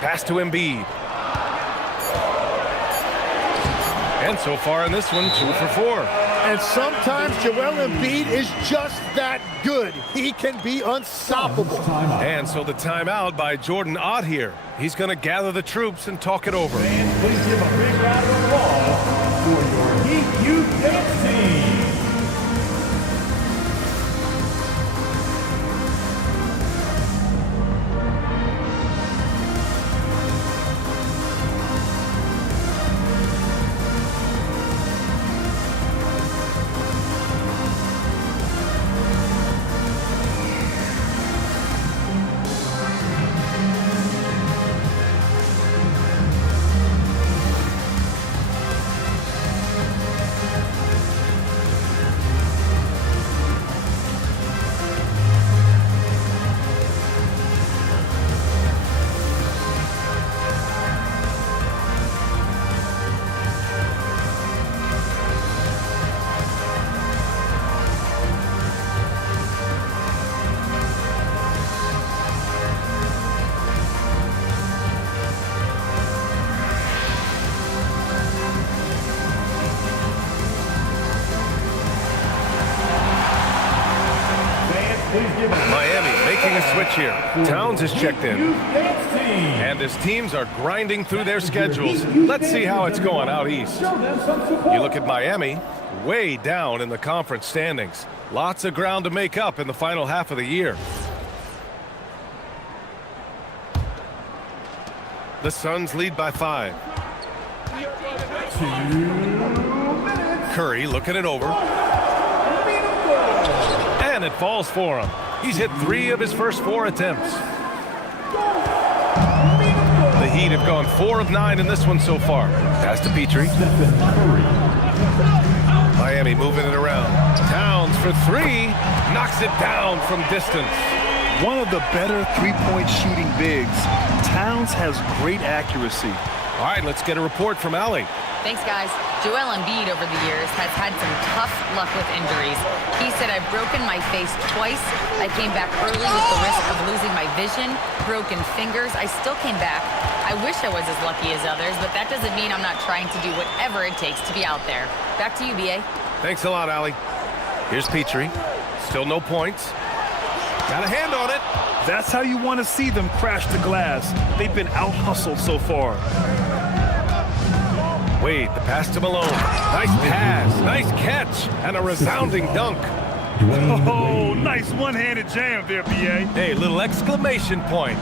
Pass to Embiid. And so far in this one, 2 for 4. And sometimes Joel Embiid is just that good. He can be unstoppable. And so the timeout by Jordan Ott here. He's going to gather the troops and talk it over. And please give a big round of applause for your Heat Youth Dance Team. Miami making a switch here. Towns is checked in. And his teams are grinding through their schedules. Let's see how it's going out east. You look at Miami, way down in the conference standings. Lots of ground to make up in the final half of the year. The Suns lead by 5. Curry looking it over. And it falls for him. He's hit 3 of his first 4 attempts. The Heat have gone 4 of 9 in this one so far. Pass to Petrie. Miami moving it around. Towns for 3. Knocks it down from distance. One of the better three-point shooting bigs. Towns has great accuracy. All right, let's get a report from Allie. Thanks, guys. Joel Embiid over the years has had some tough luck with injuries. He said, I've broken my face twice. I came back early with the risk of losing my vision, broken fingers. I still came back. I wish I was as lucky as others, but that doesn't mean I'm not trying to do whatever it takes to be out there. Back to you, B.A. Thanks a lot, Allie. Here's Petrie. Still no points. Got a hand on it. That's how you want to see them crash the glass. They've been out-hustled so far. Wade, the pass to Malone. Nice pass, nice catch, and a resounding dunk. Oh, nice one-handed jam there, B.A. Hey, little exclamation point.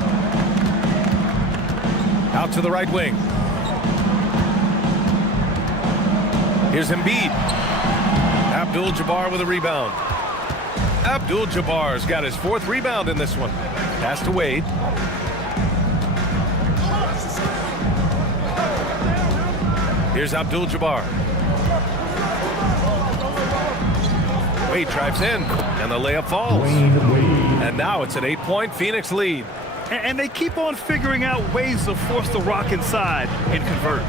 Out to the right wing. Here's Embiid. Abdul-Jabbar with a rebound. Abdul-Jabbar's got his 4th rebound in this one. Pass to Wade. Here's Abdul-Jabbar. Wade drives in, and the layup falls. And now it's an 8-point Phoenix lead. And they keep on figuring out ways to force the rock inside and convert.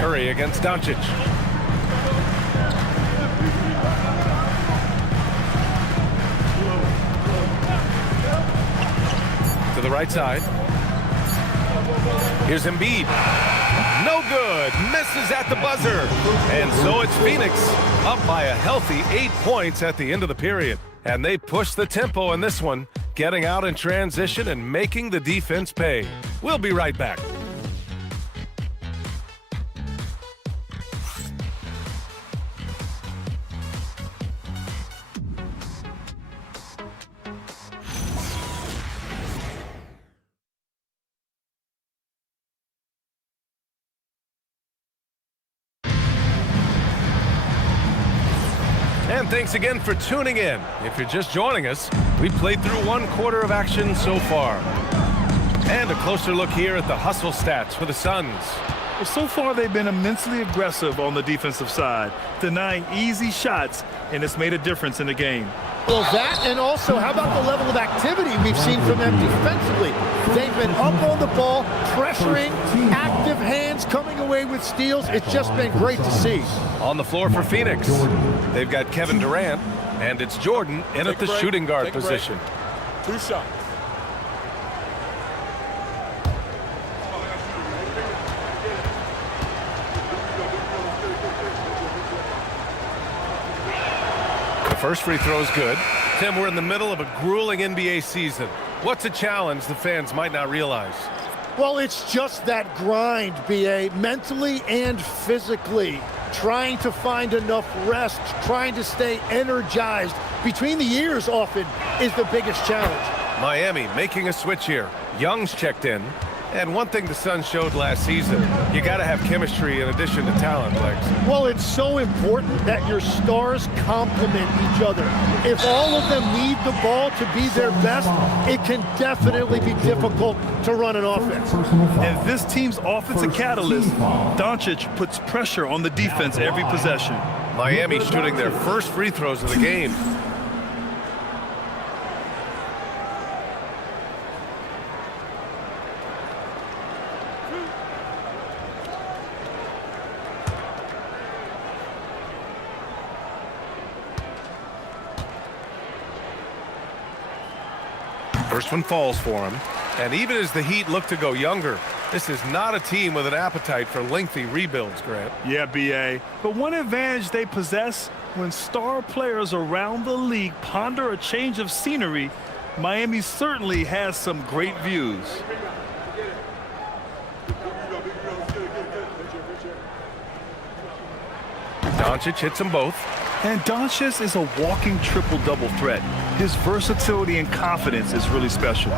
Curry against Doncic. To the right side. Here's Embiid. No good. Misses at the buzzer. And so it's Phoenix up by a healthy 8 points at the end of the period. And they push the tempo in this one, getting out in transition and making the defense pay. We'll be right back. And thanks again for tuning in. If you're just joining us, we played through 1 quarter of action so far. And a closer look here at the hustle stats for the Suns. Well, so far they've been immensely aggressive on the defensive side, denying easy shots, and it's made a difference in the game. Well, that, and also, how about the level of activity we've seen from them defensively? They've been up on the ball, pressuring, active hands coming away with steals. It's just been great to see. On the floor for Phoenix, they've got Kevin Durant, and it's Jordan in at the shooting guard position. 2 shots. First free throw is good. Tim, we're in the middle of a grueling NBA season. What's a challenge the fans might not realize? Well, it's just that grind, B.A., mentally and physically. Trying to find enough rest, trying to stay energized between the years often is the biggest challenge. Miami making a switch here. Young's checked in. And one thing the Suns showed last season, you got to have chemistry in addition to talent, Lex. Well, it's so important that your stars complement each other. If all of them need the ball to be their best, it can definitely be difficult to run an offense. And this team's offensive catalyst, Doncic puts pressure on the defense every possession. Miami shooting their first free throws of the game. First one falls for him. And even as the Heat look to go younger, this is not a team with an appetite for lengthy rebuilds, Grant. Yeah, B.A. But one advantage they possess, when star players around the league ponder a change of scenery, Miami certainly has some great views. Doncic hits them both. And Doncic is a walking triple-double threat. His versatility and confidence is really special.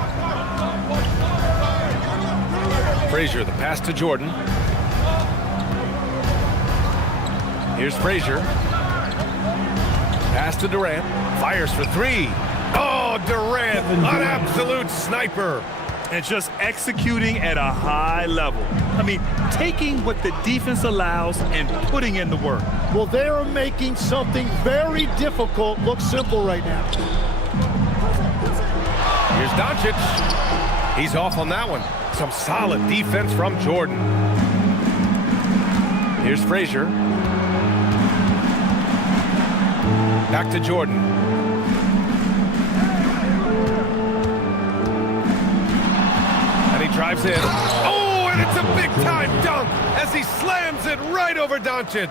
Frazier, the pass to Jordan. Here's Frazier. Pass to Durant. Fires for 3. Oh, Durant, an absolute sniper. And just executing at a high level. I mean, taking what the defense allows and putting in the work. Well, they are making something very difficult look simple right now. Here's Doncic. He's off on that one. Some solid defense from Jordan. Here's Frazier. Back to Jordan. Drives in. Oh, and it's a big-time dunk as he slams it right over Doncic.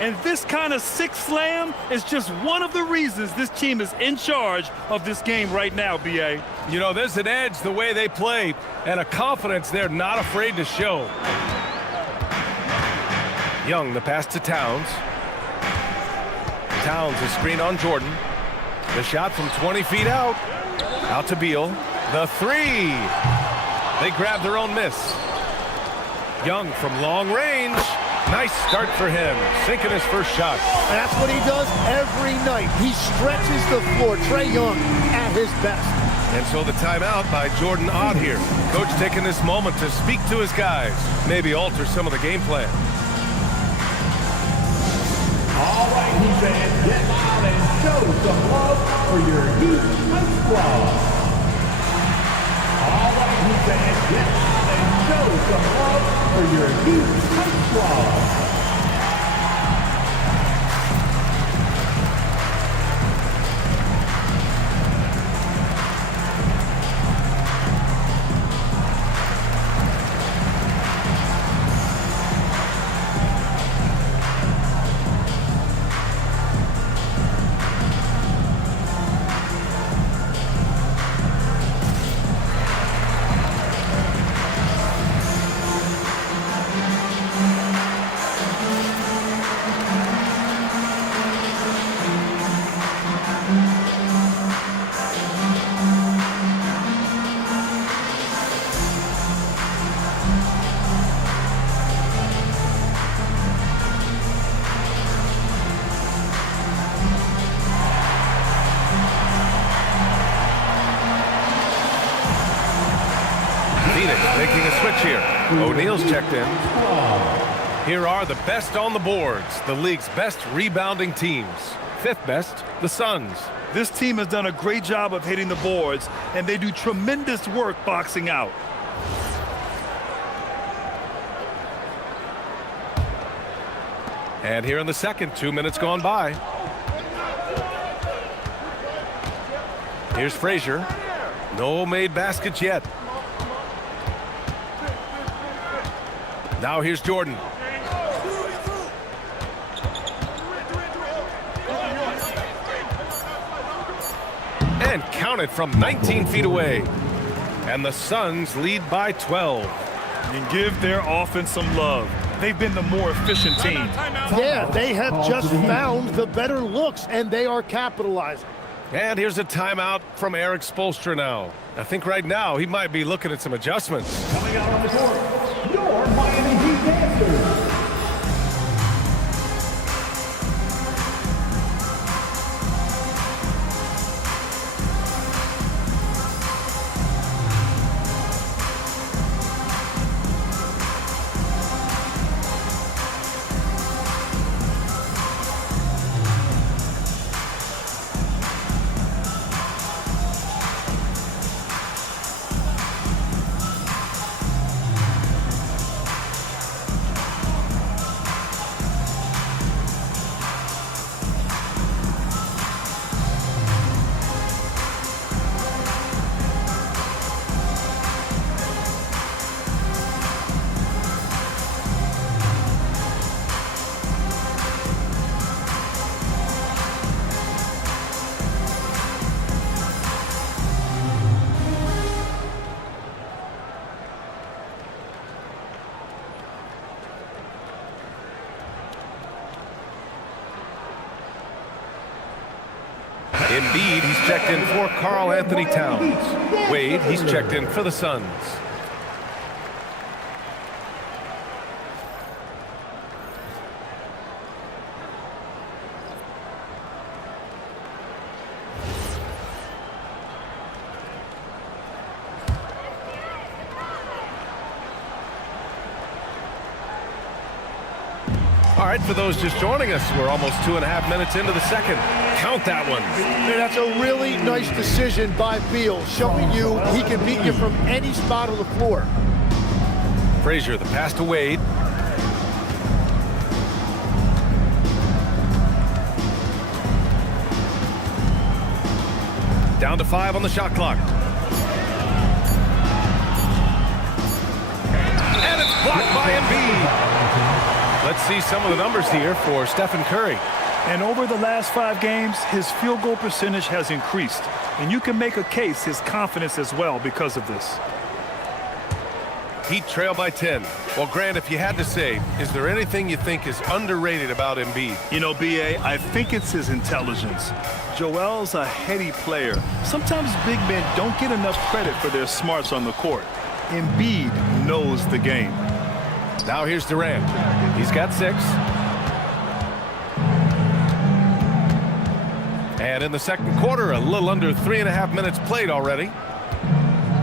And this kind of sick slam is just one of the reasons this team is in charge of this game right now, B.A. You know, there's an edge the way they play and a confidence they're not afraid to show. Young, the pass to Towns. Towns, a screen on Jordan. The shot from 20 feet out. Out to Beal. The 3. They grab their own miss. Young from long range. Nice start for him, sinking his first shot. And that's what he does every night. He stretches the floor. Trae Young at his best. And so the timeout by Jordan Ott here. Coach taking this moment to speak to his guys, maybe alter some of the game plan. All right, Heat fans, get loud and show some love for your Heat Ice Squad. All right, Heat fans, get loud and show some love for your Heat Ice Squad. Phoenix making a switch here. O'Neal's checked in. Here are the best on the boards, the league's best rebounding teams. Fifth best, the Suns. This team has done a great job of hitting the boards, and they do tremendous work boxing out. And here in the second, 2 minutes gone by. Here's Frazier. No made baskets yet. Now here's Jordan. And counted from 19 feet away. And the Suns lead by 12. And give their offense some love. They've been the more efficient team. Yeah, they have just found the better looks, and they are capitalizing. And here's a timeout from Eric Spoelstra now. I think right now he might be looking at some adjustments. Coming out on the court, your Miami Heat dancers. Embiid, he's checked in for Karl Anthony Towns. Wade, he's checked in for the Suns. All right, for those just joining us, we're almost 2.5 minutes into the second. Count that one. And that's a really nice decision by Beal, showing you he can beat you from any spot on the floor. Frazier, the pass to Wade. Down to 5 on the shot clock. And it's blocked by Embiid. Let's see some of the numbers here for Stephen Curry. And over the last 5 games, his field goal percentage has increased. And you can make a case his confidence as well because of this. Heat trail by 10. Well, Grant, if you had to say, is there anything you think is underrated about Embiid? You know, B.A., I think it's his intelligence. Joel's a heady player. Sometimes big men don't get enough credit for their smarts on the court. Embiid knows the game. Now here's Durant. He's got 6. And in the second quarter, a little under 3.5 minutes played already.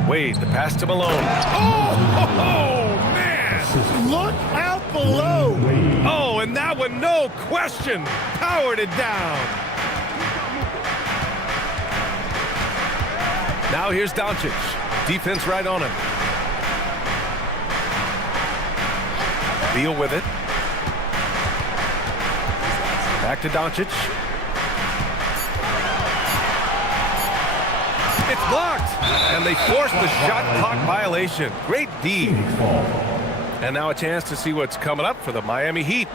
Wade, the pass to Malone. Oh, man! Look out below! Oh, and that and no question, powered it down. Now here's Doncic. Defense right on him. Beal with it. Back to Doncic. It's blocked, and they force the shot clock violation. Great D. And now a chance to see what's coming up for the Miami Heat.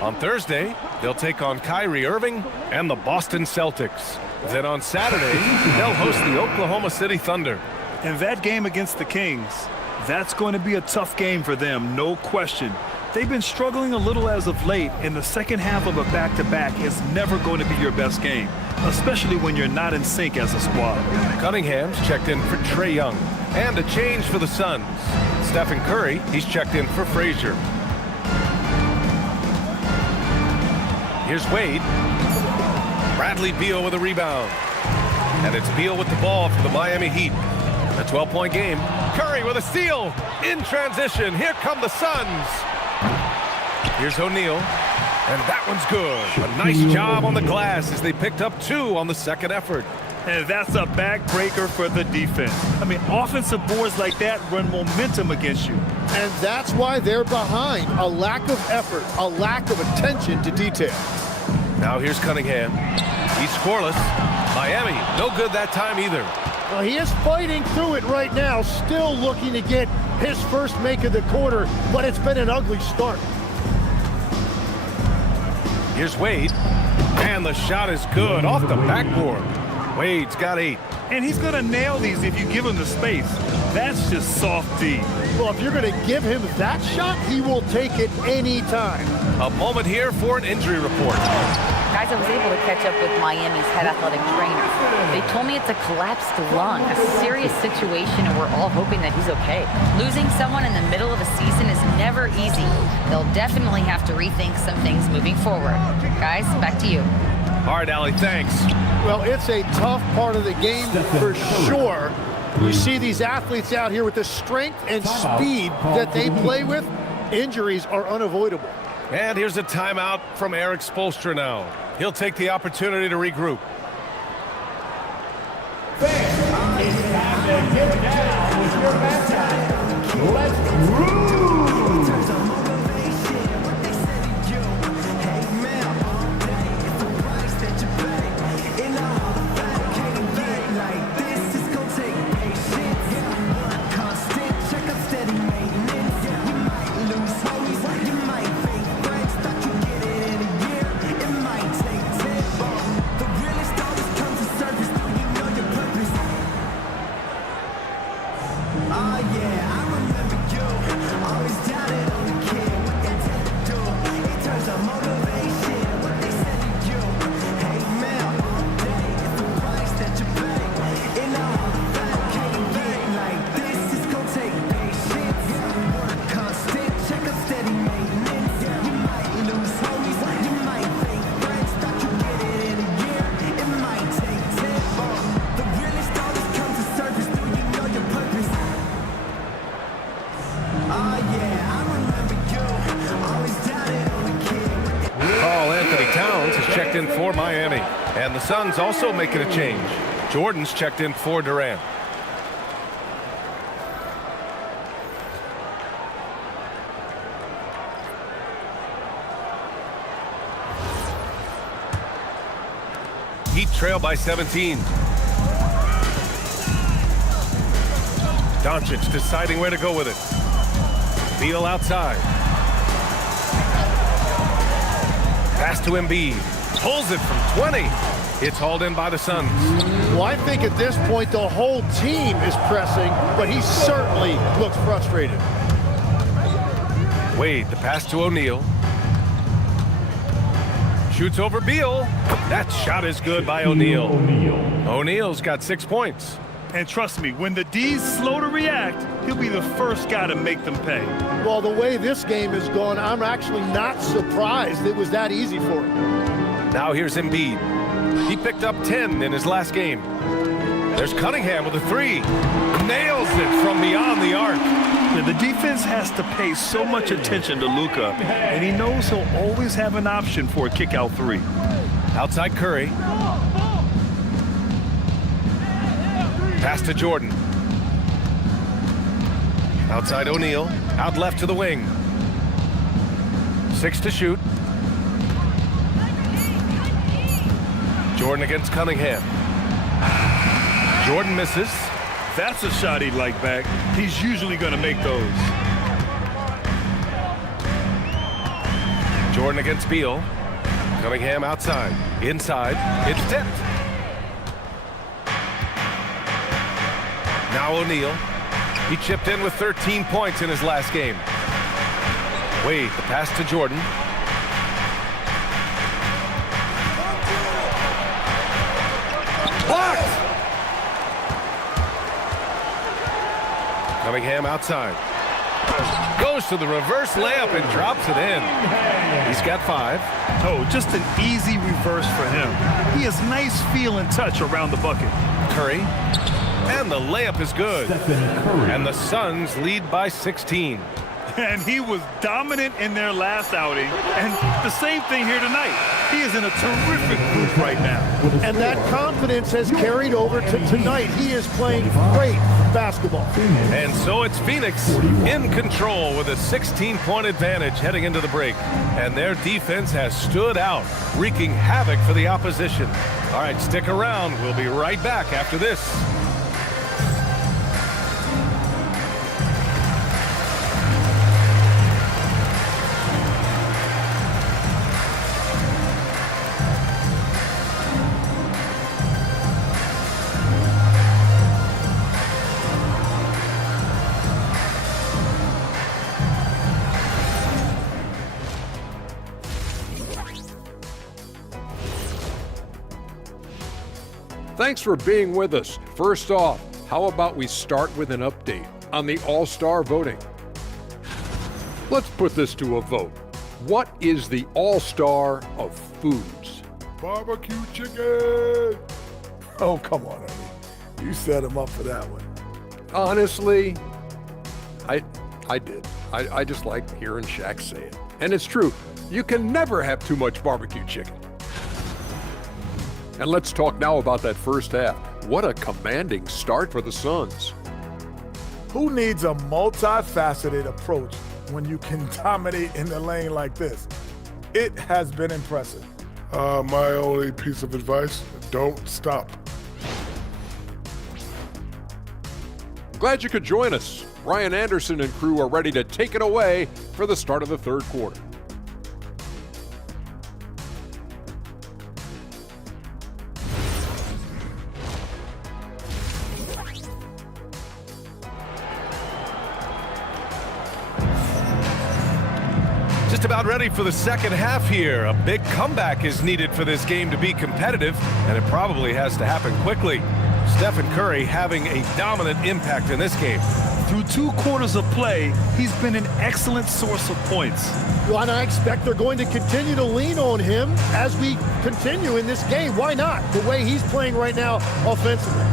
On Thursday, they'll take on Kyrie Irving and the Boston Celtics. Then on Saturday, they'll host the Oklahoma City Thunder. And that game against the Kings, that's going to be a tough game for them, no question. They've been struggling a little as of late, and the second half of a back-to-back is never going to be your best game, especially when you're not in sync as a squad. Cunningham's checked in for Trae Young, and a change for the Suns. Stephen Curry, he's checked in for Frazier. Here's Wade. Bradley Beal with a rebound. And it's Beal with the ball for the Miami Heat. A 12-point game. Curry with a steal. In transition, here come the Suns. Here's O'Neal. And that one's good. A nice job on the glass as they picked up 2 on the second effort. And that's a backbreaker for the defense. I mean, offensive boards like that run momentum against you. And that's why they're behind. A lack of effort, a lack of attention to detail. Now here's Cunningham. He's scoreless. Miami, no good that time either. Well, he is fighting through it right now, still looking to get his first make of the quarter, but it's been an ugly start. Here's Wade. And the shot is good off the backboard. Wade's got 8. And he's going to nail these if you give him the space. That's just soft D. Well, if you're going to give him that shot, he will take it any time. A moment here for an injury report. Guys, I was able to catch up with Miami's head athletic trainer. They told me it's a collapsed lung, a serious situation, and we're all hoping that he's okay. Losing someone in the middle of a season is never easy. They'll definitely have to rethink some things moving forward. Guys, back to you. All right, Allie, thanks. Well, it's a tough part of the game for sure. You see these athletes out here with the strength and speed that they play with. Injuries are unavoidable. And here's a timeout from Eric Spoelstra now. He'll take the opportunity to regroup. It's time to get down with your halftime. Let's groove. Checked in for Miami. And the Suns also making a change. Jordan's checked in for Durant. Heat trail by 17. Doncic deciding where to go with it. Beal outside. Pass to Embiid. Pulls it from 20. It's hauled in by the Suns. Well, I think at this point the whole team is pressing, but he certainly looks frustrated. Wade, the pass to O'Neal. Shoots over Beal. That shot is good by O'Neal. O'Neal's got 6 points. And trust me, when the D's slow to react, he'll be the first guy to make them pay. Well, the way this game has gone, I'm actually not surprised it was that easy for him. Now here's Embiid. He picked up 10 in his last game. There's Cunningham with a 3. Nails it from beyond the arc. The defense has to pay so much attention to Luka, and he knows he'll always have an option for a kick-out three. Outside Curry. Pass to Jordan. Outside O'Neal. Out left to the wing. 6 to shoot. Jordan against Cunningham. Jordan misses. That's a shot he'd like back. He's usually going to make those. Jordan against Beal. Cunningham outside. Inside. It's tipped. Now O'Neal. He chipped in with 13 points in his last game. Wade, the pass to Jordan. Blocked! Cunningham outside. Goes to the reverse layup and drops it in. He's got 5. Oh, just an easy reverse for him. He has nice feel and touch around the bucket. Curry. And the layup is good. And the Suns lead by 16. And he was dominant in their last outing. And the same thing here tonight. He is in a terrific group right now. And that confidence has carried over to tonight. He is playing great basketball. And so it's Phoenix in control with a 16-point advantage heading into the break. And their defense has stood out, wreaking havoc for the opposition. All right, stick around. We'll be right back after this. Thanks for being with us. First off, how about we start with an update on the All-Star voting? Let's put this to a vote. What is the All-Star of foods? Barbecue chicken! Oh, come on, Ernie. You set him up for that one. Honestly, I did. I just like hearing Shaq say it. And it's true. You can never have too much barbecue chicken. And let's talk now about that first half. What a commanding start for the Suns. Who needs a multifaceted approach when you can dominate in the lane like this? It has been impressive. My only piece of advice, don't stop. Glad you could join us. Ryan Anderson and crew are ready to take it away for the start of the third quarter. Just about ready for the second half here. A big comeback is needed for this game to be competitive, and it probably has to happen quickly. Stephen Curry having a dominant impact in this game. Through 2 quarters of play, he's been an excellent source of points. Well, and I expect they're going to continue to lean on him as we continue in this game. Why not? The way he's playing right now offensively.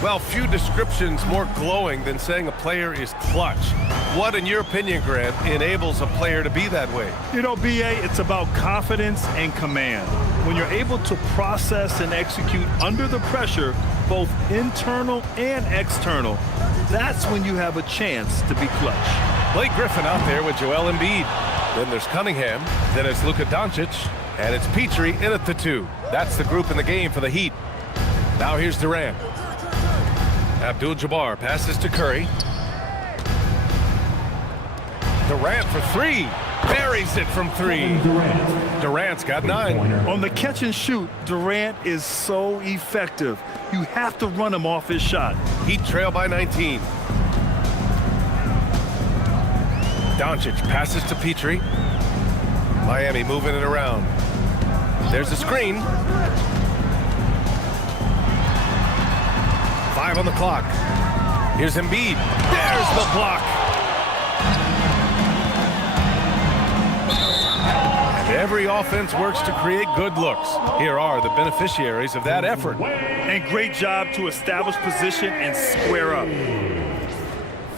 Well, few descriptions more glowing than saying a player is clutch. What, in your opinion, Grant, enables a player to be that way? You know, B.A., it's about confidence and command. When you're able to process and execute under the pressure, both internal and external, that's when you have a chance to be clutch. Blake Griffin out there with Joel Embiid. Then there's Cunningham. Then it's Luka Doncic. And it's Petrie in at the 2. That's the group in the game for the Heat. Now here's Durant. Abdul-Jabbar passes to Curry. Durant for 3. Buries it from 3. Durant's got 9. On the catch and shoot, Durant is so effective. You have to run him off his shot. Heat trail by 19. Doncic passes to Petrie. Miami moving it around. There's a screen. 5 on the clock. Here's Embiid. There's the block. And every offense works to create good looks. Here are the beneficiaries of that effort. And great job to establish position and square up.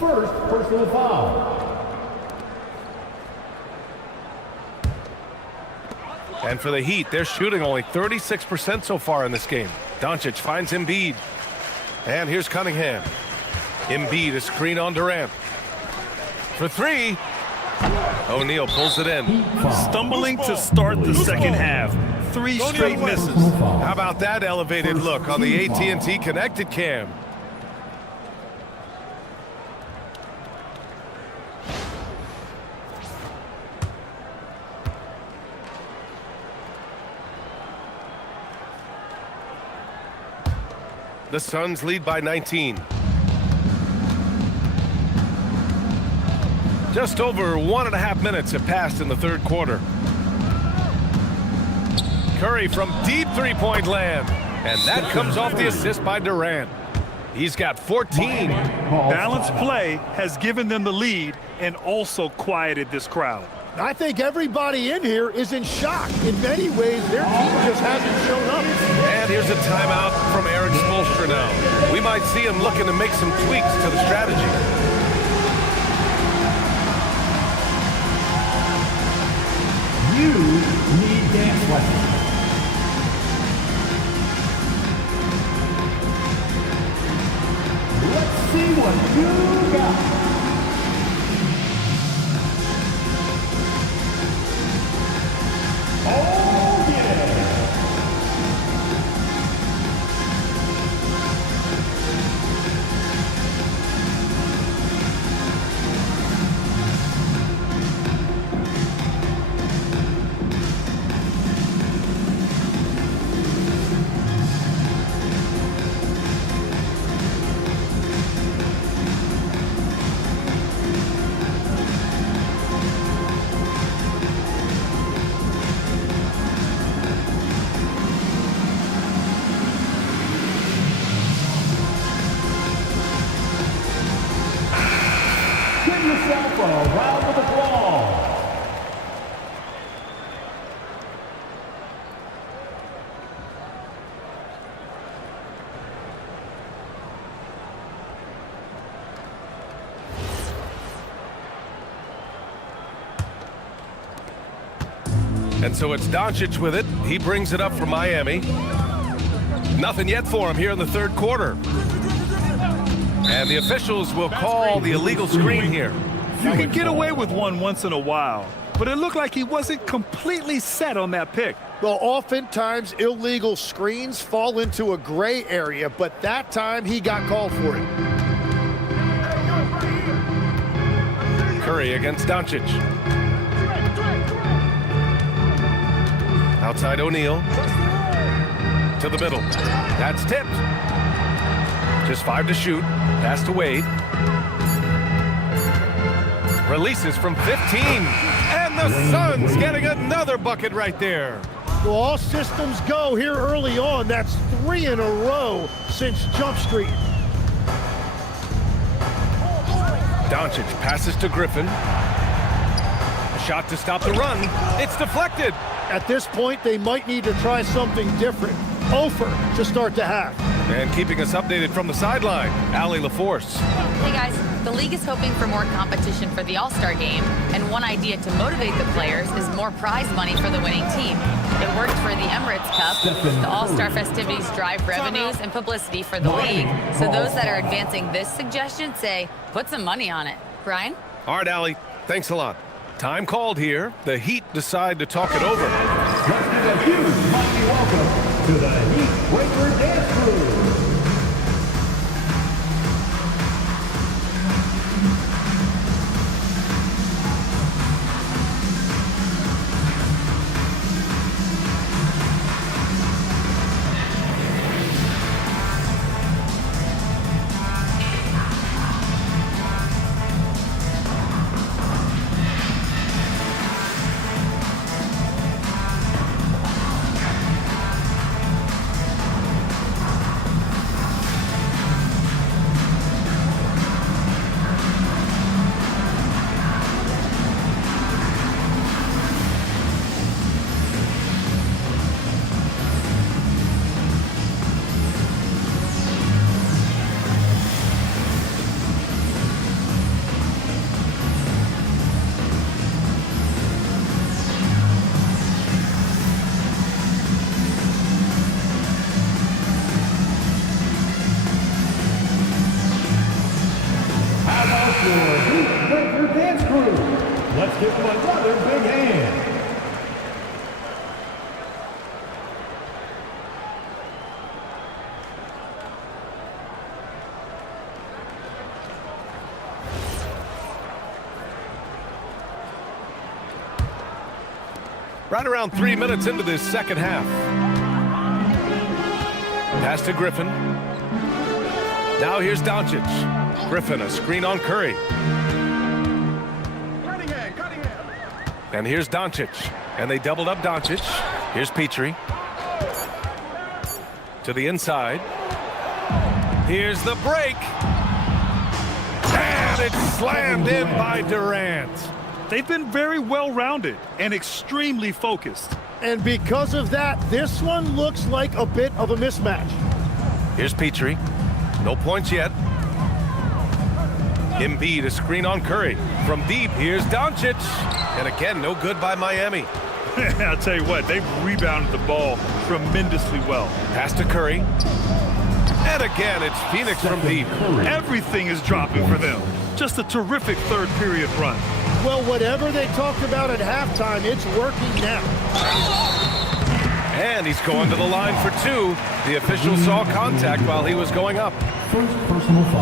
first personal foul. And for the Heat, they're shooting only 36% so far in this game. Doncic finds Embiid. And here's Cunningham. Embiid, a screen on Durant. For three. O'Neal pulls it in. Stumbling to start the second half. 3 straight misses. How about that elevated look on the AT&T connected cam? The Suns lead by 19. Just over 1.5 minutes have passed in the third quarter. Curry from deep three-point land. And that comes off the assist by Durant. He's got 14. Balanced play has given them the lead and also quieted this crowd. I think everybody in here is in shock. In many ways, their team just hasn't shown up. And here's a timeout from Eric Spoelstra now. We might see him looking to make some tweaks to the strategy. You need dance lessons. Let's see what you got. Oh, yeah. Give yourself a round of applause. And so it's Doncic with it. He brings it up for Miami. Nothing yet for him here in the third quarter. And the officials will call the illegal screen here. You can get away with one once in a while, but it looked like he wasn't completely set on that pick. Well, oftentimes illegal screens fall into a gray area, but that time he got called for it. Curry against Doncic. Outside O'Neal. To the middle. That's tipped. Just 5 to shoot. Pass to Wade. Releases from 15. And the Suns getting another bucket right there. Well, all systems go here early on. That's 3 in a row since Jump Street. Doncic passes to Griffin. A shot to stop the run. It's deflected. At this point, they might need to try something different. Over to start the half. And keeping us updated from the sideline, Allie LaForce. Hey guys, the league is hoping for more competition for the All-Star game, and one idea to motivate the players is more prize money for the winning team. It worked for the Emirates Cup. The All-Star festivities drive revenues and publicity for the league, so those that are advancing this suggestion say, put some money on it. Brian? All right, Allie, thanks a lot. Time called here. The Heat decide to talk it over. Let's give a huge mighty welcome to the Heat Breaker Dance Crew. your Heat Breaker dance crew. Let's give them another big hand. Right around 3 minutes into this second half. Pass to Griffin. Now here's Doncic. Griffin, a screen on Curry. And here's Doncic. And they doubled up Doncic. Here's Petrie. To the inside. Here's the break. And it's slammed in by Durant. They've been very well-rounded and extremely focused. And because of that, this one looks like a bit of a mismatch. Here's Petrie. No points yet. Embiid, a screen on Curry. From deep, here's Doncic. And again, no good by Miami. I'll tell you what, they've rebounded the ball tremendously well. Pass to Curry. And again, it's Phoenix from deep. Everything is dropping for them. Just a terrific third period run. Well, whatever they talked about at halftime, it's working now. And he's going to the line for two. The official saw contact while he was going up.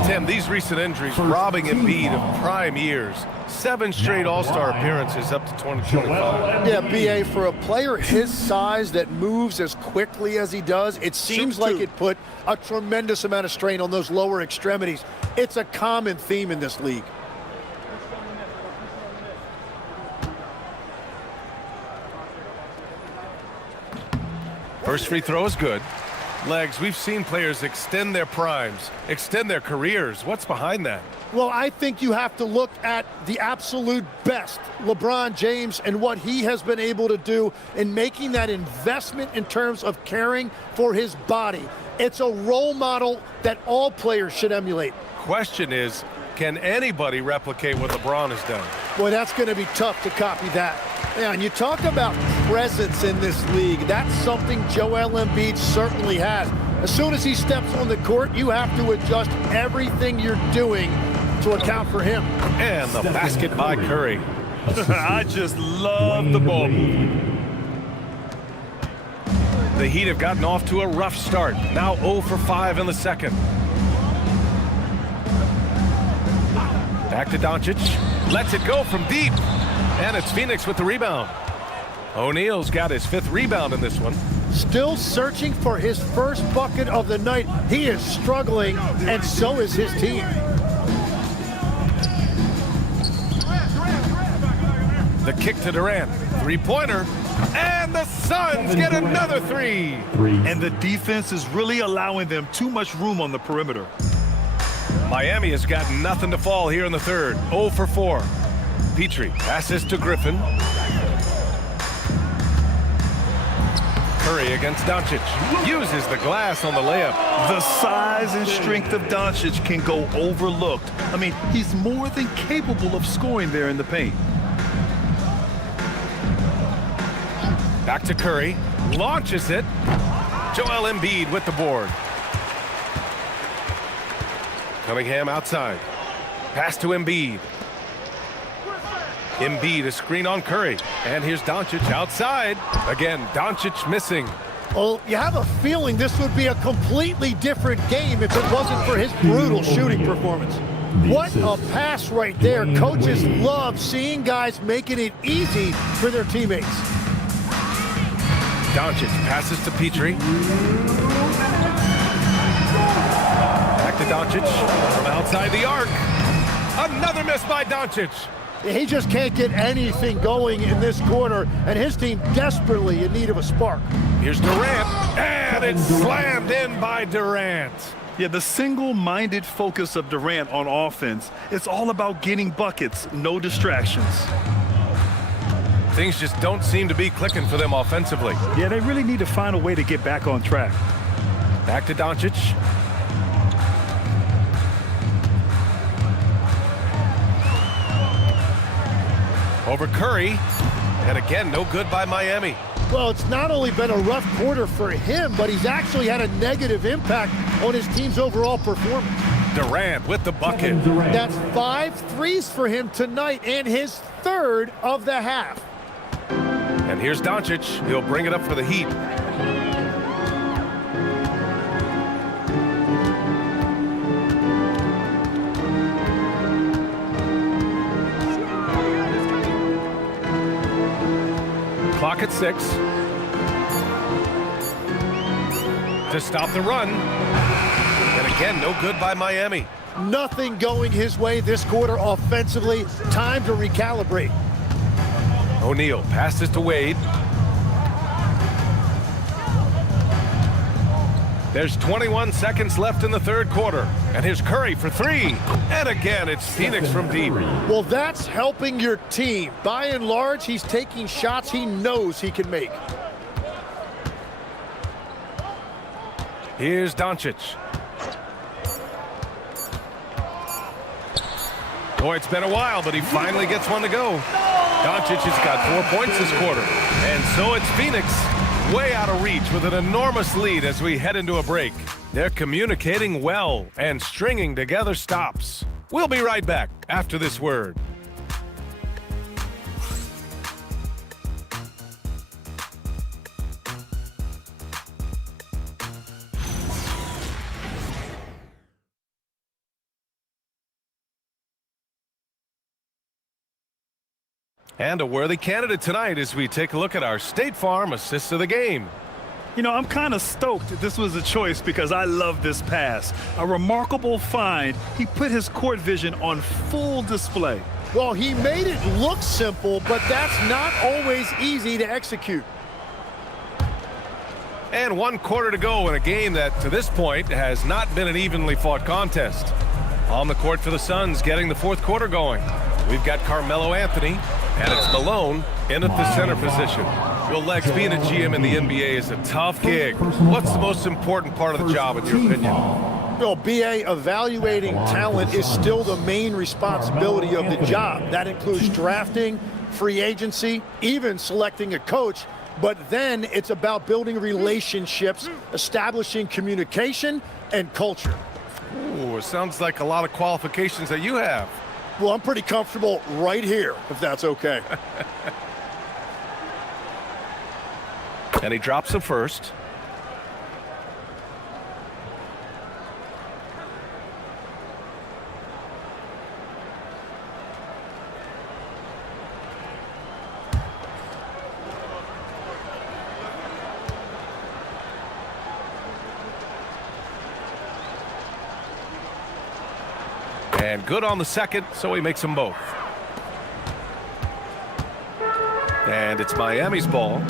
Tim, these recent injuries robbing Embiid of prime years. 7 straight All-Star appearances up to 2025. Yeah, B.A., for a player his size that moves as quickly as he does, it seems like it put a tremendous amount of strain on those lower extremities. It's a common theme in this league. First free throw is good. Legs, we've seen players extend their primes, extend their careers. What's behind that? Well, I think you have to look at the absolute best, LeBron James, and what he has been able to do in making that investment in terms of caring for his body. It's a role model that all players should emulate. Question is, can anybody replicate what LeBron has done? Boy, that's going to be tough to copy that. Yeah, and you talk about presence in this league. That's something Joel Embiid certainly has. As soon as he steps on the court, you have to adjust everything you're doing to account for him. And the basket by Curry. I just love the ball movement. The Heat have gotten off to a rough start. Now 0 for 5 in the second. Back to Doncic. Lets it go from deep. And it's Phoenix with the rebound. O'Neal's got his 5th rebound in this one. Still searching for his first bucket of the night. He is struggling, and so is his team. The kick to Durant. 3-pointer. And the Suns get another 3. And the defense is really allowing them too much room on the perimeter. Miami has got nothing to fall here in the third. 0 for 4. Petrie passes to Griffin. Curry against Doncic. Uses the glass on the layup. The size and strength of Doncic can go overlooked. I mean, he's more than capable of scoring there in the paint. Back to Curry. Launches it. Joel Embiid with the board. Cunningham outside. Pass to Embiid. Embiid, a screen on Curry. And here's Doncic outside. Again, Doncic missing. Well, you have a feeling this would be a completely different game if it wasn't for his brutal shooting performance. What a pass right there. Coaches love seeing guys making it easy for their teammates. Doncic passes to Petrie. Back to Doncic from outside the arc. Another miss by Doncic. He just can't get anything going in this quarter, and his team desperately in need of a spark. Here's Durant, and it's slammed in by Durant. Yeah, the single-minded focus of Durant on offense, it's all about getting buckets, no distractions. Things just don't seem to be clicking for them offensively. Yeah, they really need to find a way to get back on track. Back to Doncic. Over Curry, and again, no good by Miami. Well, it's not only been a rough quarter for him, but he's actually had a negative impact on his team's overall performance. Durant with the bucket. That's 5 threes for him tonight and his 3rd of the half. And here's Doncic. He'll bring it up for the Heat. Clock at 6. To stop the run. And again, no good by Miami. Nothing going his way this quarter offensively. Time to recalibrate. O'Neal passes to Wade. There's 21 seconds left in the 3rd quarter. And here's Curry for 3. And again, it's Phoenix from deep. Well, that's helping your team. By and large, he's taking shots he knows he can make. Here's Doncic. Boy, it's been a while, but he finally gets one to go. Doncic has got 4 points this quarter. And so it's Phoenix way out of reach with an enormous lead as we head into a break. They're communicating well and stringing together stops. We'll be right back after this word. And a worthy candidate tonight as we take a look at our State Farm assist of the game. You know, I'm kind of stoked that this was a choice because I love this pass. A remarkable find. He put his court vision on full display. Well, he made it look simple, but that's not always easy to execute. And 1 quarter to go in a game that, to this point, has not been an evenly fought contest. On the court for the Suns, getting the 4th quarter going. We've got Carmelo Anthony, and it's Malone in at the center position. Well, Lex, being a GM in the NBA is a tough gig. What's the most important part of the job, in your opinion? Well, BA, evaluating talent is still the main responsibility of the job. That includes drafting, free agency, even selecting a coach. But then it's about building relationships, establishing communication, and culture. Ooh, it sounds like a lot of qualifications that you have. Well, I'm pretty comfortable right here, if that's okay. And he drops the first. And good on the second, so he makes them both. And it's Miami's ball.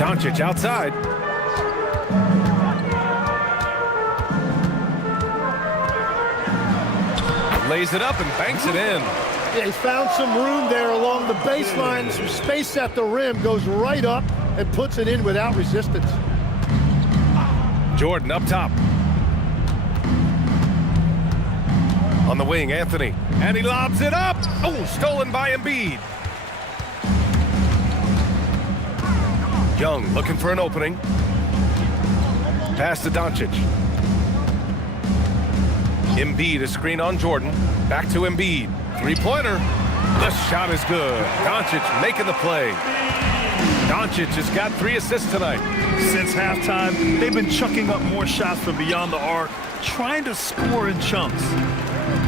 Doncic outside. Lays it up and banks it in. Yeah, he found some room there along the baseline. Some space at the rim, goes right up and puts it in without resistance. Jordan up top. On the wing, Anthony. And he lobs it up. Oh, stolen by Embiid. Young looking for an opening. Pass to Doncic. Embiid, a screen on Jordan. Back to Embiid. Three-pointer. The shot is good. Doncic making the play. Doncic has got 3 assists tonight. Since halftime, they've been chucking up more shots from beyond the arc, trying to score in chunks.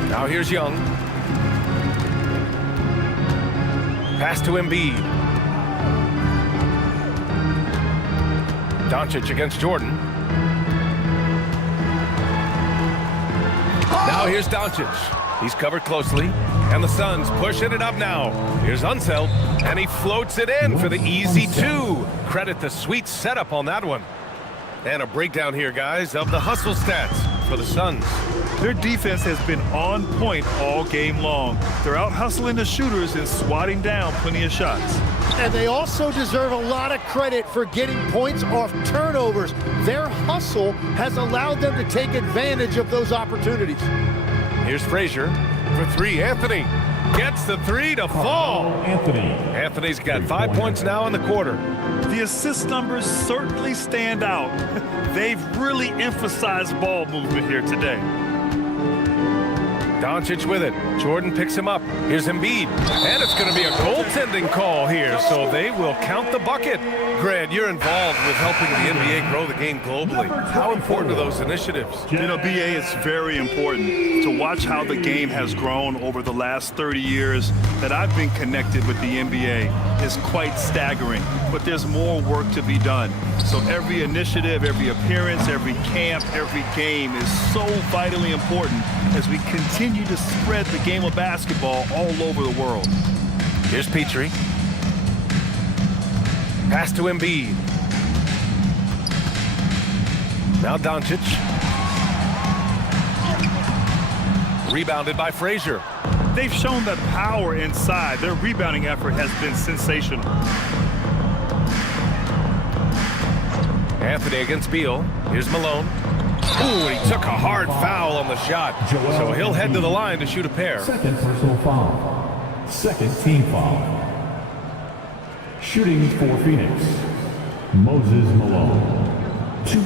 Now here's Young. Pass to Embiid. Doncic against Jordan. Now here's Doncic. He's covered closely. And the Suns pushing it up now. Here's Unseld. And he floats it in for the easy 2. Credit the sweet setup on that one. And a breakdown here, guys, of the hustle stats for the Suns. Their defense has been on point all game long. They're out hustling the shooters and swatting down plenty of shots. And they also deserve a lot of credit for getting points off turnovers. Their hustle has allowed them to take advantage of those opportunities. Here's Frazier for 3. Anthony gets the 3 to fall. Anthony's got 5 points now in the quarter. The assist numbers certainly stand out. They've really emphasized ball movement here today. Doncic with it. Jordan picks him up. Here's Embiid. And it's going to be a goaltending call here, so they will count the bucket. Grant, you're involved with helping the NBA grow the game globally. How important are those initiatives? You know, BA, it's very important to watch how the game has grown over the last 30 years that I've been connected with the NBA. Is quite staggering, but there's more work to be done. So every initiative, every appearance, every camp, every game is so vitally important as we continue to spread the game of basketball all over the world. Here's Petrie. Pass to Embiid. Now Doncic. Rebounded by Frazier. They've shown that power inside. Their rebounding effort has been sensational. Anthony against Beal. Here's Malone. Ooh, he took a hard foul on the shot. So he'll head to the line to shoot a pair. Second personal foul. Second team foul. Shooting for Phoenix, Moses Malone. 2.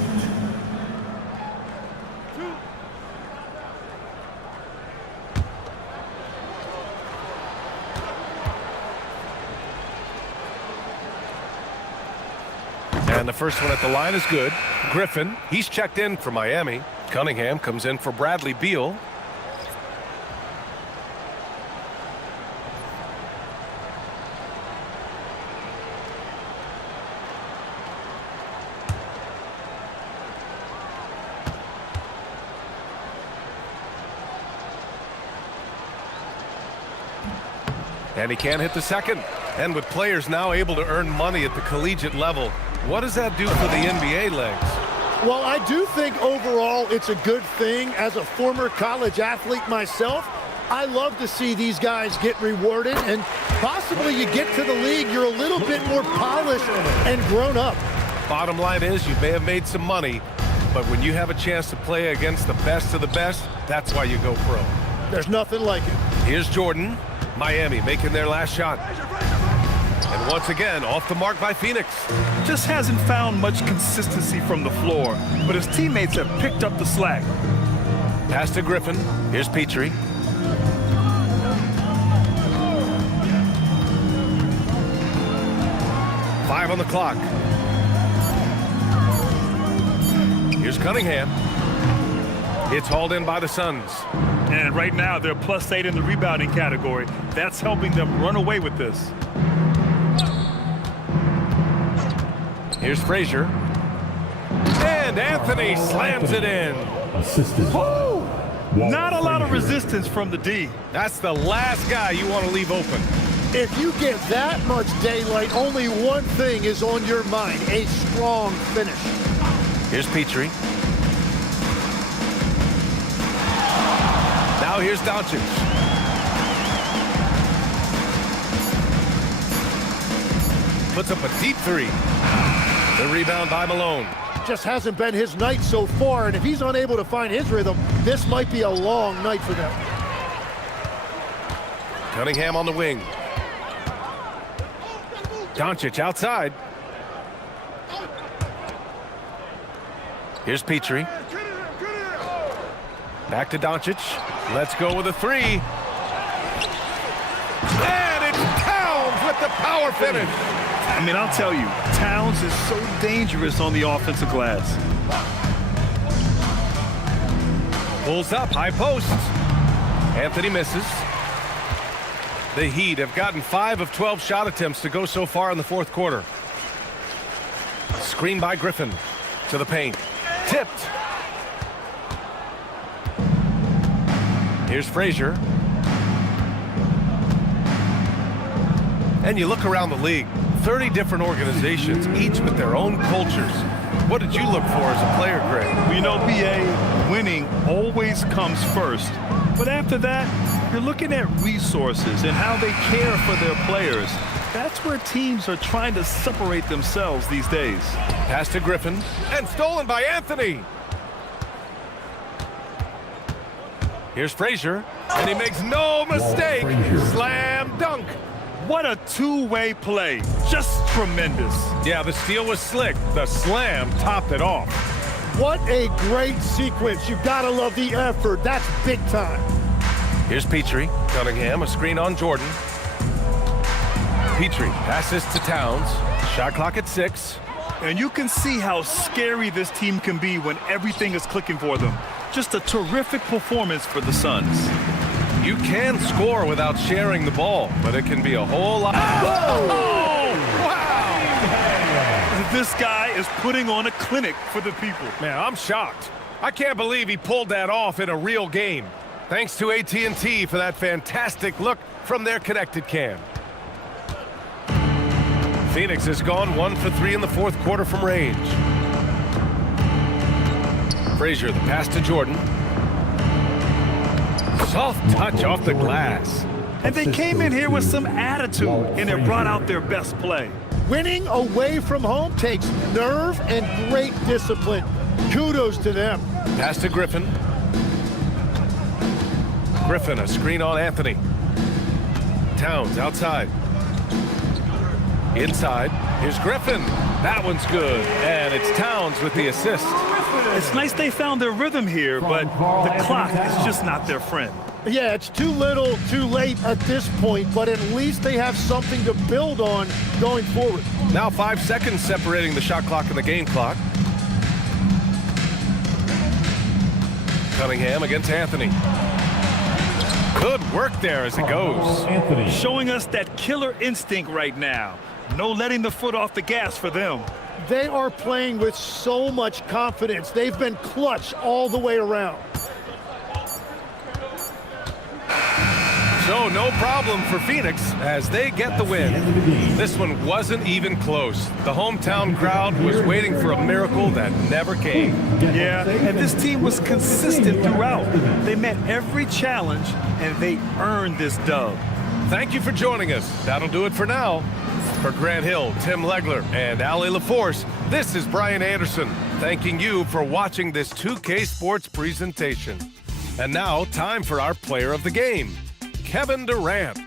And the first one at the line is good. Griffin, he's checked in for Miami. Cunningham comes in for Bradley Beal. And he can't hit the second. And with players now able to earn money at the collegiate level, what does that do for the NBA legs? Well, I do think overall it's a good thing. As a former college athlete myself, I love to see these guys get rewarded, and possibly you get to the league, you're a little bit more polished and grown up. Bottom line is you may have made some money, but when you have a chance to play against the best of the best, that's why you go pro. There's nothing like it. Here's Jordan. Miami making their last shot. And once again, off the mark by Phoenix. Just hasn't found much consistency from the floor, but his teammates have picked up the slack. Pass to Griffin. Here's Petrie. Five on the clock. Here's Cunningham. It's hauled in by the Suns. And right now, they're +8 in the rebounding category. That's helping them run away with this. Here's Frazier. And Anthony slams it in. Assisted. Not a lot of resistance from the D. That's the last guy you want to leave open. If you get that much daylight, only one thing is on your mind: a strong finish. Here's Petrie. Now here's Doncic. Puts up a deep three. The rebound by Malone. Just hasn't been his night so far, and if he's unable to find his rhythm, this might be a long night for them. Cunningham on the wing. Doncic outside. Here's Petrie. Back to Doncic. Let's go with a three. And it's Towns with the power finish. I mean, I'll tell you, Towns is so dangerous on the offensive glass. Pulls up, high post. Anthony misses. The Heat have gotten 5 of 12 shot attempts to go so far in the fourth quarter. Screen by Griffin to the paint. Tipped. Here's Frazier. And you look around the league, 30 different organizations, each with their own cultures. What did you look for as a player, Greg? Well, you know, BA, winning always comes first. But after that, you're looking at resources and how they care for their players. That's where teams are trying to separate themselves these days. Pass to Griffin, and stolen by Anthony. Here's Frazier, and he makes no mistake. Slam dunk. What a two-way play. Just tremendous. Yeah, the steal was slick. The slam topped it off. What a great sequence. You've got to love the effort. That's big time. Here's Petrie. Cunningham, a screen on Jordan. Petrie passes to Towns. Shot clock at 6. And you can see how scary this team can be when everything is clicking for them. Just a terrific performance for the Suns. You can score without sharing the ball, but it can be a whole lot. Oh, wow! This guy is putting on a clinic for the people. Man, I'm shocked. I can't believe he pulled that off in a real game. Thanks to AT&T for that fantastic look from their connected cam. Phoenix has gone 1 for 3 in the fourth quarter from range. Frazier, the pass to Jordan. Soft touch off the glass. And they came in here with some attitude, and they brought out their best play. Winning away from home takes nerve and great discipline. Kudos to them. Pass to Griffin. Griffin, a screen on Anthony. Towns outside. Inside. Here's Griffin. That one's good. And it's Towns with the assist. It's nice they found their rhythm here, but the clock is just not their friend. Yeah, it's too little, too late at this point, but at least they have something to build on going forward. Now 5 seconds separating the shot clock and the game clock. Cunningham against Anthony. Good work there as it goes. Showing us that killer instinct right now. No letting the foot off the gas for them. They are playing with so much confidence. They've been clutch all the way around. So no problem for Phoenix as they get the win. This one wasn't even close. The hometown crowd was waiting for a miracle that never came. Yeah, and this team was consistent throughout. They met every challenge, and they earned this dub. Thank you for joining us. That'll do it for now. For Grant Hill, Tim Legler, and Ali LaForce, this is Brian Anderson, thanking you for watching this 2K Sports presentation. And now, time for our player of the game, Kevin Durant.